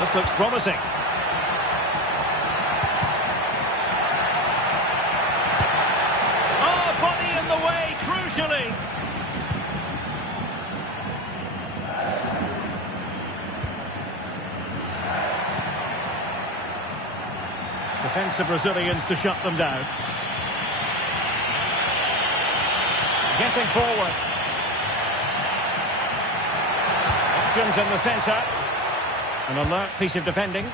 This looks promising. Crucially. Defensive Brazilians to shut them down. Getting forward. Options in the centre. An alert piece of defending.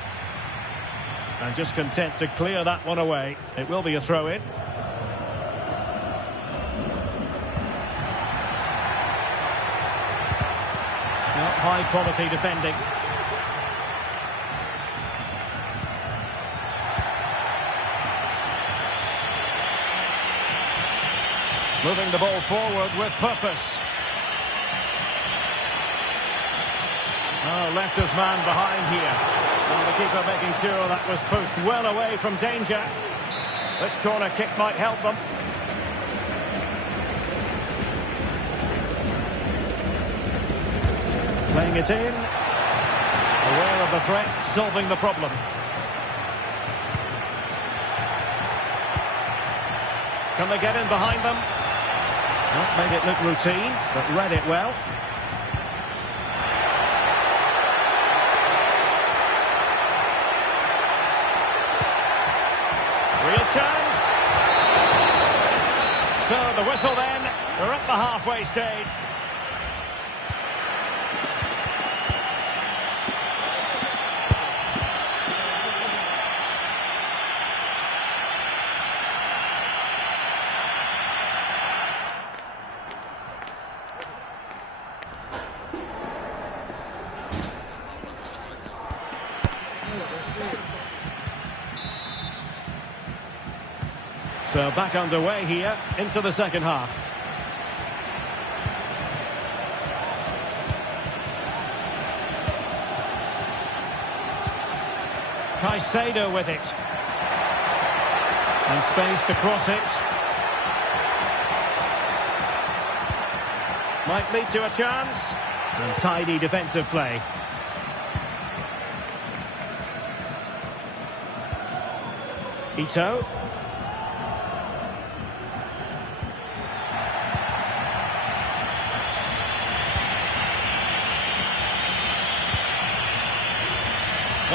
And just content to clear that one away. It will be a throw-in. High quality defending. Moving the ball forward with purpose. Oh, left his man behind here. And the keeper making sure that was pushed well away from danger. This corner kick might help them. Playing it in. Aware of the threat, solving the problem. Can they get in behind them? Not made it look routine, but read it well. Real chance. So the whistle then. We're at the halfway stage. So back underway here into the second half. Caicedo with it. And space to cross it. Might lead to a chance. And tidy defensive play. Ito.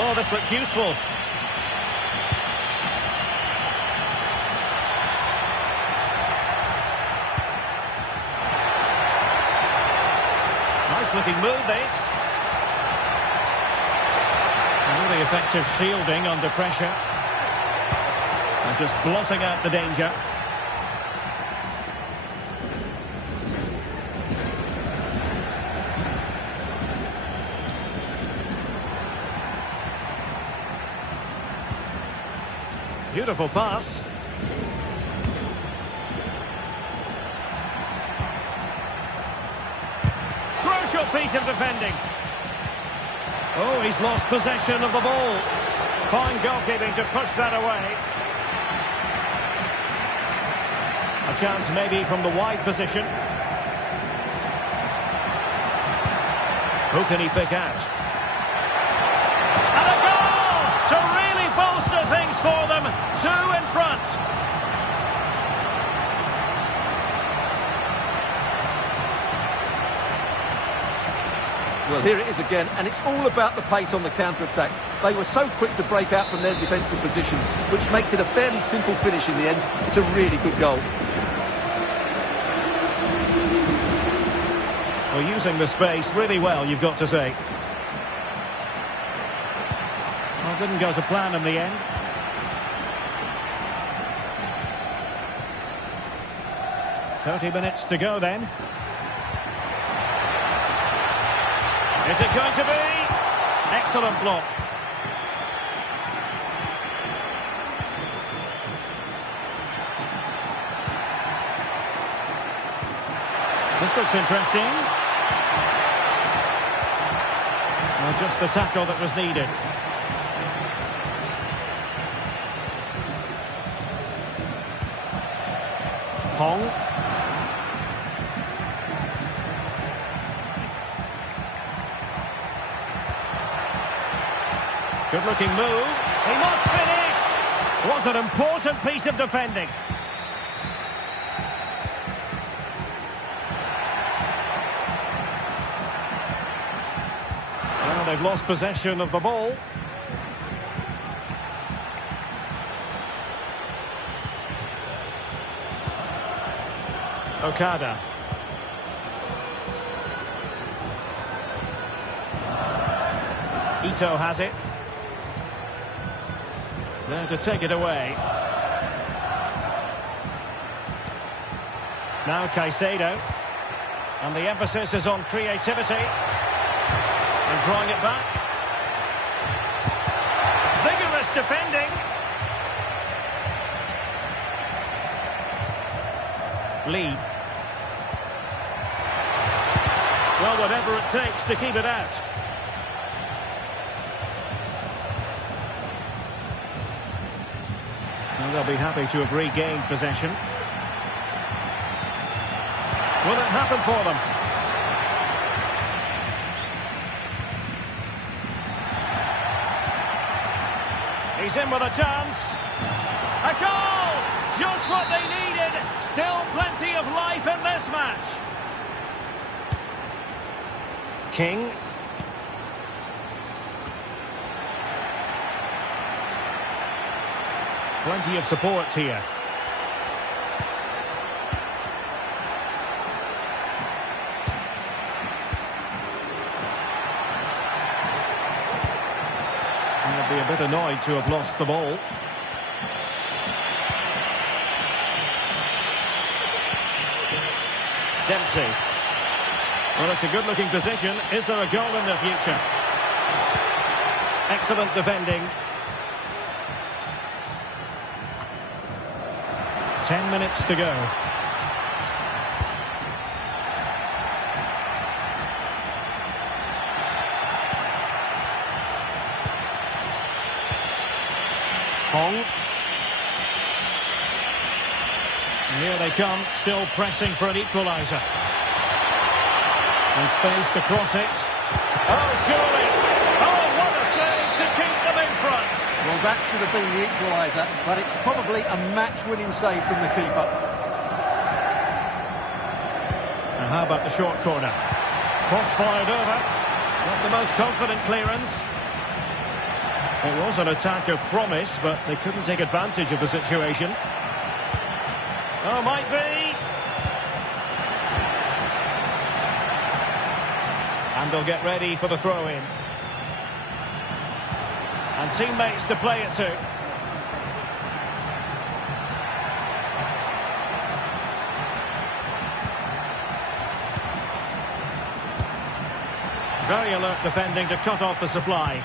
Oh, this looks useful. Nice looking move, this. Really effective shielding under pressure. And just blotting out the danger. Beautiful pass. Crucial piece of defending. Oh, he's lost possession of the ball. Fine goalkeeping to push that away. A chance maybe from the wide position. Who can he pick out? And a goal to really bolster things for them. 2 in front. Well, here it is again, and it's all about the pace on the counter-attack. They were so quick to break out from their defensive positions, which makes it a fairly simple finish in the end. It's a really good goal. Well, using the space really well, you've got to say. Well, didn't go to plan in the end. "30 minutes to go then. Is it going to be? Excellent block. This looks interesting. Well, just the tackle that was needed. Hong. Good-looking move. He must finish. Was an important piece of defending. Well, they've lost possession of the ball. Okada. Ito has it. There to take it away. Now Caicedo. And the emphasis is on creativity. And drawing it back. Vigorous defending. Lee. Well, whatever it takes to keep it out. And they'll be happy to have regained possession. Will it happen for them? He's in with a chance. A goal! Just what they needed. Still plenty of life in this match. King. Plenty of support here. And they'll be a bit annoyed to have lost the ball. Dempsey. Well, it's a good-looking position. Is there a goal in the future? Excellent defending. 10 minutes to go. Hong. Here they come, still pressing for an equaliser. And space to cross it. Oh, surely! Oh, what a save to keep them in front! Well, that should have been the equaliser, but it's probably a match-winning save from the keeper. And how about the short corner? Cross fired over. Not the most confident clearance. It was an attack of promise, but they couldn't take advantage of the situation. Oh, might be. And they'll get ready for the throw-in. And teammates to play it to. Very alert defending to cut off the supply.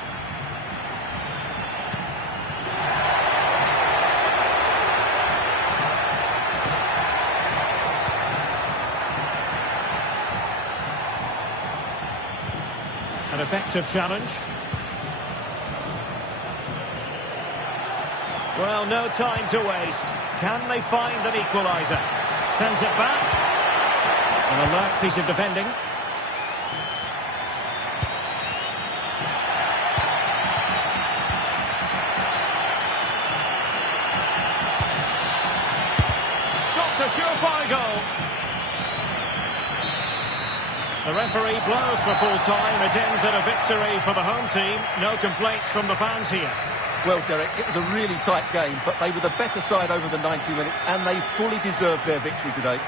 An effective challenge. Well, no time to waste. Can they find an equaliser? Sends it back. An alert piece of defending. Got a surefire goal. The referee blows for full time. It ends in a victory for the home team. No complaints from the fans here. Well, Derek, it was a really tight game, but they were the better side over the 90 minutes, and they fully deserved their victory today.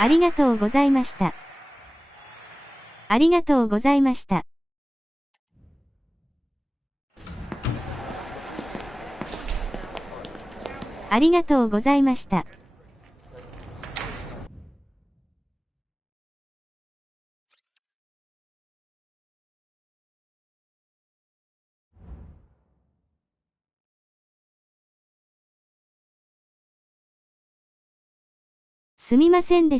ありがとうございました。ありがとうございました。ありがとうございました。すみませんでした。